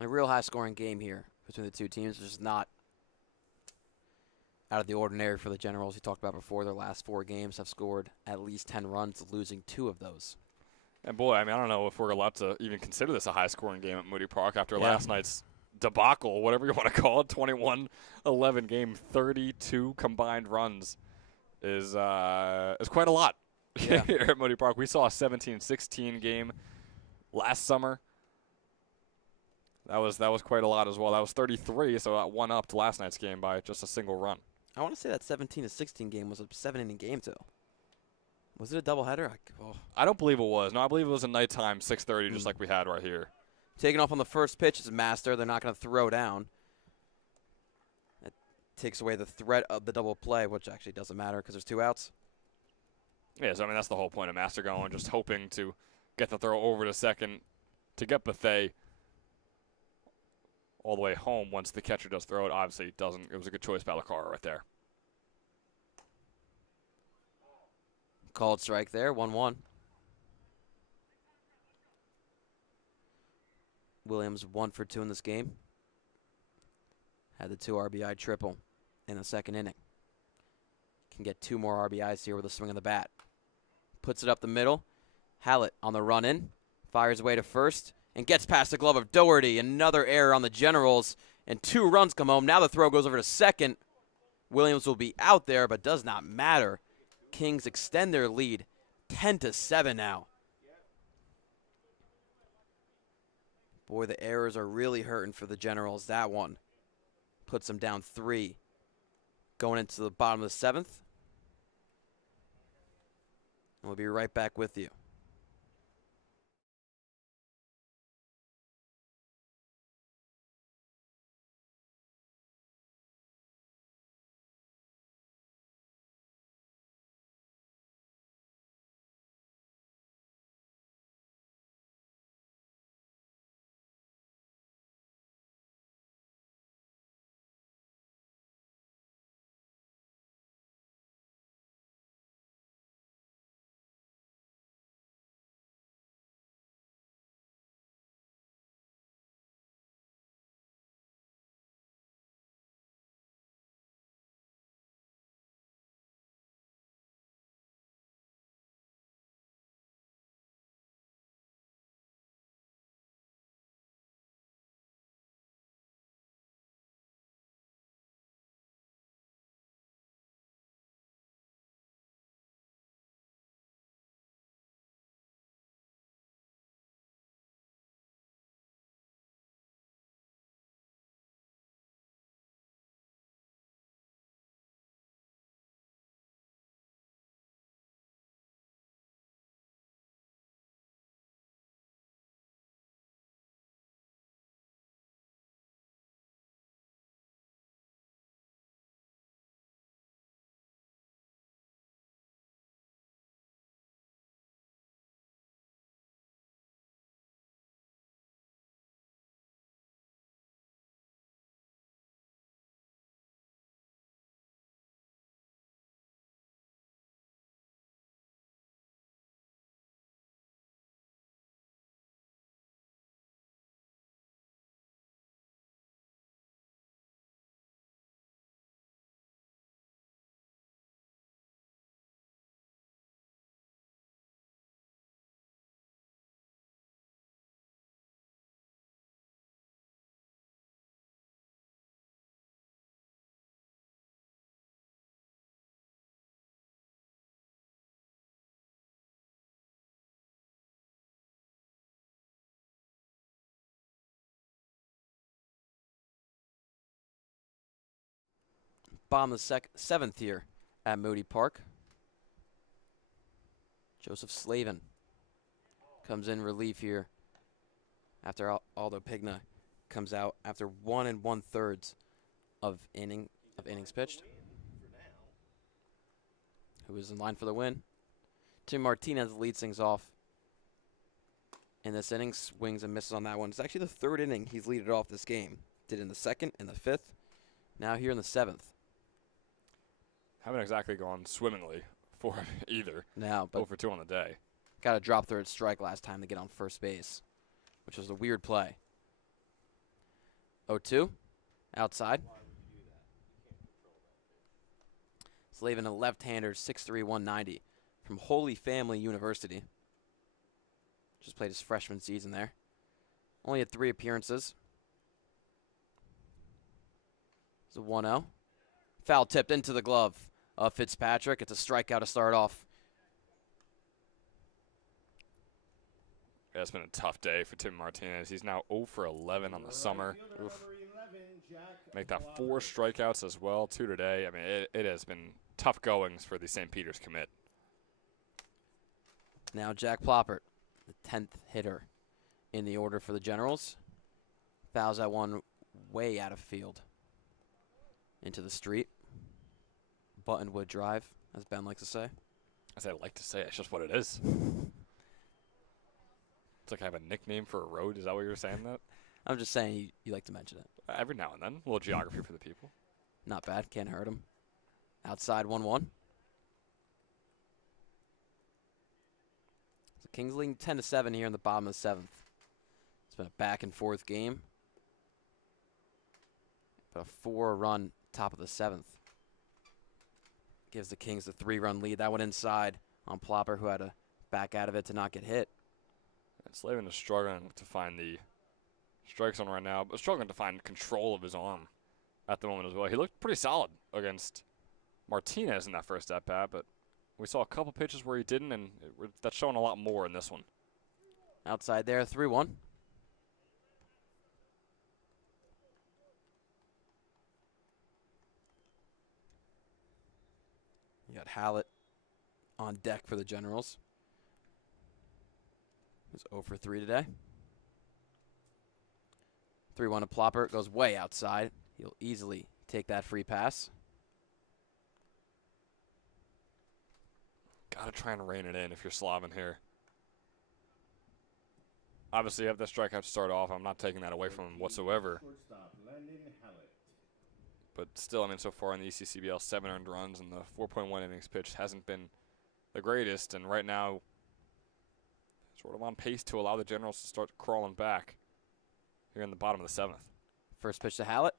A real high-scoring game here between the 2 teams. It's just not out of the ordinary for the Generals. We talked about before, their last 4 games have scored at least 10 runs, losing 2 of those. And boy, I mean, I don't know if we're allowed to even consider this a high-scoring game at Moody Park after last night's debacle, whatever you want to call it. 21-11 game, 32 combined runs is quite a lot here at Moody Park. We saw a 17-16 game last summer. That was quite a lot as well. That was 33, so that one up to last night's game by just a single run. I want to say that 17-16 game was a 7-inning game too. Was it a doubleheader? I don't believe it was. No, I believe it was a nighttime 6:30, just like we had right here. Taking off on the first pitch is Master. They're not going to throw down. That takes away the threat of the double play, which actually doesn't matter because there's 2 outs. Yeah, so I mean that's the whole point of Master going, just hoping to get the throw over to second to get Bethay all the way home once the catcher does throw it. Obviously, it doesn't. It was a good choice by Lacara right there. Called strike there, 1-1. Williams 1 for 2 in this game. Had the 2 RBI triple in the second inning. Can get 2 more RBIs here with a swing of the bat. Puts it up the middle. Hallett on the run in. Fires away to first and gets past the glove of Doherty. Another error on the Generals, and 2 runs come home. Now the throw goes over to second. Williams will be out there, but does not matter. Kings extend their lead 10-7 now. Boy, the errors are really hurting for the Generals. That one puts them down 3 going into the bottom of the 7th. And we'll be right back with you. bottom of the seventh here at Moody Park. Joseph Slavin comes in relief here after Aldo Pigna comes out after 1 1/3 of innings pitched. Who is in line for the win? Tim Martinez leads things off in this inning. Swings and misses on that one. It's actually the third inning he's leaded off this game. Did in the second, in the fifth, now here in the seventh. Haven't exactly gone swimmingly for him either. Now, but 0 for 2 on the day. got a drop third strike last time to get on first base, which was a weird play. 0-2, outside. Slavin, a left-hander, 6'3", 190, from Holy Family University. Just played his freshman season there. Only had 3 appearances. It's a 1-0. Foul tipped into the glove of Fitzpatrick. It's a strikeout to start off. Yeah, it's been a tough day for Tim Martinez. He's now 0 for 11 on the summer. Oof. Make that 4 strikeouts as well, 2 today. I mean, it has been tough goings for the St. Peter's commit. Now Jack Ploppert, the 10th hitter in the order for the Generals. Fouls that one way out of field into the street. Buttonwood Drive, as Ben likes to say. As I like to say, it's just what it is. It's like I have a nickname for a road. Is that what you're saying that? I'm just saying you like to mention it. Every now and then. A little geography for the people. Not bad, can't hurt him. Outside 1-1. So Kings leading 10-7 here in the bottom of the 7th. It's been a back and forth game. But a 4-run top of the 7th. Gives the Kings the 3-run lead. That one inside on Plopper, who had to back out of it to not get hit. And Slavin is struggling to find the strike zone right now, but struggling to find control of his arm at the moment as well. He looked pretty solid against Martinez in that first at-bat, but we saw a couple pitches where he didn't, and that's showing a lot more in this one. Outside there, 3-1. You got Hallett on deck for the Generals. He's 0 for 3 today. 3-1 to Plopper. Goes way outside. He'll easily take that free pass. Got to try and rein it in if you're Slavin here. Obviously, you have that strikeout to start off. I'm not taking that away from him whatsoever. But still, I mean, so far in the ECCBL, 7 earned runs and the 4.1 innings pitched hasn't been the greatest. And right now, sort of on pace to allow the Generals to start crawling back here in the bottom of the 7th. First pitch to Hallett.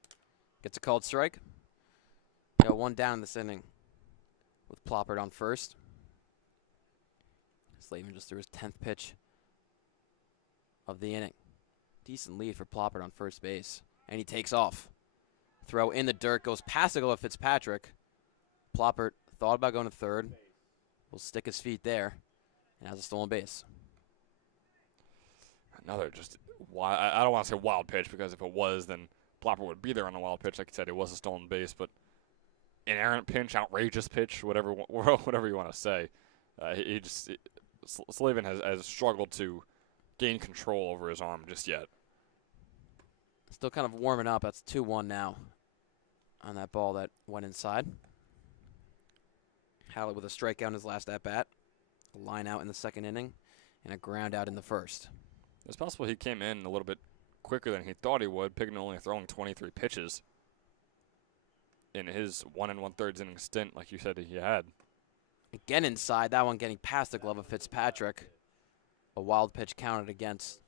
Gets a called strike. You know, 1 down in this inning with Ploppert on first. Slavin just threw his 10th pitch of the inning. Decent lead for Ploppert on first base. And he takes off. Throw in the dirt, goes past the glove of Fitzpatrick. Ploppert thought about going to third. Will stick his feet there and has a stolen base. Another just wild, I don't want to say wild pitch, because if it was, then Plopper would be there on a wild pitch. Like you said, it was a stolen base, but an errant pitch, outrageous pitch, whatever you want to say. Slavin has struggled to gain control over his arm just yet. Still kind of warming up. That's 2-1 now on that ball that went inside. Hallett with a strikeout in his last at-bat. A line out in the second inning and a ground out in the first. It's possible he came in a little bit quicker than he thought he would, Pigna only throwing 23 pitches in his 1 1/3 inning stint, like you said he had. Again inside, that one getting past the glove of Fitzpatrick. A wild pitch counted against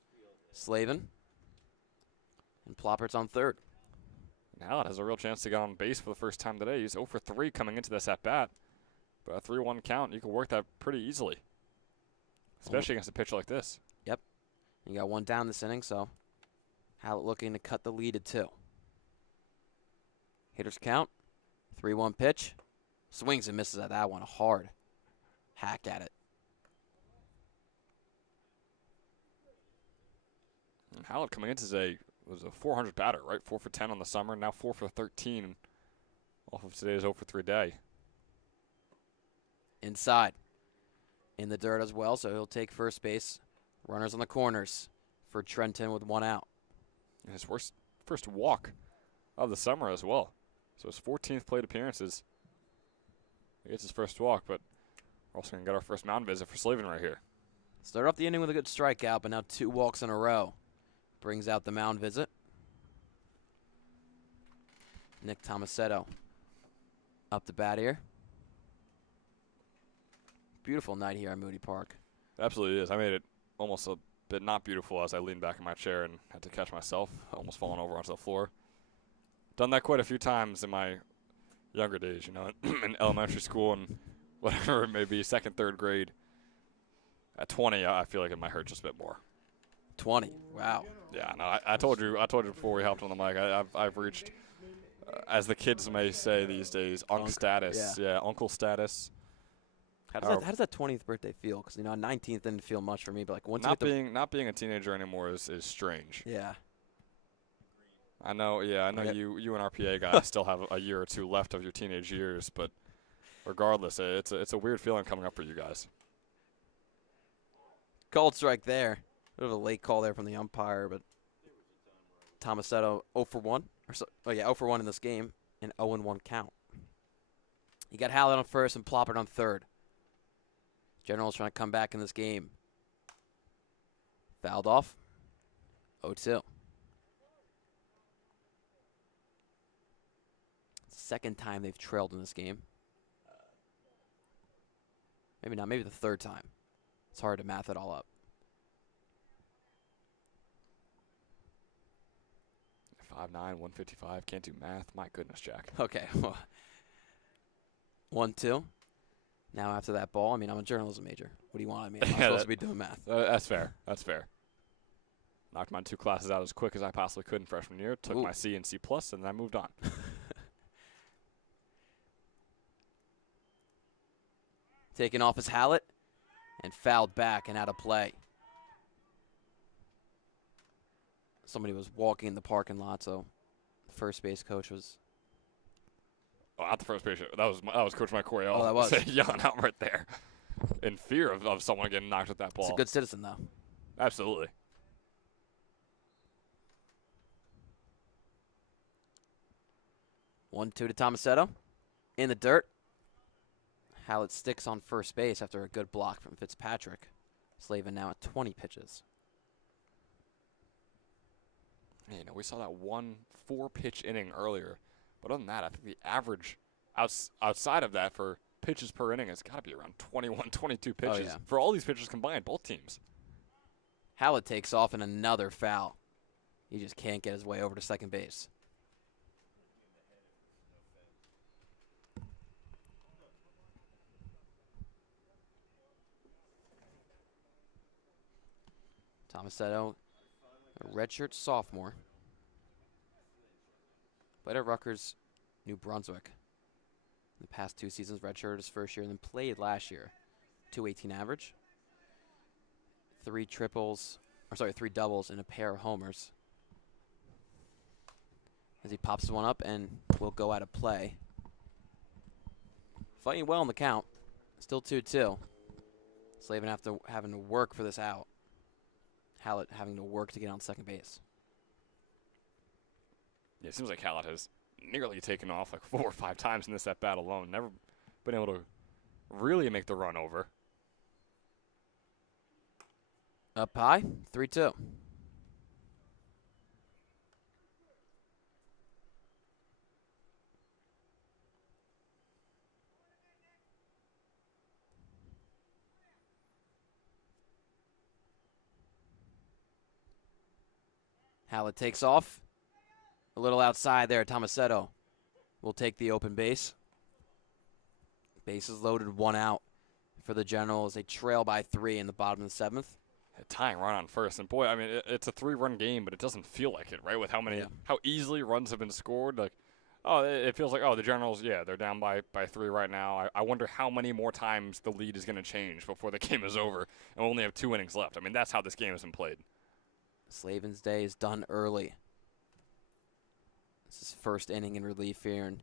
Slavin. And Ploppert's on third. Hallett has a real chance to get on base for the first time today. He's 0 for 3 coming into this at-bat. But a 3-1 count, you can work that pretty easily, especially against a pitcher like this. Yep. You got 1 down this inning, so Hallett looking to cut the lead to 2. Hitters count. 3-1 pitch. Swings and misses at that one. A hard hack at it. And Hallett coming into today was a 400 batter, right? 4 for 10 on the summer, now 4 for 13 off of today's 0 for 3 day. Inside. In the dirt as well, so he'll take first base. Runners on the corners for Trenton with 1 out. His first walk of the summer as well. So his 14th plate appearances. He gets his first walk, but we're also going to get our first mound visit for Slavin right here. Started off the inning with a good strikeout, but now 2 walks in a row. Brings out the mound visit. Nick Tomasetto up to bat here. Beautiful night here at Moody Park. It absolutely is. I made it almost a bit not beautiful as I leaned back in my chair and had to catch myself, almost falling over onto the floor. Done that quite a few times in my younger days, you know, in elementary school and whatever it may be, 2nd, 3rd grade. At 20, I feel like it might hurt just a bit more. 20. Wow. Yeah, no, I told you before we hopped on the mic. I've reached, as the kids may say these days, unk status. Yeah, uncle status. How does that 20th birthday feel? Because, you know, 19th didn't feel much for me, but like once not being a teenager anymore is strange. Yeah. I know. Yeah, I know. You and our PA guy still have a year or 2 left of your teenage years, but regardless, it's a weird feeling coming up for you guys. Called strike there. Bit of a late call there from the umpire, but Tomasetto 0 for 1. 0 for 1 in this game, an 0-1 count. You got Hallett on first and Ploppert on third. Generals trying to come back in this game. Fouled off. 0-2. Second time they've trailed in this game. Maybe not. Maybe the 3rd time. It's hard to math it all up. 5'9", 155. Can't do math. My goodness, Jack. Okay. 1-2. Now after that ball, I mean, I'm a journalism major. What do you want? I mean, I'm supposed to be doing math. That's fair. That's fair. Knocked my 2 classes out as quick as I possibly could in freshman year. Took my C and C+, and then I moved on. Taken off his Hallett and fouled back and out of play. Somebody was walking in the parking lot, so the first base coach was. Oh, not the first base. That was Coach Mike Coryell. Oh, that was yelling out right there, in fear of someone getting knocked with that ball. It's a good citizen, though. Absolutely. One-two to Tomasetto. In the dirt. Hallett sticks on first base after a good block from Fitzpatrick. Slavin now at 20 pitches. You know, we saw that 1 4-pitch inning earlier. But other than that, I think the average outside of that for pitches per inning has got to be around 21, 22 pitches for all these pitchers combined, both teams. Hallett takes off in another foul. He just can't get his way over to second base. Tomasetto, a redshirt sophomore. Played at Rutgers, New Brunswick. In the past 2 seasons, redshirted his first year and then played last year. 218 average. 3 doubles and a pair of homers. As he pops one up and will go out of play. Fighting well in the count. Still 2-2. Slavin having to work for this out. Hallett having to work to get on second base. Yeah, it seems like Hallett has nearly taken off like 4 or 5 times in this at-bat alone. Never been able to really make the run over. Up high, 3-2. Hallett takes off. A little outside there. Tomasetto will take the open base. Bases loaded, 1 out for the Generals. They trail by 3 in the bottom of the 7th. A tying run on first, and boy, I mean, it's a 3-run game, but it doesn't feel like it, right? With how easily runs have been scored. Like, it feels like, the Generals, they're down by 3 right now. I wonder how many more times the lead is going to change before the game is over, and we only have 2 innings left. I mean, that's how this game has been played. Slavin's day is done early. This is first inning in relief here, and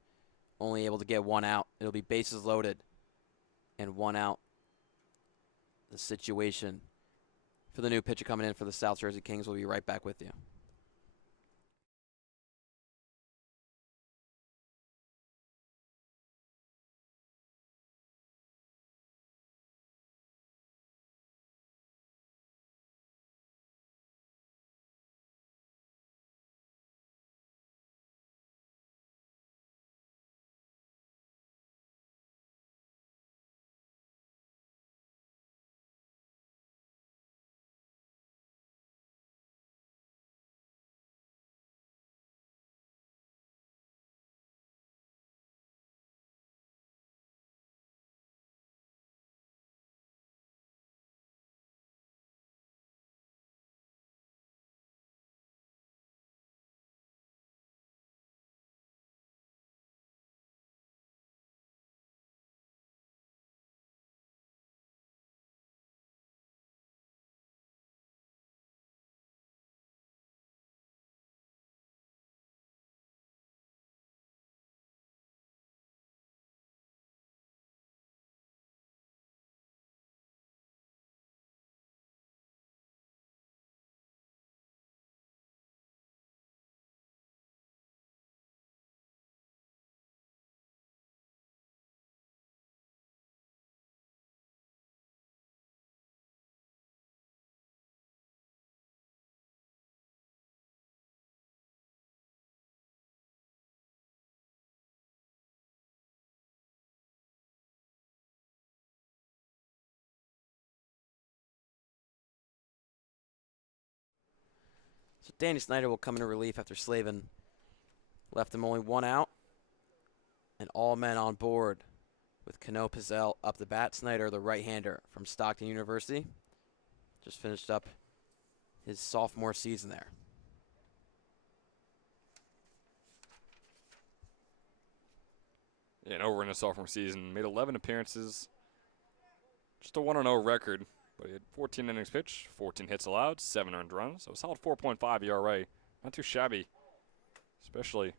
only able to get one out. It'll be bases loaded and one out. The situation for the new pitcher coming in for the South Jersey Kings. We'll be right back with you. So Danny Snyder will come into relief after Slavin left him only one out. And all men on board with Cano Pizzell up the bat. Snyder, the right-hander from Stockton University, just finished up his sophomore season there. Yeah, and over in his sophomore season, made 11 appearances, just a 1-0 record. But he had 14 innings pitched, 14 hits allowed, 7 earned runs. So a solid 4.5 ERA. Not too shabby, especially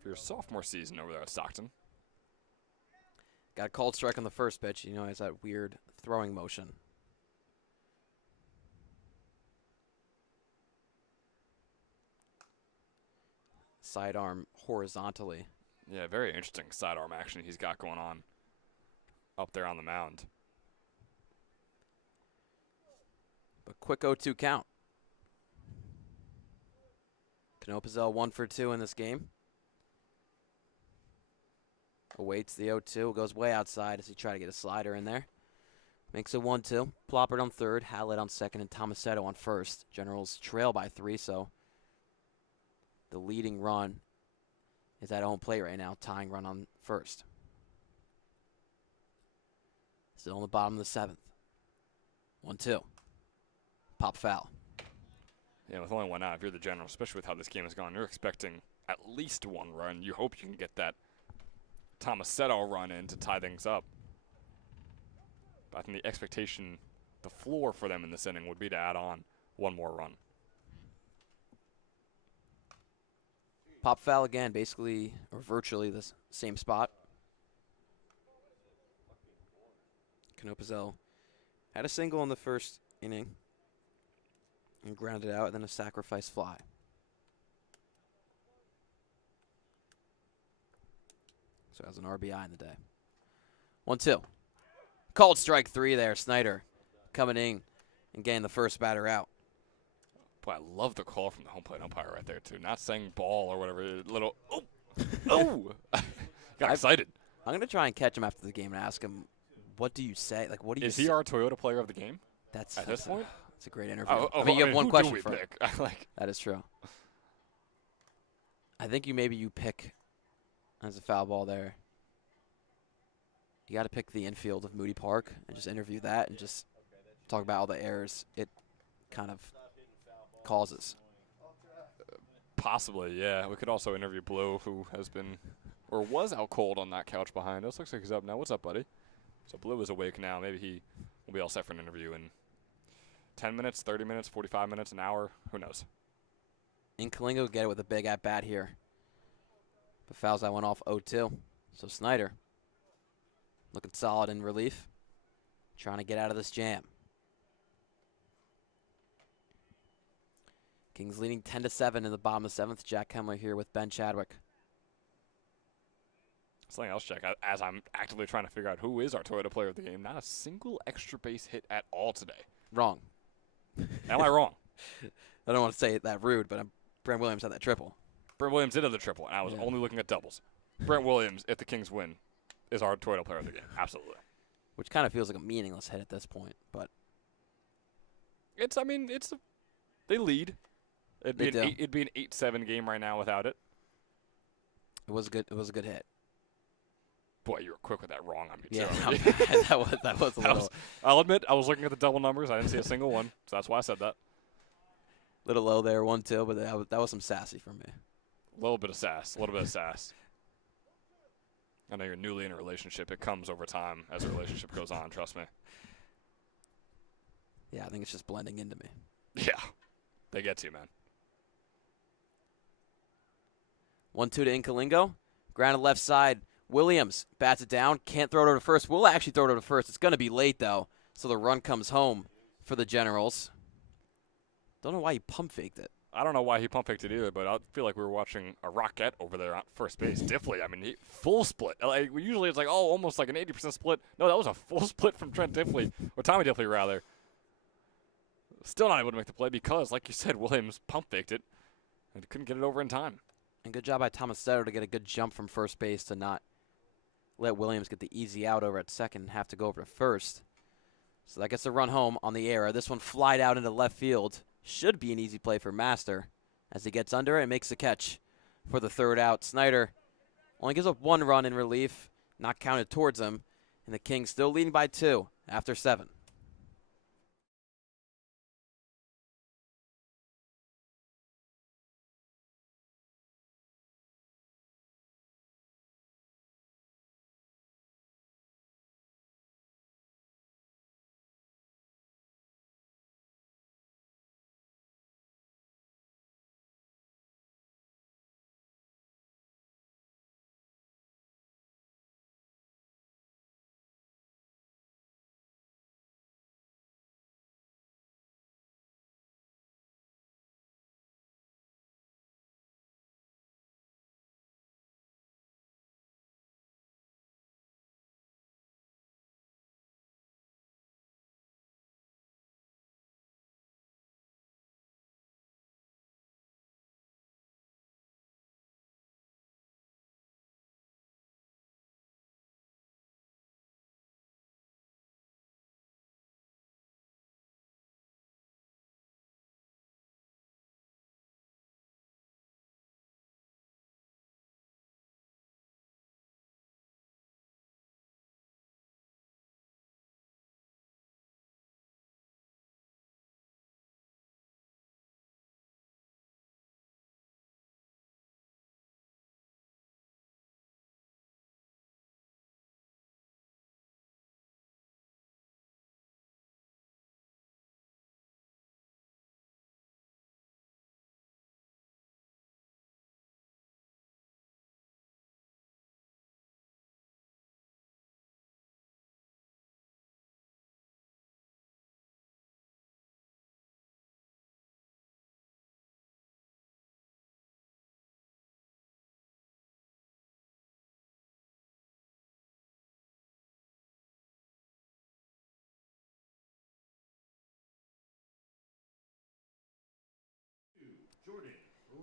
for your sophomore season over there at Stockton. Got a called strike on the first pitch. You know, he has that weird throwing motion. Sidearm horizontally. Yeah, very interesting sidearm action he's got going on up there on the mound. But quick 0-2 count. Cano Pizzell 1 for 2 in this game. Awaits the 0-2, goes way outside as he tries to get a slider in there. Makes a 1-2. Ploppert on third, Hallett on second, and Tomasetto on first. Generals trail by 3, so the leading run is at home plate right now, tying run on first. Still on the bottom of the 7th. 1-2. Pop foul. Yeah, with only one out, if you're the General, especially with how this game has gone, you're expecting at least one run. You hope you can get that Tomasetto run in to tie things up. But I think the expectation, the floor for them in this inning would be to add on one more run. Pop foul again, basically, or virtually the same spot. Cano Pizzell had a single in the first inning and grounded out, and then a sacrifice fly. So as an RBI in the day. 1-2. Called strike 3 there. Snyder coming in and getting the first batter out. Boy, I love the call from the home plate umpire right there, too. Not saying ball or whatever. Little, oh, oh. Got excited. I'm going to try and catch him after the game and ask him, what do you say? Like, what do you Is say? he our Toyota player of the game That's at this point? That's a great interview. Oh, I mean, you have one who question do we for him. pick? Like, That is true. I think you pick as a foul ball there. You got to pick the infield of Moody Park and just interview that and just talk about all the errors it kind of causes. possibly, yeah. We could also interview Blue, who has been, or was out cold on that couch behind us. Looks like he's up now. What's up, buddy? So Blue is awake now. Maybe he will be all set for an interview in 10 minutes, 30 minutes, 45 minutes, an hour. Who knows? And Kalinga will get it with a big at-bat here. But fouls that went off 0-2. So Snyder looking solid in relief. Trying to get out of this jam. Kings leading 10-7 in the bottom of the 7th. Jack Kemler here with Ben Chadwick. Something else, Jack, as I'm actively trying to figure out who is our Toyota player of the game. Not a single extra base hit at all today. Wrong. Am I wrong? I don't want to say it that rude, but Brent Williams had that triple. Brent Williams did have the triple, and I was only looking at doubles. Brent Williams, if the Kings win, is our Toyota player of the game. Absolutely. Which kind of feels like a meaningless hit at this point, but they lead. It'd They be an 8-7 game right now without it. it was good. It was a good hit. Boy, you were quick with that wrong on me, Yeah, too. not bad. that was a little, I'll admit, I was looking at the double numbers. I didn't see a single one, so that's why I said that. little low there, 1-2, but that was some sassy from me. A little bit of sass. I know you're newly in a relationship. It comes over time as the relationship goes on, trust me. Yeah, I think it's just blending into me. Yeah, they get to you, man. 1-2 to Inkalingo. Grounded left side. Williams bats it down. Can't throw it over to first. Will actually throw it over to first. It's going to be late, though, so the run comes home for the Generals. Don't know why he pump faked it. I don't know why he pump faked it either, but I feel like we were watching a rocket over there on first base. Diffley, I mean, full split. Like, usually it's like, almost like an 80% split. No, that was a full split from Trent Diffley, or Tommy Diffley, rather. Still not able to make the play because, like you said, Williams pump faked it and couldn't get it over in time. And good job by Thomas Setter to get a good jump from first base to not let Williams get the easy out over at second and have to go over to first. So that gets the run home on the error. This one flied out into left field. Should be an easy play for Master as he gets under it and makes the catch for the third out. Snyder only gives up 1 run in relief, not counted towards him, and the Kings still leading by 2 after 7.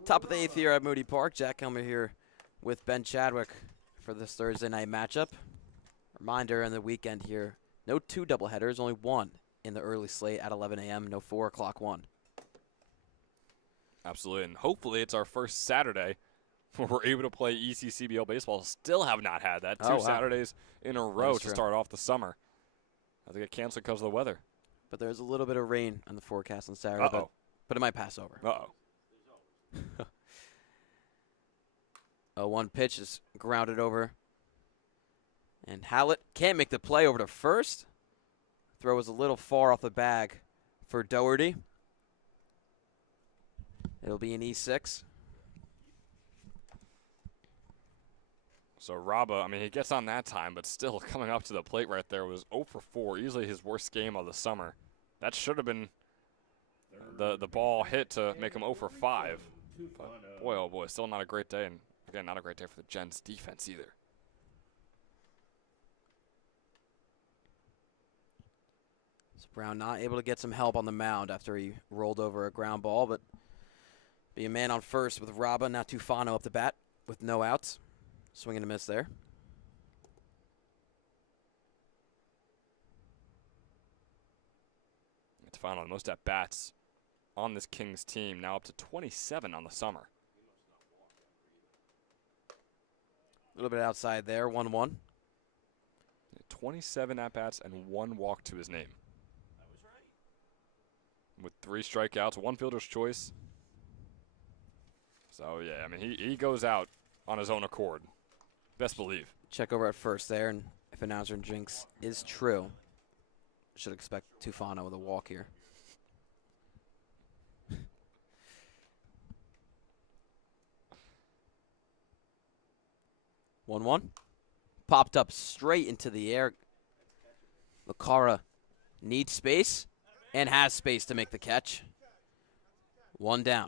Top of the 8th here at Moody Park. Jack Helmer here with Ben Chadwick for this Thursday night matchup. Reminder in the weekend here, no 2 doubleheaders, only 1 in the early slate at 11 a.m., no 4 o'clock one. Absolutely, and hopefully it's our first Saturday where we're able to play ECCBL baseball. Still have not had that. 2 Saturdays in a row to start off the summer. I think it canceled because of the weather. But there's a little bit of rain on the forecast on Saturday, but it might pass over. Uh-oh. 1 pitch is grounded over. And Hallett can't make the play over to first. Throw was a little far off the bag for Doherty. It'll be an E6. So Raba, I mean, he gets on that time, but still coming up to the plate right there was 0 for 4, easily his worst game of the summer. That should have been the ball hit to make him 0 for 5. But boy, oh boy, still not a great day, and again, not a great day for the Gens defense either. So Brown not able to get some help on the mound after he rolled over a ground ball, but be a man on first with Raba, now Tufano up the bat with no outs. Swing and a miss there. Tefano, the most at-bats on this Kings team, now up to 27 on the summer. A little bit outside there, 1-1. 27 at-bats and 1 walk to his name. With 3 strikeouts, 1 fielder's choice. So, yeah, I mean, he goes out on his own accord. Best believe. Check over at first there, and if announcer and jinx is true, should expect Tufano with a walk here. One. Popped up straight into the air. Lucara needs space and has space to make the catch. 1 down.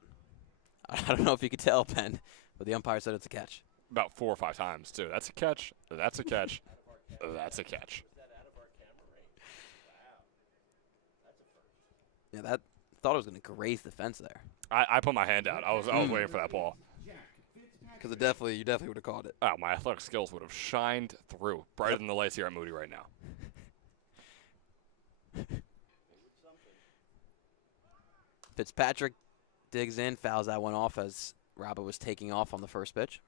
I don't know if you could tell, Ben, but the umpire said it's a catch. About 4 or 5 times, too. That's a catch. That's a catch. That's a catch. Yeah, that thought it was going to graze the fence there. I put my hand out. I was waiting for that ball. Because you definitely would have caught it. Oh, my athletic skills would have shined through. Brighter than the lights here at Moody right now. Fitzpatrick digs in, fouls that one off as Raba was taking off on the first pitch.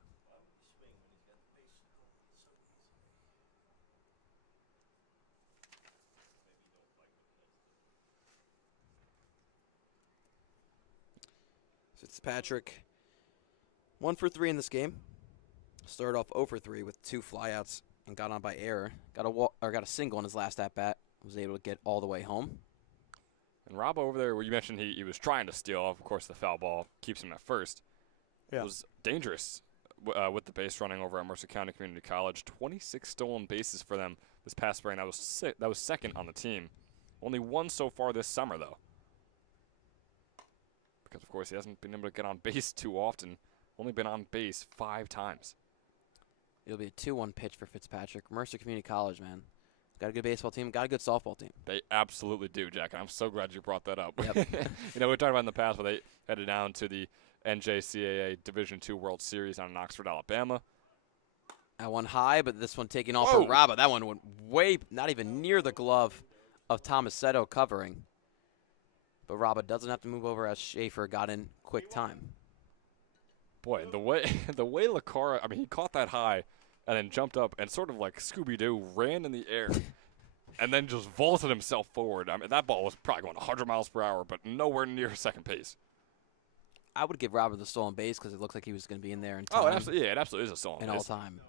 Fitzpatrick 1 for 3 in this game. Started off 0 for 3 with 2 flyouts and got on by error. Got a single in his last at bat. Was able to get all the way home. And Rob over there, where you mentioned he was trying to steal off. Of course, the foul ball keeps him at first. Yeah. It was dangerous with the base running over at Mercer County Community College. 26 stolen bases for them this past spring. That was second on the team. Only 1 so far this summer, though. Because, of course, he hasn't been able to get on base too often. Only been on base 5 times. It'll be a 2-1 pitch for Fitzpatrick. Mercer Community College, man. Got a good baseball team, got a good softball team. They absolutely do, Jack, and I'm so glad you brought that up. Yep. We talked about in the past where they headed down to the NJCAA Division II World Series down in Oxford, Alabama. That one high, but this one taking off for Raba. That one went way, not even near the glove of Tomasetto covering. But Raba doesn't have to move over as Schaefer got in quick time. Boy, the way Lucara, I mean, he caught that high and then jumped up and sort of like Scooby-Doo ran in the air and then just vaulted himself forward. I mean, that ball was probably going 100 miles per hour, but nowhere near second pace. I would give Robert the stolen base because it looked like he was going to be in there in time. Oh, absolutely, yeah, it absolutely is a stolen base. In all time.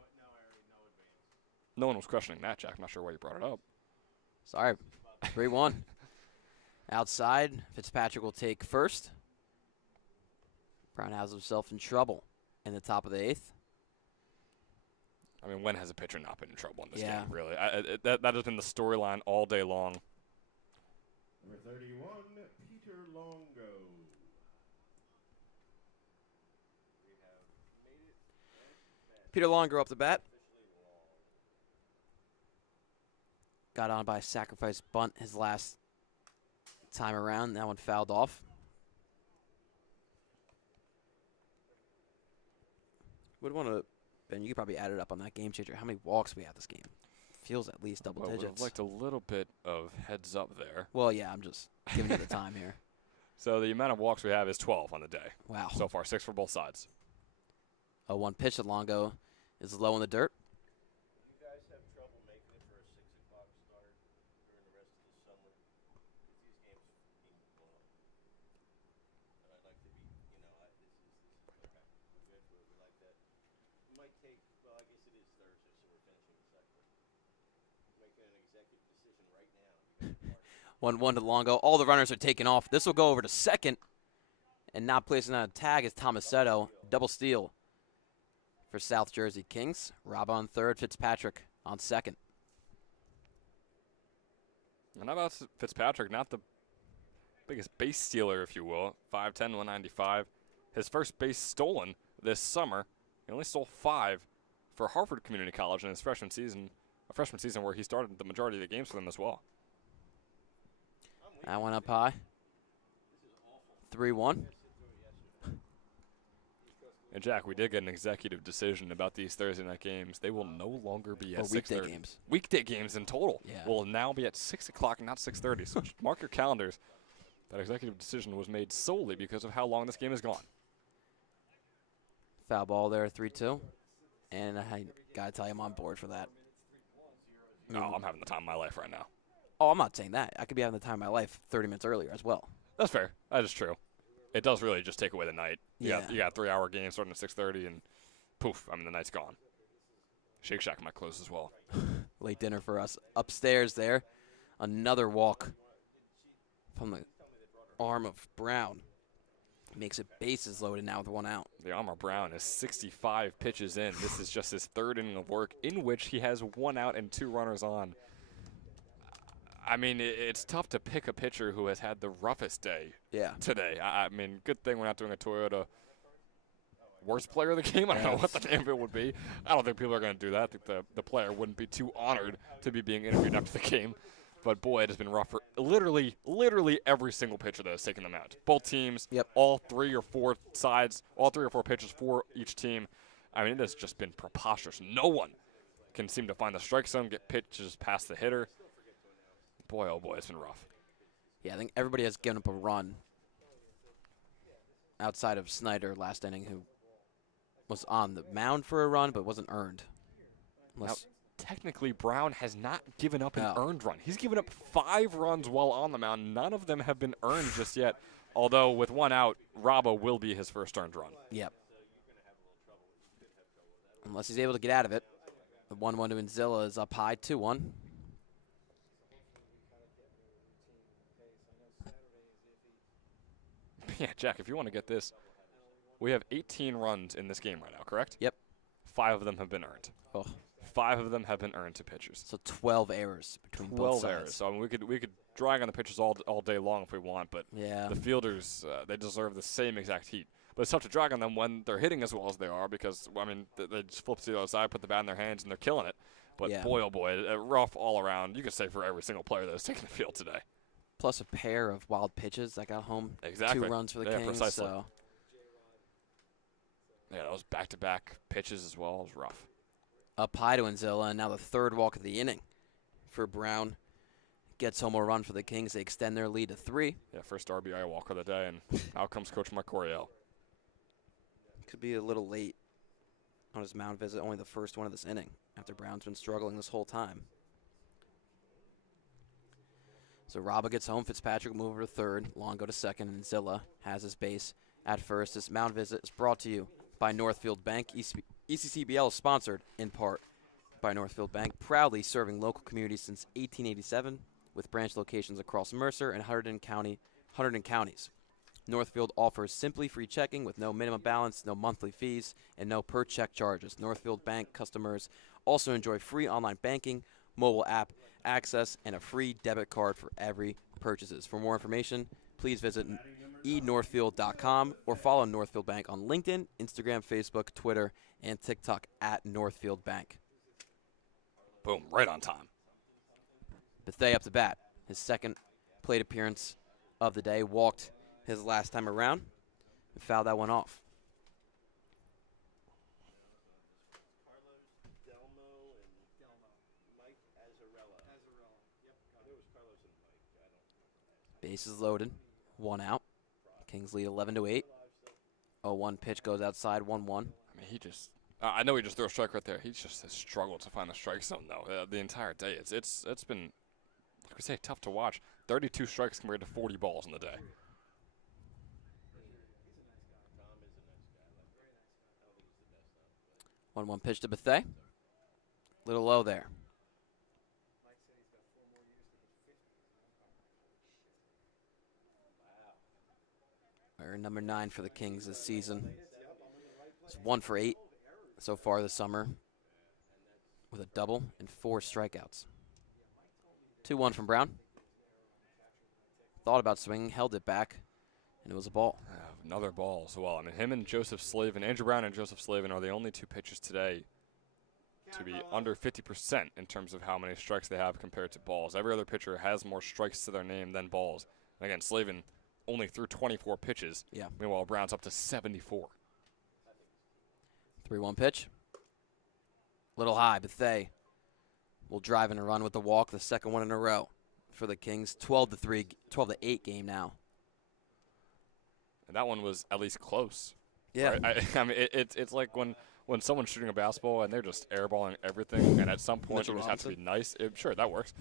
No one was questioning that, Jack. I'm not sure why you brought it up. Sorry. 3-1. Outside, Fitzpatrick will take first. Brown has himself in trouble in the top of the 8th. I mean, when has a pitcher not been in trouble in this game, really? That has been the storyline all day long. Number 31, Peter Longo. Peter Longo up the bat. Got on by a sacrifice bunt his last time around. That one fouled off. Would want to, Ben, you could probably add it up on that game changer. How many walks we have this game? Feels at least double digits. Would have liked a little bit of heads up there. Well, yeah, I'm just giving you the time here. So the amount of walks we have is 12 on the day. Wow. So far, 6 for both sides. A 1 pitch at Longo is low in the dirt. You guys have trouble making it for a 6 o'clock start during the rest of the summer if these games need to blow up. And I'd like to be, this is okay. We're good. We like that. It might take, well, I guess it is Thursday, so we're finishing the second. Making an executive decision right now. 1-1 to Longo. All the runners are taken off. This will go over to second. And not placing on a tag is Tomasetto. Double steal For South Jersey Kings, Rob on third, Fitzpatrick on second. And how about Fitzpatrick? Not the biggest base stealer, if you will. 5'10", 195. His first base stolen this summer. He only stole 5 for Harvard Community College in his freshman season. A freshman season where he started the majority of the games for them as well. That one up high. 3-1. And Jack, we did get an executive decision about these Thursday night games. They will no longer be at 6:30. Weekday games. Weekday games in total Yeah. will now be at 6 o'clock, not 6:30. So just mark your calendars. That executive decision was made solely because of how long this game has gone. Foul ball there, 3-2. And I got to tell you, I'm on board for that. No, I'm having the time of my life right now. Oh, I'm not saying that. I could be having the time of my life 30 minutes earlier as well. That's fair. That is true. It does really just take away the night. Yeah. You got a 3-hour game starting at 6:30, and poof, I mean, the night's gone. Shake Shack might close as well. Late dinner for us. Upstairs there, another walk from the arm of Brown. Makes it bases loaded now with 1 out. The Armor Brown is 65 pitches in. This is just his 3rd inning of work, in which he has 1 out and 2 runners on. I mean, it's tough to pick a pitcher who has had the roughest day Yeah. today. I mean, good thing we're not doing a Toyota worst player of the game. I don't know what the name of it would be. I don't think people are going to do that. I think the player wouldn't be too honored to be being interviewed after the game. But, boy, it has been rough for literally every single pitcher that has taken them out. Both teams, Yep. all 3 or 4 sides, all 3 or 4 pitchers for each team. I mean, it has just been preposterous. No one can seem to find the strike zone, get pitches past the hitter. Boy, oh, boy, it's been rough. Yeah, I think everybody has given up a run outside of Snyder last inning, who was on the mound for a run but wasn't earned. Unless Technically, Brown has not given up an No. earned run. He's given up 5 runs while on the mound. None of them have been earned just yet. Although, with 1 out, Robbo will be his first earned run. Yep. Unless he's able to get out of it. The 1-1 to Inzilla is up high, 2-1. Yeah, Jack, if you want to get this, we have 18 runs in this game right now, correct? Yep. 5 of them have been earned. Oh, 5 of them have been earned to pitchers. so 12 errors between both 12 sides. errors. So I mean, we could drag on the pitchers all day long if we want, but Yeah. the fielders, they deserve the same exact heat. But it's tough to drag on them when they're hitting as well as they are because, I mean, they just flip to the other side, put the bat in their hands, and they're killing it. But Yeah. boy, oh boy, rough all around. You could say for every single player that has taken the field today. Plus a pair of wild pitches that got home. Exactly. 2 runs for the Yeah, Kings. precisely. So Yeah, that was back-to-back pitches as well. It was rough. up high to Inzilla, and now the 3rd walk of the inning for Brown. Gets home a run for the Kings. They extend their lead to 3. Yeah, first RBI walk of the day, and out comes Coach Mark Coryell. Could be a little late on his mound visit, only the first one of this inning, after Brown's been struggling this whole time. So Robba gets home, Fitzpatrick will move over to 3rd, Longo to 2nd, and Zilla has his base at 1st. This mound visit is brought to you by Northfield Bank. ECCBL is sponsored in part by Northfield Bank, proudly serving local communities since 1887 with branch locations across Mercer and Hunterdon counties. Northfield offers simply free checking with no minimum balance, no monthly fees, and no per-check charges. Northfield Bank customers also enjoy free online banking, mobile app access, and a free debit card for every purchases. For more information, please visit enorthfield.com or follow Northfield Bank on LinkedIn, Instagram, Facebook, Twitter, and TikTok at Northfield Bank. Boom, right on time. Bethea up to bat. His 2nd plate appearance of the day. Walked his last time around and fouled that one off. Carlos Delmo and Mike Azzarella. Yep. There was Carlos and Mike. I don't. Bases loaded. 1 out. Kings lead 11-8. 0-1 pitch goes outside. 1-1. I mean, he just. I know he just threw a strike right there. He just has struggled to find the strike zone though the entire day. It's been, like we say, tough to watch. 32 strikes compared to 40 balls in the day. 1-1 pitch to Bethea. Little low there. Number 9 for the Kings this season. It's 1 for 8. so far this summer with a double and 4 strikeouts. 2-1 from Brown. Thought about swinging, held it back, and it was a ball. Another ball as well. I mean, him and Joseph Slavin, Andrew Brown and Joseph Slavin are the only 2 pitchers today to be under 50% in terms of how many strikes they have compared to balls. Every other pitcher has more strikes to their name than balls. And again, Slavin only threw 24 pitches. Yeah. Meanwhile, Brown's up to 74. 3-1 pitch. Little high, but Thay will drive in a run with the walk, the second one in a row for the Kings. 12-8 game now. And that one was at least close. Yeah. Right? I mean, it's like when someone's shooting a basketball and they're just airballing everything, and at some point Mitchell you just have to be nice. Sure, that works.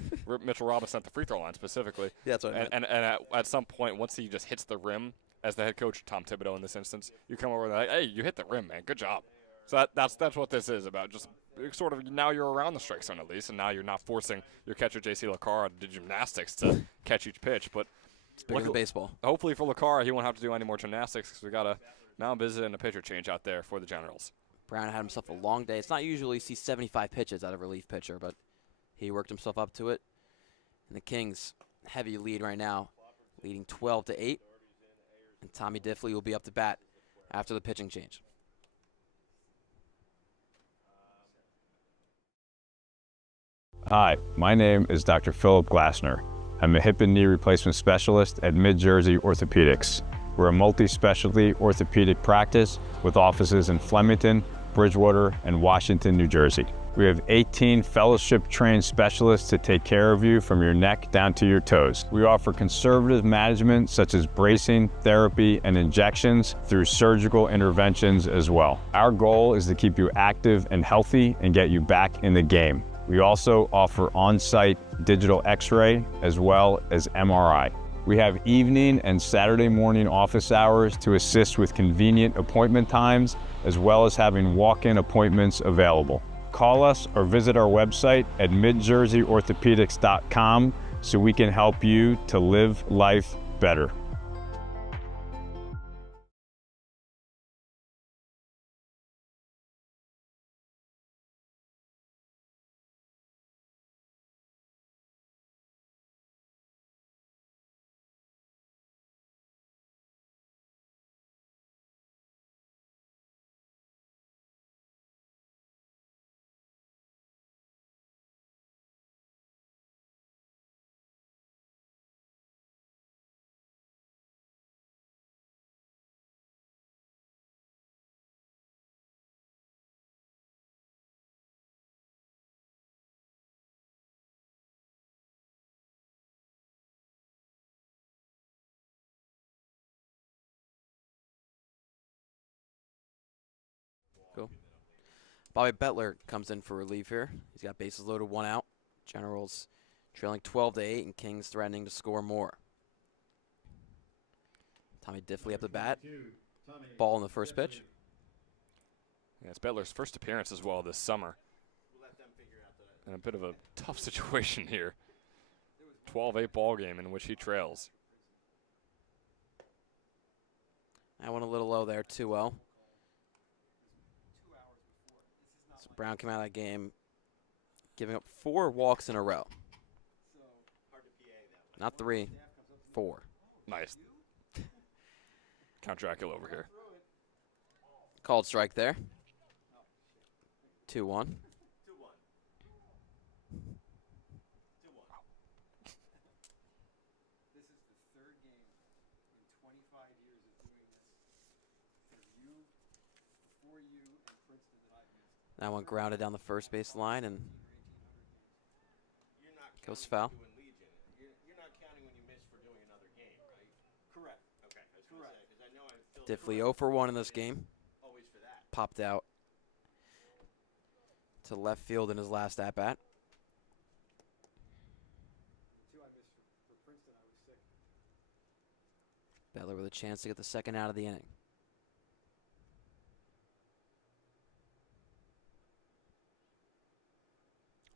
Mitchell Robinson at the free throw line specifically. Yeah, that's what I meant. And at some point, once he just hits the rim, as the head coach, Tom Thibodeau in this instance, you come over and they're like, hey, you hit the rim, man. Good job. So that's what this is about. Just sort of now you're around the strike zone at least, and now you're not forcing your catcher, J.C. LaCara, to do gymnastics to catch each pitch. But It's bigger than baseball. hopefully for LaCara, he won't have to do any more gymnastics because we got a mound visit and a pitcher change out there for the Generals. Brown had himself a long day. It's not usually you see 75 pitches out of a relief pitcher, but he worked himself up to it. And the Kings, heavy lead right now, leading 12-8. And Tommy Diffley will be up to bat after the pitching change. Hi, my name is Dr. Philip Glasner. I'm a hip and knee replacement specialist at Mid-Jersey Orthopedics. We're a multi-specialty orthopedic practice with offices in Flemington, Bridgewater, and Washington, New Jersey. We have 18 fellowship-trained specialists to take care of you from your neck down to your toes. We offer conservative management such as bracing, therapy, and injections through surgical interventions as well. Our goal is to keep you active and healthy and get you back in the game. We also offer on-site digital X-ray as well as MRI. We have evening and Saturday morning office hours to assist with convenient appointment times, as well as having walk-in appointments available. Call us or visit our website at midjerseyorthopedics.com so we can help you to live life better. Cool. Bobby Bettler comes in for relief here. He's got bases loaded, 1 out. Generals trailing 12-8, and Kings threatening to score more. Tommy Diffley up the bat. Ball in the first pitch. Yeah, it's Bettler's first appearance as well this summer. And a bit of a tough situation here. 12-8 ball game in which he trails. That went a little low there, 2-0. So Brown came out of that game giving up 4 walks in a row. Not 3, 4. Nice. Count Dracula over here. Called strike there. 2-1. That one grounded down the first base line and goes foul. You're not counting when you miss for doing another game, right? Correct. Okay. I was gonna say, 'cause I know I filled Diffley 0 for 1 in this game. always for that. Popped out to left field in his last at-bat. Bettler with a chance to get the second out of the inning.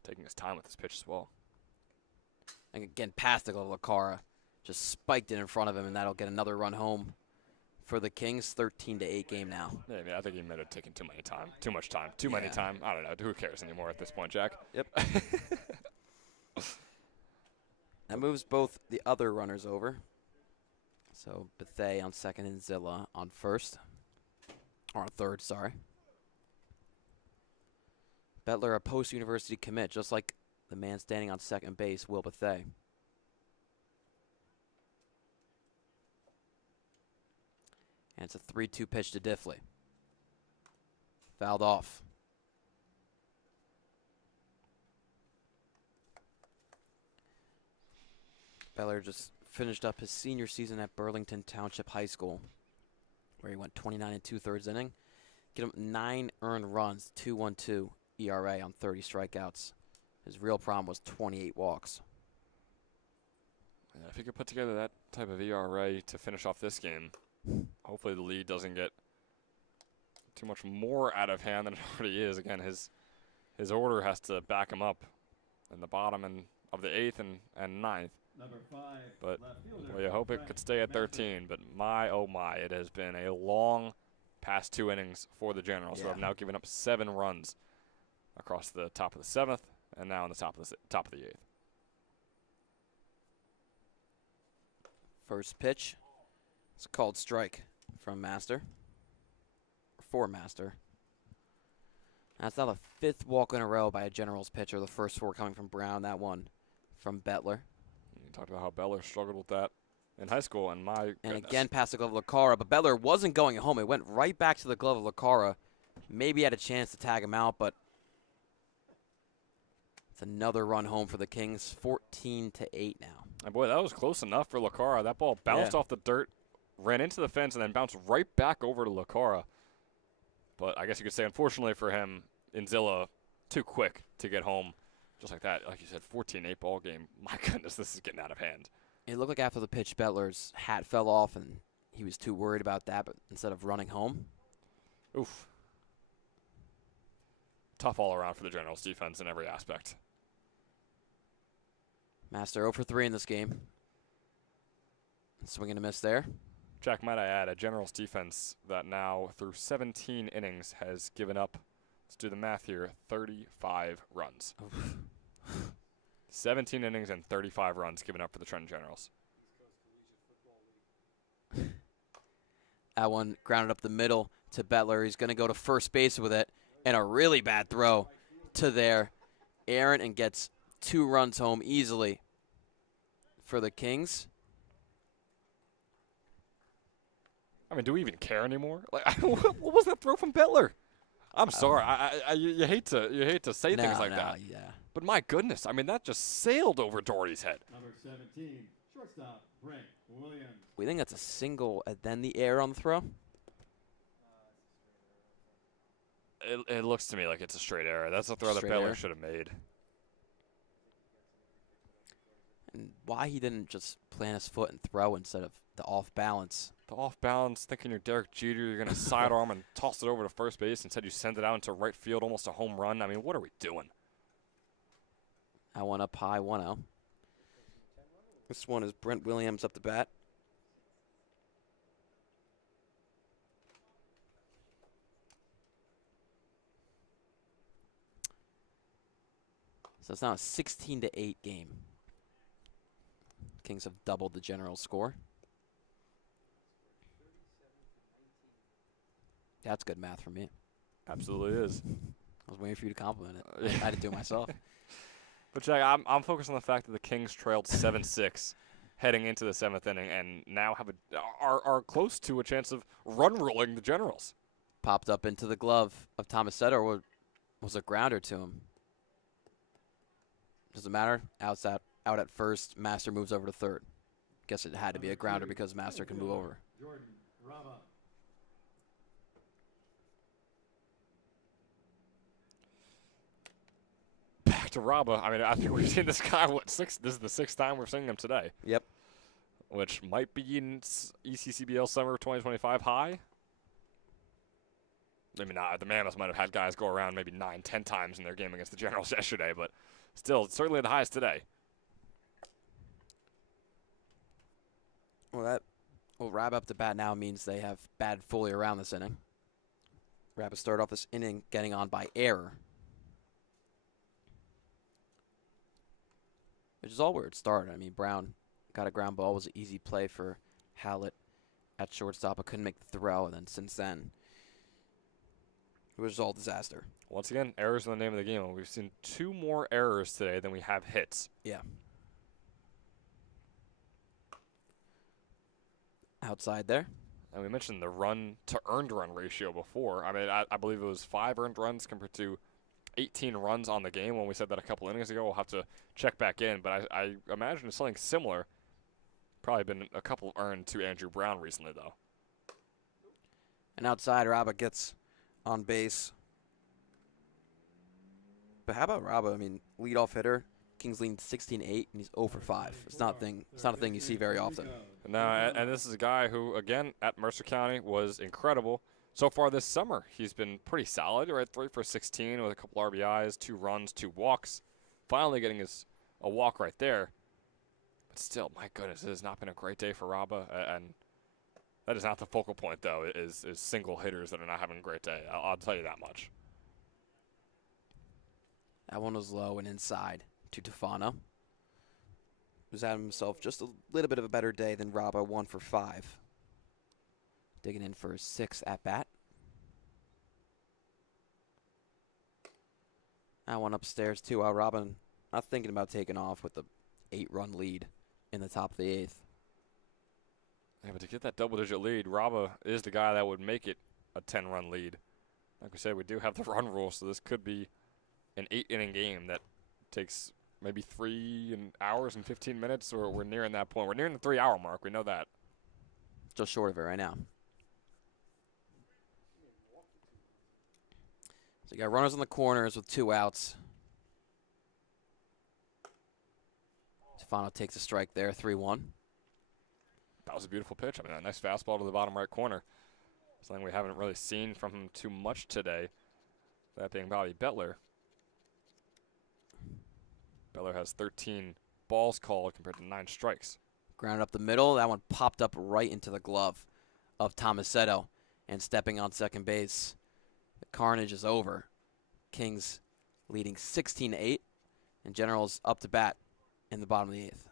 Taking his time with this pitch as well. And again, past the glove of LaCara. Just spiked it in front of him, and that'll get another run home for the Kings. 13-8 game now. Yeah, I mean, I think he might have taken too much time. Too many time. I don't know. Who cares anymore at this point, Jack? Yep. That moves both the other runners over. So Bethea on second and Zilla on first. Or on third, sorry. Bettler, a post-university commit, just like the man standing on second base, Will Bethea. And it's a 3-2 pitch to Diffley. Fouled off. Bettler just finished up his senior season at Burlington Township High School, where he went 29 2/3 inning. Get him 9 earned runs, 2.12 ERA on 30 strikeouts. His real problem was 28 walks. Yeah, if he could put together that type of ERA to finish off this game, hopefully the lead doesn't get too much more out of hand than it already is. Again, his order has to back him up in the bottom of the 8th and 9th. Number 5, But left fielder, well, you hope it could stay at 13. But my, oh my, it has been a long past 2 innings for the Generals, who have now given up 7 runs across the top of the 7th and now on the top of the 8th. First pitch. It's called strike from Master. For Master. That's now the 5th walk in a row by a Generals pitcher. The first 4 coming from Brown. That one from Bettler. You talked about how Bettler struggled with that in high school, and my And goodness. again, past the glove of Lacara, but Bettler wasn't going home. It went right back to the glove of Lacara. Maybe had a chance to tag him out, but it's another run home for the Kings. 14-8 now. And boy, that was close enough for Lacara. That ball bounced off the dirt, ran into the fence, and then bounced right back over to Lacara. But I guess you could say, unfortunately for him, Inzilla too quick to get home. Just like that, like you said, 14-8 ball game. My goodness, this is getting out of hand. It looked like after the pitch, Bettler's hat fell off, and he was too worried about that, but instead of running home. Oof. Tough all around for the Generals defense in every aspect. Master 0 for 3 in this game. Swing and a miss there. Jack, might I add, a Generals defense that now, through 17 innings, has given up, let's do the math here, 35 runs. 17 innings and 35 runs given up for the Trenton Generals. That one grounded up the middle to Bettler. He's going to go to first base with it, and a really bad throw to there. Aaron, and gets 2 runs home easily for the Kings. I mean, do we even care anymore? Like, what was that throw from Bettler? I'm sorry. You hate to say things like that. Yeah. But my goodness, I mean, that just sailed over Doherty's head. Number 17, shortstop, Brent Williams. We think that's a single and then the air on the throw. It looks to me like it's a straight error. That's a throw that Straight Bettler error. should have made. And why he didn't just plant his foot and throw instead of the off balance. The off balance, thinking you're Derek Jeter, you're going to sidearm and toss it over to first base. Instead, you send it out into right field, almost a home run. I mean, what are we doing? That one up high, 1-0. This one is Brent Williams up the bat. So it's now a 16-8 game. Kings have doubled the general score. That's good math for me. Absolutely is. I was waiting for you to compliment it. Yeah. I had to do it myself. But Jack, I'm focused on the fact that the Kings trailed 7-6 heading into the 7th inning, and now are close to a chance of run ruling the Generals. Popped up into the glove of Thomas Setter, or was a grounder to him. Doesn't matter. Out at first. Master moves over to third. Guess it had to be a grounder because Master can move over. Jordan Rama. Back to Raba. I mean, I think we've seen this guy, this is the 6th time we're seeing him today. Yep. Which might be in ECCBL Summer 2025 high. I mean, the Mammoths might have had guys go around maybe 9-10 times in their game against the Generals yesterday, but still, certainly the highest today. Well, that Well, Rabb up to bat now means they have batted fully around this inning. Rabb started off this inning getting on by error, which is all where it started. I mean, Brown got a ground ball, was an easy play for Hallett at shortstop, but couldn't make the throw. And then since then, it was all disaster. Once again, errors are the name of the game. We've seen 2 more errors today than we have hits. Yeah. Outside there. And we mentioned the run-to-earned run ratio before. I mean, I believe it was 5 earned runs compared to 18 runs on the game when we said that a couple innings ago. We'll have to check back in, but I imagine it's something similar. Probably been a couple earned to Andrew Brown recently, though. And outside, Rabba gets on base. But how about Rabba? I mean, leadoff hitter. Kings leading 16-8, and he's 0 for 5. It's not a thing you see very often. No, and this is a guy who, again, at Mercer County was incredible. So far this summer, he's been pretty solid, right? 3 for 16 with a couple RBIs, 2 runs, 2 walks. Finally getting a walk right there. But still, my goodness, it has not been a great day for Rabba, and that is not the focal point, though, is single hitters that are not having a great day. I'll tell you that much. That one was low and inside to Tufano, who's had himself just a little bit of a better day than Rabba, 1 for 5. Digging in for his 6th at-bat. That one upstairs, too. Robin not thinking about taking off with the 8-run lead in the top of the 8th. Yeah, but to get that double-digit lead, Rabba is the guy that would make it a 10-run lead. Like we said, we do have the run rule, so this could be an 8-inning game that takes maybe 3 hours and 15 minutes, or we're nearing that point. We're nearing the 3-hour mark. We know that. Just short of it right now. So you got runners on the corners with 2 outs. Stefano takes a strike there, 3-1. That was a beautiful pitch. I mean, a nice fastball to the bottom right corner. Something we haven't really seen from him too much today. That being Bobby Bettler. Bettler has 13 balls called compared to 9 strikes. Grounded up the middle. That one popped up right into the glove of Tomasetto. And stepping on second base, the carnage is over. Kings leading 16-8. And Generals up to bat in the bottom of the 8th.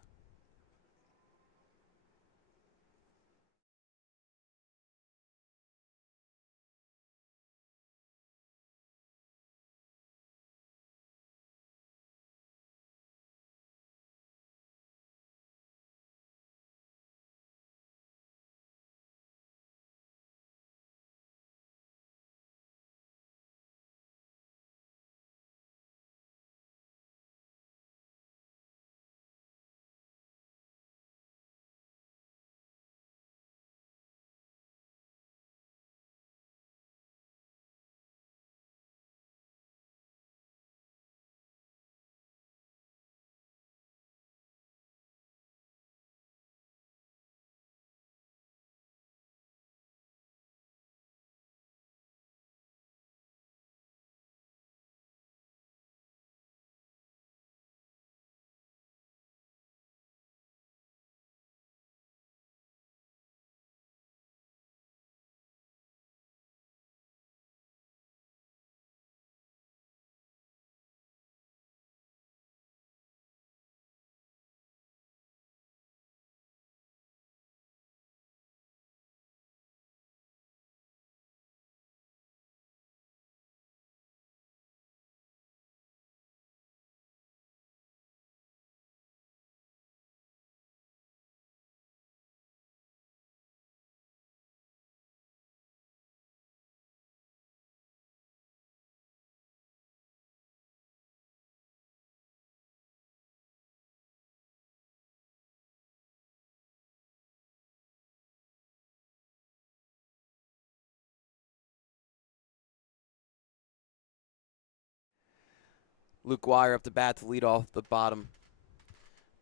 Luke Guire up to bat to lead off the bottom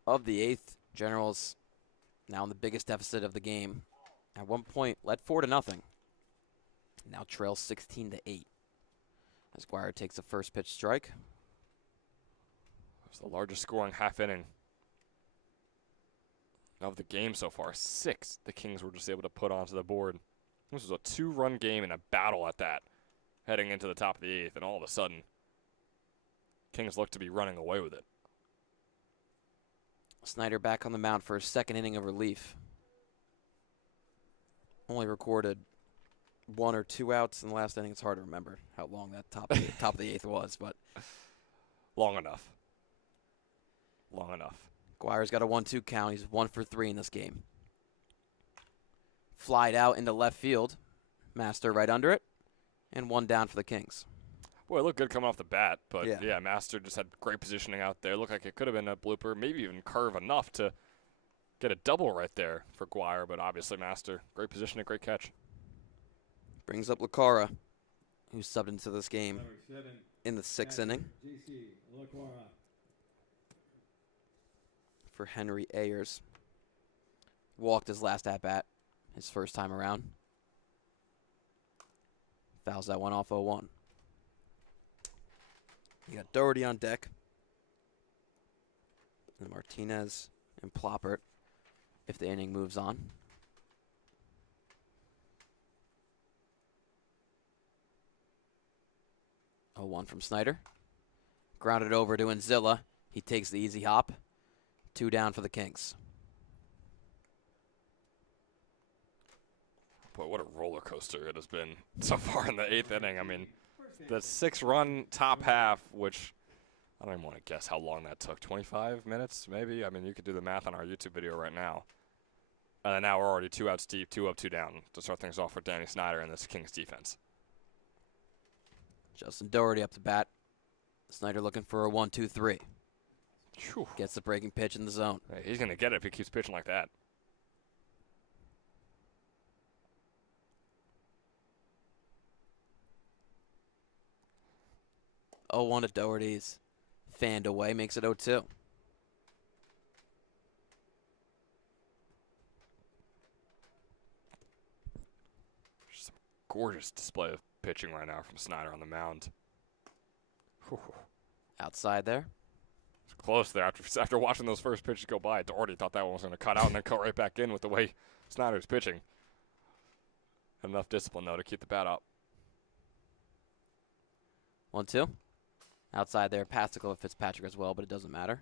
of the 8th. Generals now in the biggest deficit of the game. At one point, led 4-0. Now trails 16-8. As Guire takes the first pitch strike. It's the largest scoring half inning of the game so far. 6 the Kings were just able to put onto the board. This was a 2-run game and a battle at that, heading into the top of the 8th, and all of a sudden, Kings look to be running away with it. Snyder back on the mound for his second inning of relief. Only recorded 1 or 2 outs in the last inning. It's hard to remember how long that top of the 8th was, but Long enough. Long enough. Guire's got a 1-2 count. He's 1 for 3 in this game. Flied out into left field. Master right under it, and 1 down for the Kings. Boy, it looked good coming off the bat, but Yeah. yeah, Master just had great positioning out there. Looked like it could have been a blooper, maybe even curve enough to get a double right there for Guire, but obviously Master, great positioning, great catch. Brings up Lucara, who subbed into this game Number 7, in the 6th inning JC Laquara. for Henry Ayers. Walked his last at-bat, his first time around. Fouls that one off 0-1. You got Doherty on deck. And Martinez and Ploppert if the inning moves on. Oh, 1 from Snyder. Grounded over to Anzilla. He takes the easy hop. 2 down for the Kings. Boy, what a roller coaster it has been so far in the 8th inning. I mean, the 6-run top half, which I don't even want to guess how long that took. 25 minutes, maybe? I mean, you could do the math on our YouTube video right now. And now we're already 2 outs deep, 2 up, 2 down to start things off for Danny Snyder and this Kings defense. Justin Doherty up to bat. Snyder looking for a 1-2-3. Phew. Gets the breaking pitch in the zone. Hey, he's going to get it if he keeps pitching like that. Oh, 1 to Doherty's. Fanned away, makes it 0-2. Just some gorgeous display of pitching right now from Snyder on the mound. Whew. Outside there. It's close there. After watching those first pitches go by, Doherty thought that one was going to cut out and then cut right back in with the way Snyder's pitching. Enough discipline, though, to keep the bat up. 1-2. Outside there, past to go Fitzpatrick as well, but it doesn't matter.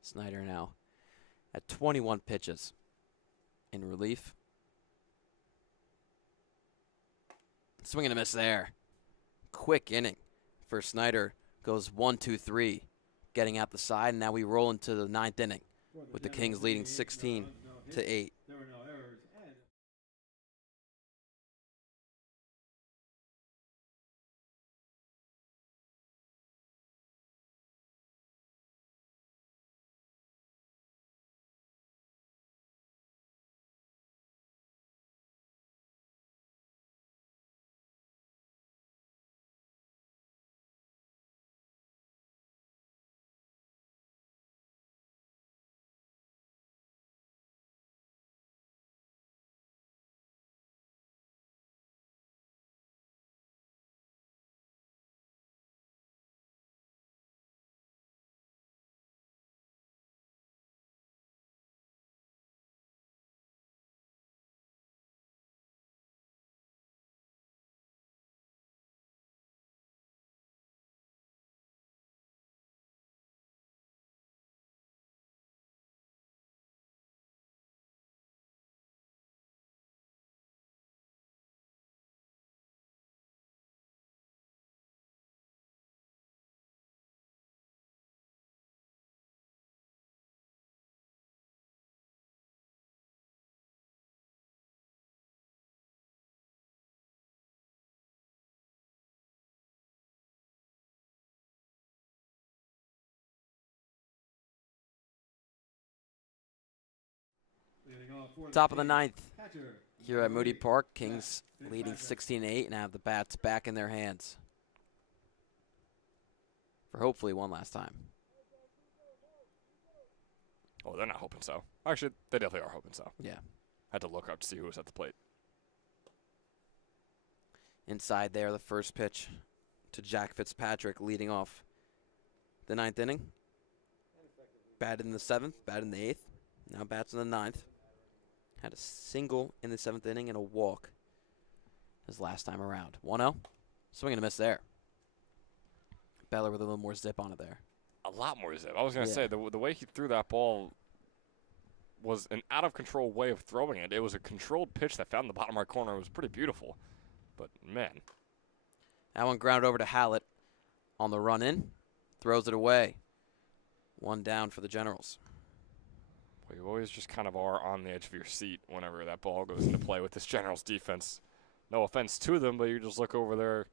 Snyder now at 21 pitches in relief. Swing and a miss there. Quick inning for Snyder. Goes 1-2-3, getting out the side, and now we roll into the 9th inning with the Kings leading 16-8. There were no errors. And leading off for Top of the Kings, 9th catcher, here at Moody Doherty. Park. Kings leading 16-8 and have the bats back in their hands for hopefully one last time. Oh, they're not hoping so. Actually, they definitely are hoping so. Yeah. Had to look up to see who was at the plate. Inside there, the first pitch to Jack Fitzpatrick leading off the 9th inning. Batted in the 7th, batted in the 8th, now bats in the 9th. Had a single in the 7th inning and a walk his last time around. 1-0. Swing and a miss there. Beller with a little more zip on it there. A lot more zip. I was going to Yeah. say, the way he threw that ball was an out-of-control way of throwing it. It was a controlled pitch that found the bottom right corner. It was pretty beautiful. But, man. That one grounded over to Hallett on the run in. Throws it away. 1 down for the Generals. Well, you always just kind of are on the edge of your seat whenever that ball goes into play with this Generals defense. No offense to them, but you just look over there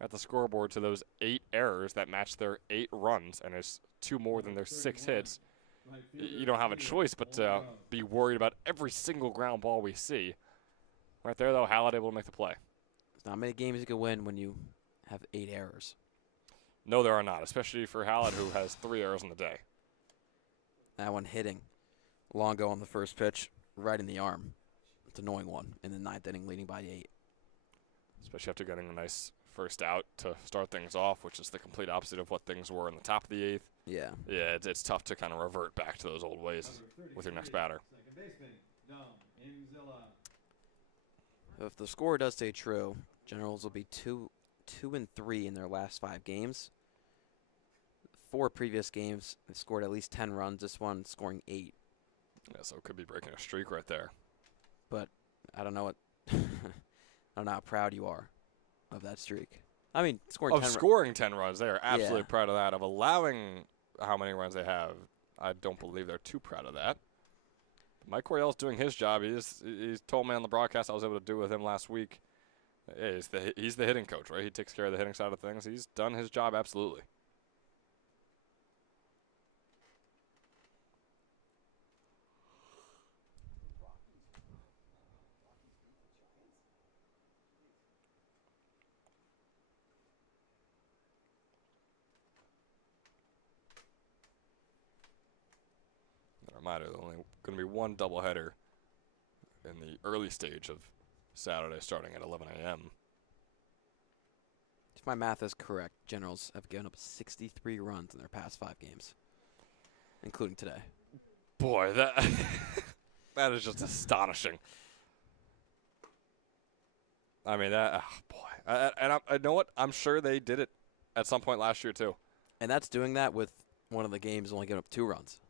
at the scoreboard to those 8 errors that match their 8 runs, and it's 2 more than their 6 hits. You don't have a choice but to be worried about every single ground ball we see. Right there, though, Hallett able to make the play. There's not many games you can win when you have 8 errors. No, there are not, especially for Hallett, who has 3 errors in the day. That one hitting. Longo on the first pitch, right in the arm. It's an annoying one in the 9th inning, leading by 8. Especially after getting a nice first out to start things off, which is the complete opposite of what things were in the top of the 8th. Yeah. Yeah, it's tough to kind of revert back to those old ways with your next batter. Second baseman, Dom Enzilla. If the score does stay true, Generals will be 2-3 in their last 5 games. 4 previous games, they've scored at least 10 runs. This one scoring 8. Yeah, so it could be breaking a streak right there. But I don't know what. I don't know how proud you are of that streak. I mean, scoring Of 10 scoring 10 runs, they are absolutely Yeah. proud of that. Of allowing how many runs they have, I don't believe they're too proud of that. Mike Coryell's doing his job. He's told me on the broadcast I was able to do with him last week. Yeah, he's the hitting coach, right? He takes care of the hitting side of things. He's done his job absolutely. A reminder, there's only going to be one doubleheader in the early stage of Saturday, starting at 11 a.m. If my math is correct, Generals have given up 63 runs in their past 5 games, including today. Boy, that that is just astonishing. I mean, that boy, I know what, I'm sure they did it at some point last year too. And that's doing that with one of the games only giving up 2 runs.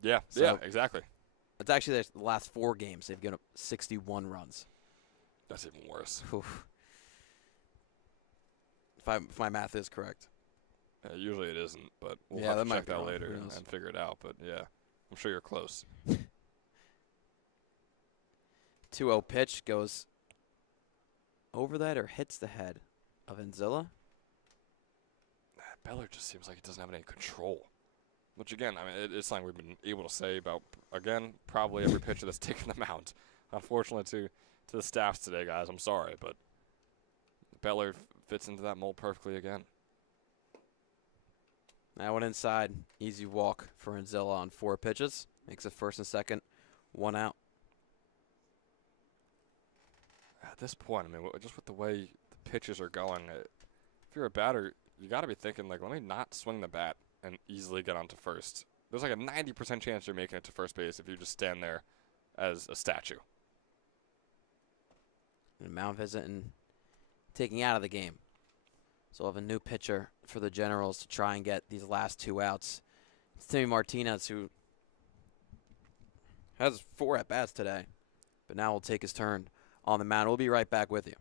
Yeah, So- yeah, exactly. It's actually the last 4 games they've given up 61 runs. That's even worse. Oof. If my math is correct. Usually it isn't, but we'll Yeah, have that to might check be that wrong. later Who and knows? figure it out. But yeah, I'm sure you're close. 2-0 pitch goes over that or hits the head of Enzilla. Beller just seems like he doesn't have any control. Which, again, I mean, it's something we've been able to say about, again, probably every pitcher that's taken the mound. Unfortunately to the staffs today, guys, I'm sorry, but Beller fits into that mold perfectly again. That one inside. Easy walk for Enzilla on 4 pitches. Makes it first and second. 1 out. At this point, I mean, just with the way the pitches are going, if you're a batter, you got to be thinking, like, let me not swing the bat and easily get onto first. There's like a 90% chance you're making it to first base if you just stand there as a statue. And mound visit and taking out of the game. So we'll have a new pitcher for the Generals to try and get these last 2 outs. It's Timmy Martinez, who has 4 at-bats today, but now will take his turn on the mound. We'll be right back with you.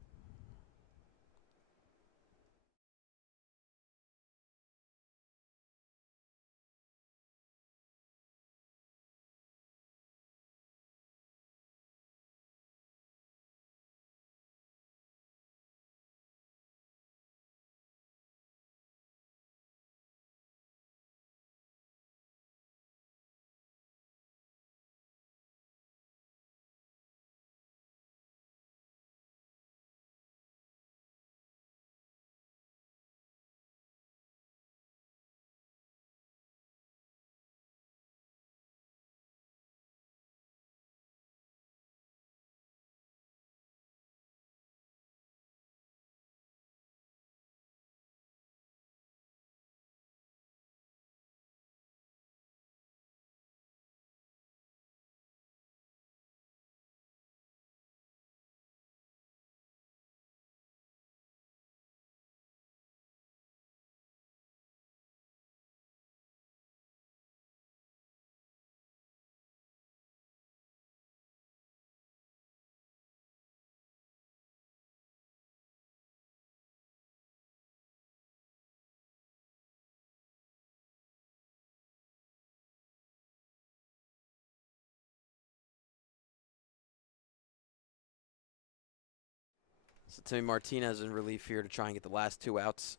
So Timmy Martinez in relief here to try and get the last 2 outs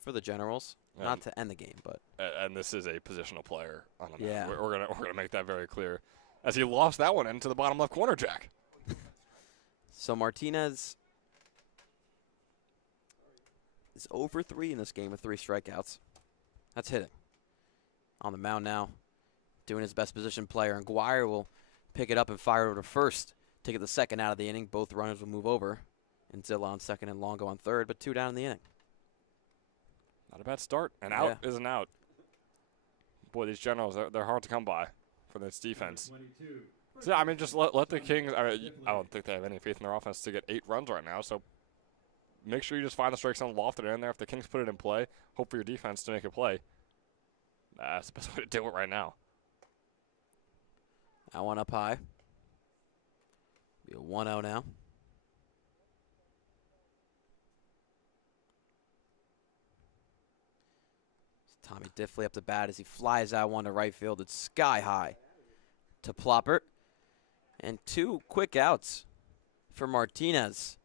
for the Generals. Not to end the game, but. And this is a positional player on the Yeah. mound. We're gonna make that very clear. As he lofts that one into the bottom left corner, Jack. So Martinez is 0 for 3 in this game with 3 strikeouts. That's hitting. On the mound now, doing his best position player. And Guire will pick it up and fire over to first to get the second out of the inning. Both runners will move over. And Zilla on second and Longo on third, but 2 down in the inning. Not a bad start. And out is an out. Boy, these Generals, they're hard to come by for this defense. So, I mean, just let the Kings, I don't think they have any faith in their offense to get 8 runs right now. So make sure you just find the strike zone, loft it in there. If the Kings put it in play, hope for your defense to make a play. That's the best way to do it right now. That one up high. Be a 1-0 now. Tommy Diffley up to bat as he flies out one to right field. It's sky high to Ploppert. And 2 quick outs for Martinez.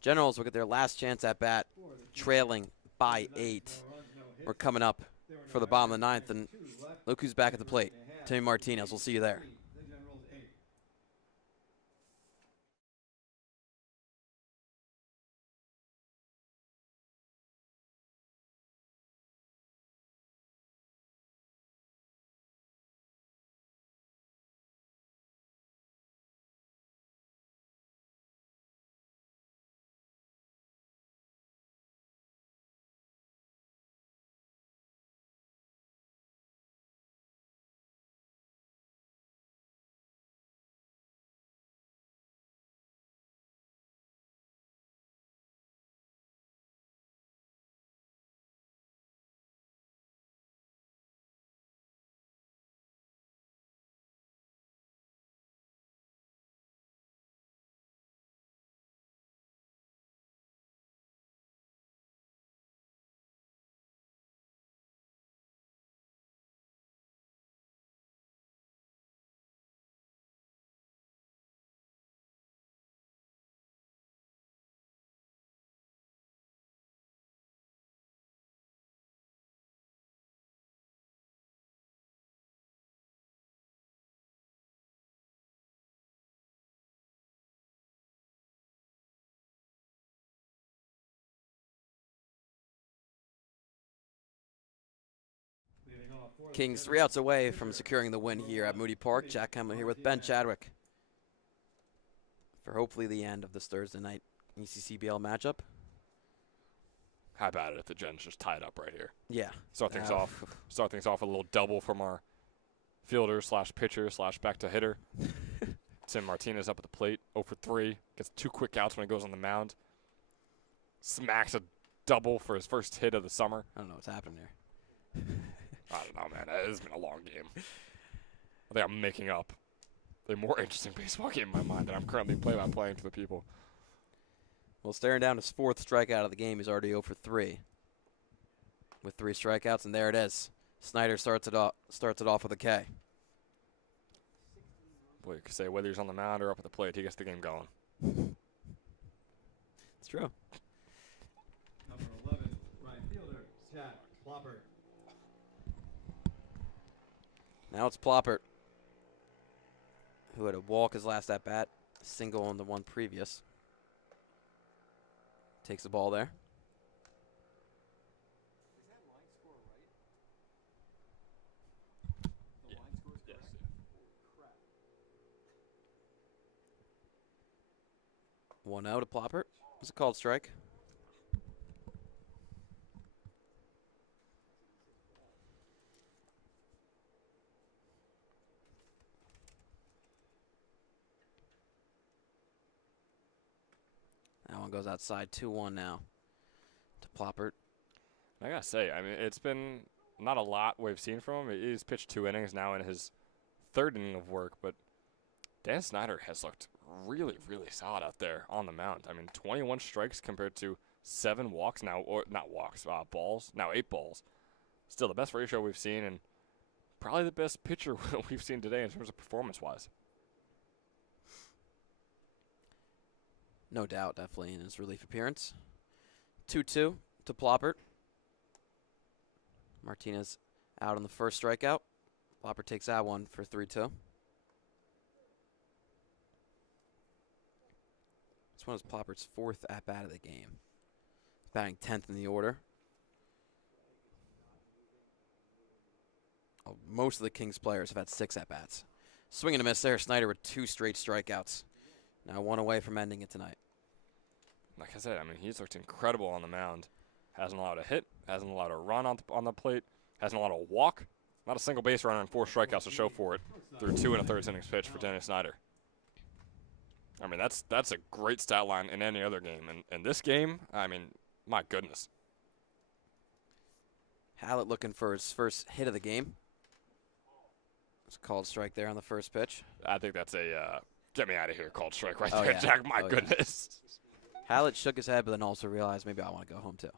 Generals will get their last chance at bat, trailing by 8. We're coming up for the bottom of the 9th, and look who's back at the plate. Timmy Martinez. We'll see you there. Kings 3 outs away from securing the win here at Moody Park. Jack Hemler here with Ben Chadwick for hopefully the end of this Thursday night ECCBL matchup. How about it if the Gens just tie it up right here? Yeah. Start things off. Start things off with a little double from our fielder / pitcher / back to hitter. Tim Martinez up at the plate, 0 for 3. Gets 2 quick outs when he goes on the mound. Smacks a double for his first hit of the summer. I don't know what's happening here. I don't know, man. It's been a long game. I think I'm making up a more interesting baseball game in my mind than I'm currently playing to the people. Well, staring down his 4th strikeout of the game, he's already 0 for 3 with 3 strikeouts, and there it is. Snyder starts it off with a K. Boy, you could say whether he's on the mound or up at the plate, he gets the game going. It's true. Number 11, right fielder, Chad Ploppert. Now it's Ploppert, who had a walk his last at bat, a single on the one previous. Takes the ball there. Yes. 1-0 to Ploppert. It's a called strike. That one goes outside, 2-1 now to Ploppert. I gotta say, I mean, it's been not a lot we've seen from him. He's pitched 2 innings now in his 3rd inning of work, but Dan Snyder has looked really, really solid out there on the mound. I mean, 21 strikes compared to 7 walks now, or not walks, balls, now 8 balls. Still the best ratio we've seen, and probably the best pitcher we've seen today in terms of performance-wise. No doubt, definitely, in his relief appearance. 2-2 to Ploppert. Martinez out on the first strikeout. Ploppert takes that one for 3-2. This one is Ploppert's 4th at-bat of the game. Batting 10th in the order. Oh, most of the Kings players have had 6 at-bats. Swing and a miss there. Snyder with 2 straight strikeouts. Now 1 away from ending it tonight. Like I said, I mean, he's looked incredible on the mound. Hasn't allowed a hit, hasn't allowed a run on the plate, hasn't allowed a walk. Not a single base runner and 4 strikeouts to show for it through 2 1/3 innings pitch for Danny Snyder. I mean, that's a great stat line in any other game. And in this game, I mean, my goodness. Hallett looking for his first hit of the game. It's a called strike there on the first pitch. I think that's a get me out of here called strike right Oh, there, yeah. Jack. My Oh, yeah. goodness. Hallett shook his head, but then also realized maybe I want to go home too.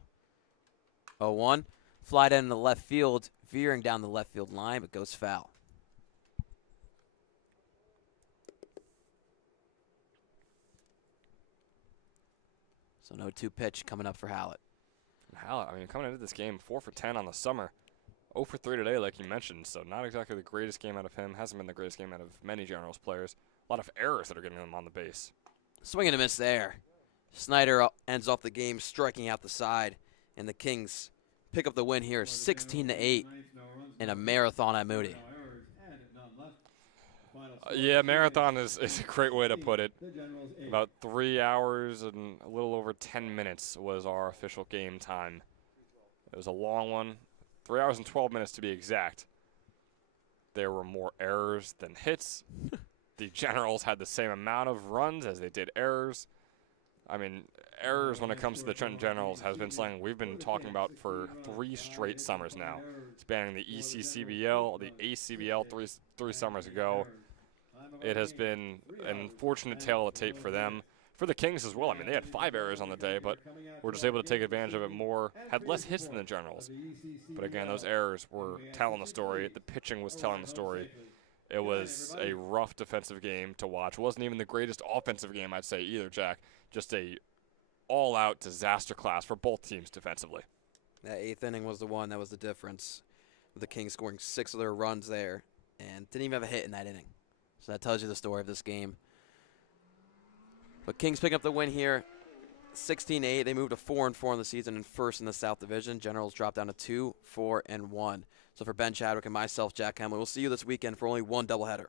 0-1. Fly down in the left field, veering down the left field line, but goes foul. So no 2 pitch coming up for Hallett. Hallett, I mean, coming into this game, 4 for 10 on the summer. 0 for 3 today, like you mentioned. So not exactly the greatest game out of him. Hasn't been the greatest game out of many Generals players. A lot of errors that are getting him on the base. Swing and a miss there. Snyder ends off the game striking out the side, and the Kings pick up the win here 16-8 in a marathon at Moody. Yeah, marathon is a great way to put it. About 3 hours and a little over 10 minutes was our official game time. It was a long one, 3 hours and 12 minutes to be exact. There were more errors than hits. The Generals had the same amount of runs as they did errors. I mean, errors when it comes to the Trenton Generals has been something we've been talking about for 3 straight summers now, spanning the ECCBL, the ACCBL three summers ago. It has been an unfortunate tale of tape for them. For the Kings as well. I mean, they had 5 errors on the day, but were just able to take advantage of it more. Had less hits than the Generals. But again, those errors were telling the story. The pitching was telling the story. It was a rough defensive game to watch. It wasn't even the greatest offensive game, I'd say, either, Jack. Just a all-out disaster class for both teams defensively. That 8th inning was the one that was the difference, with the Kings scoring 6 of their runs there and didn't even have a hit in that inning. So that tells you the story of this game. But Kings pick up the win here, 16-8. They moved to 4-4 in the season and first in the South Division. Generals drop down to 2-4-1. So for Ben Chadwick and myself, Jack Hemley, we'll see you this weekend for only one doubleheader.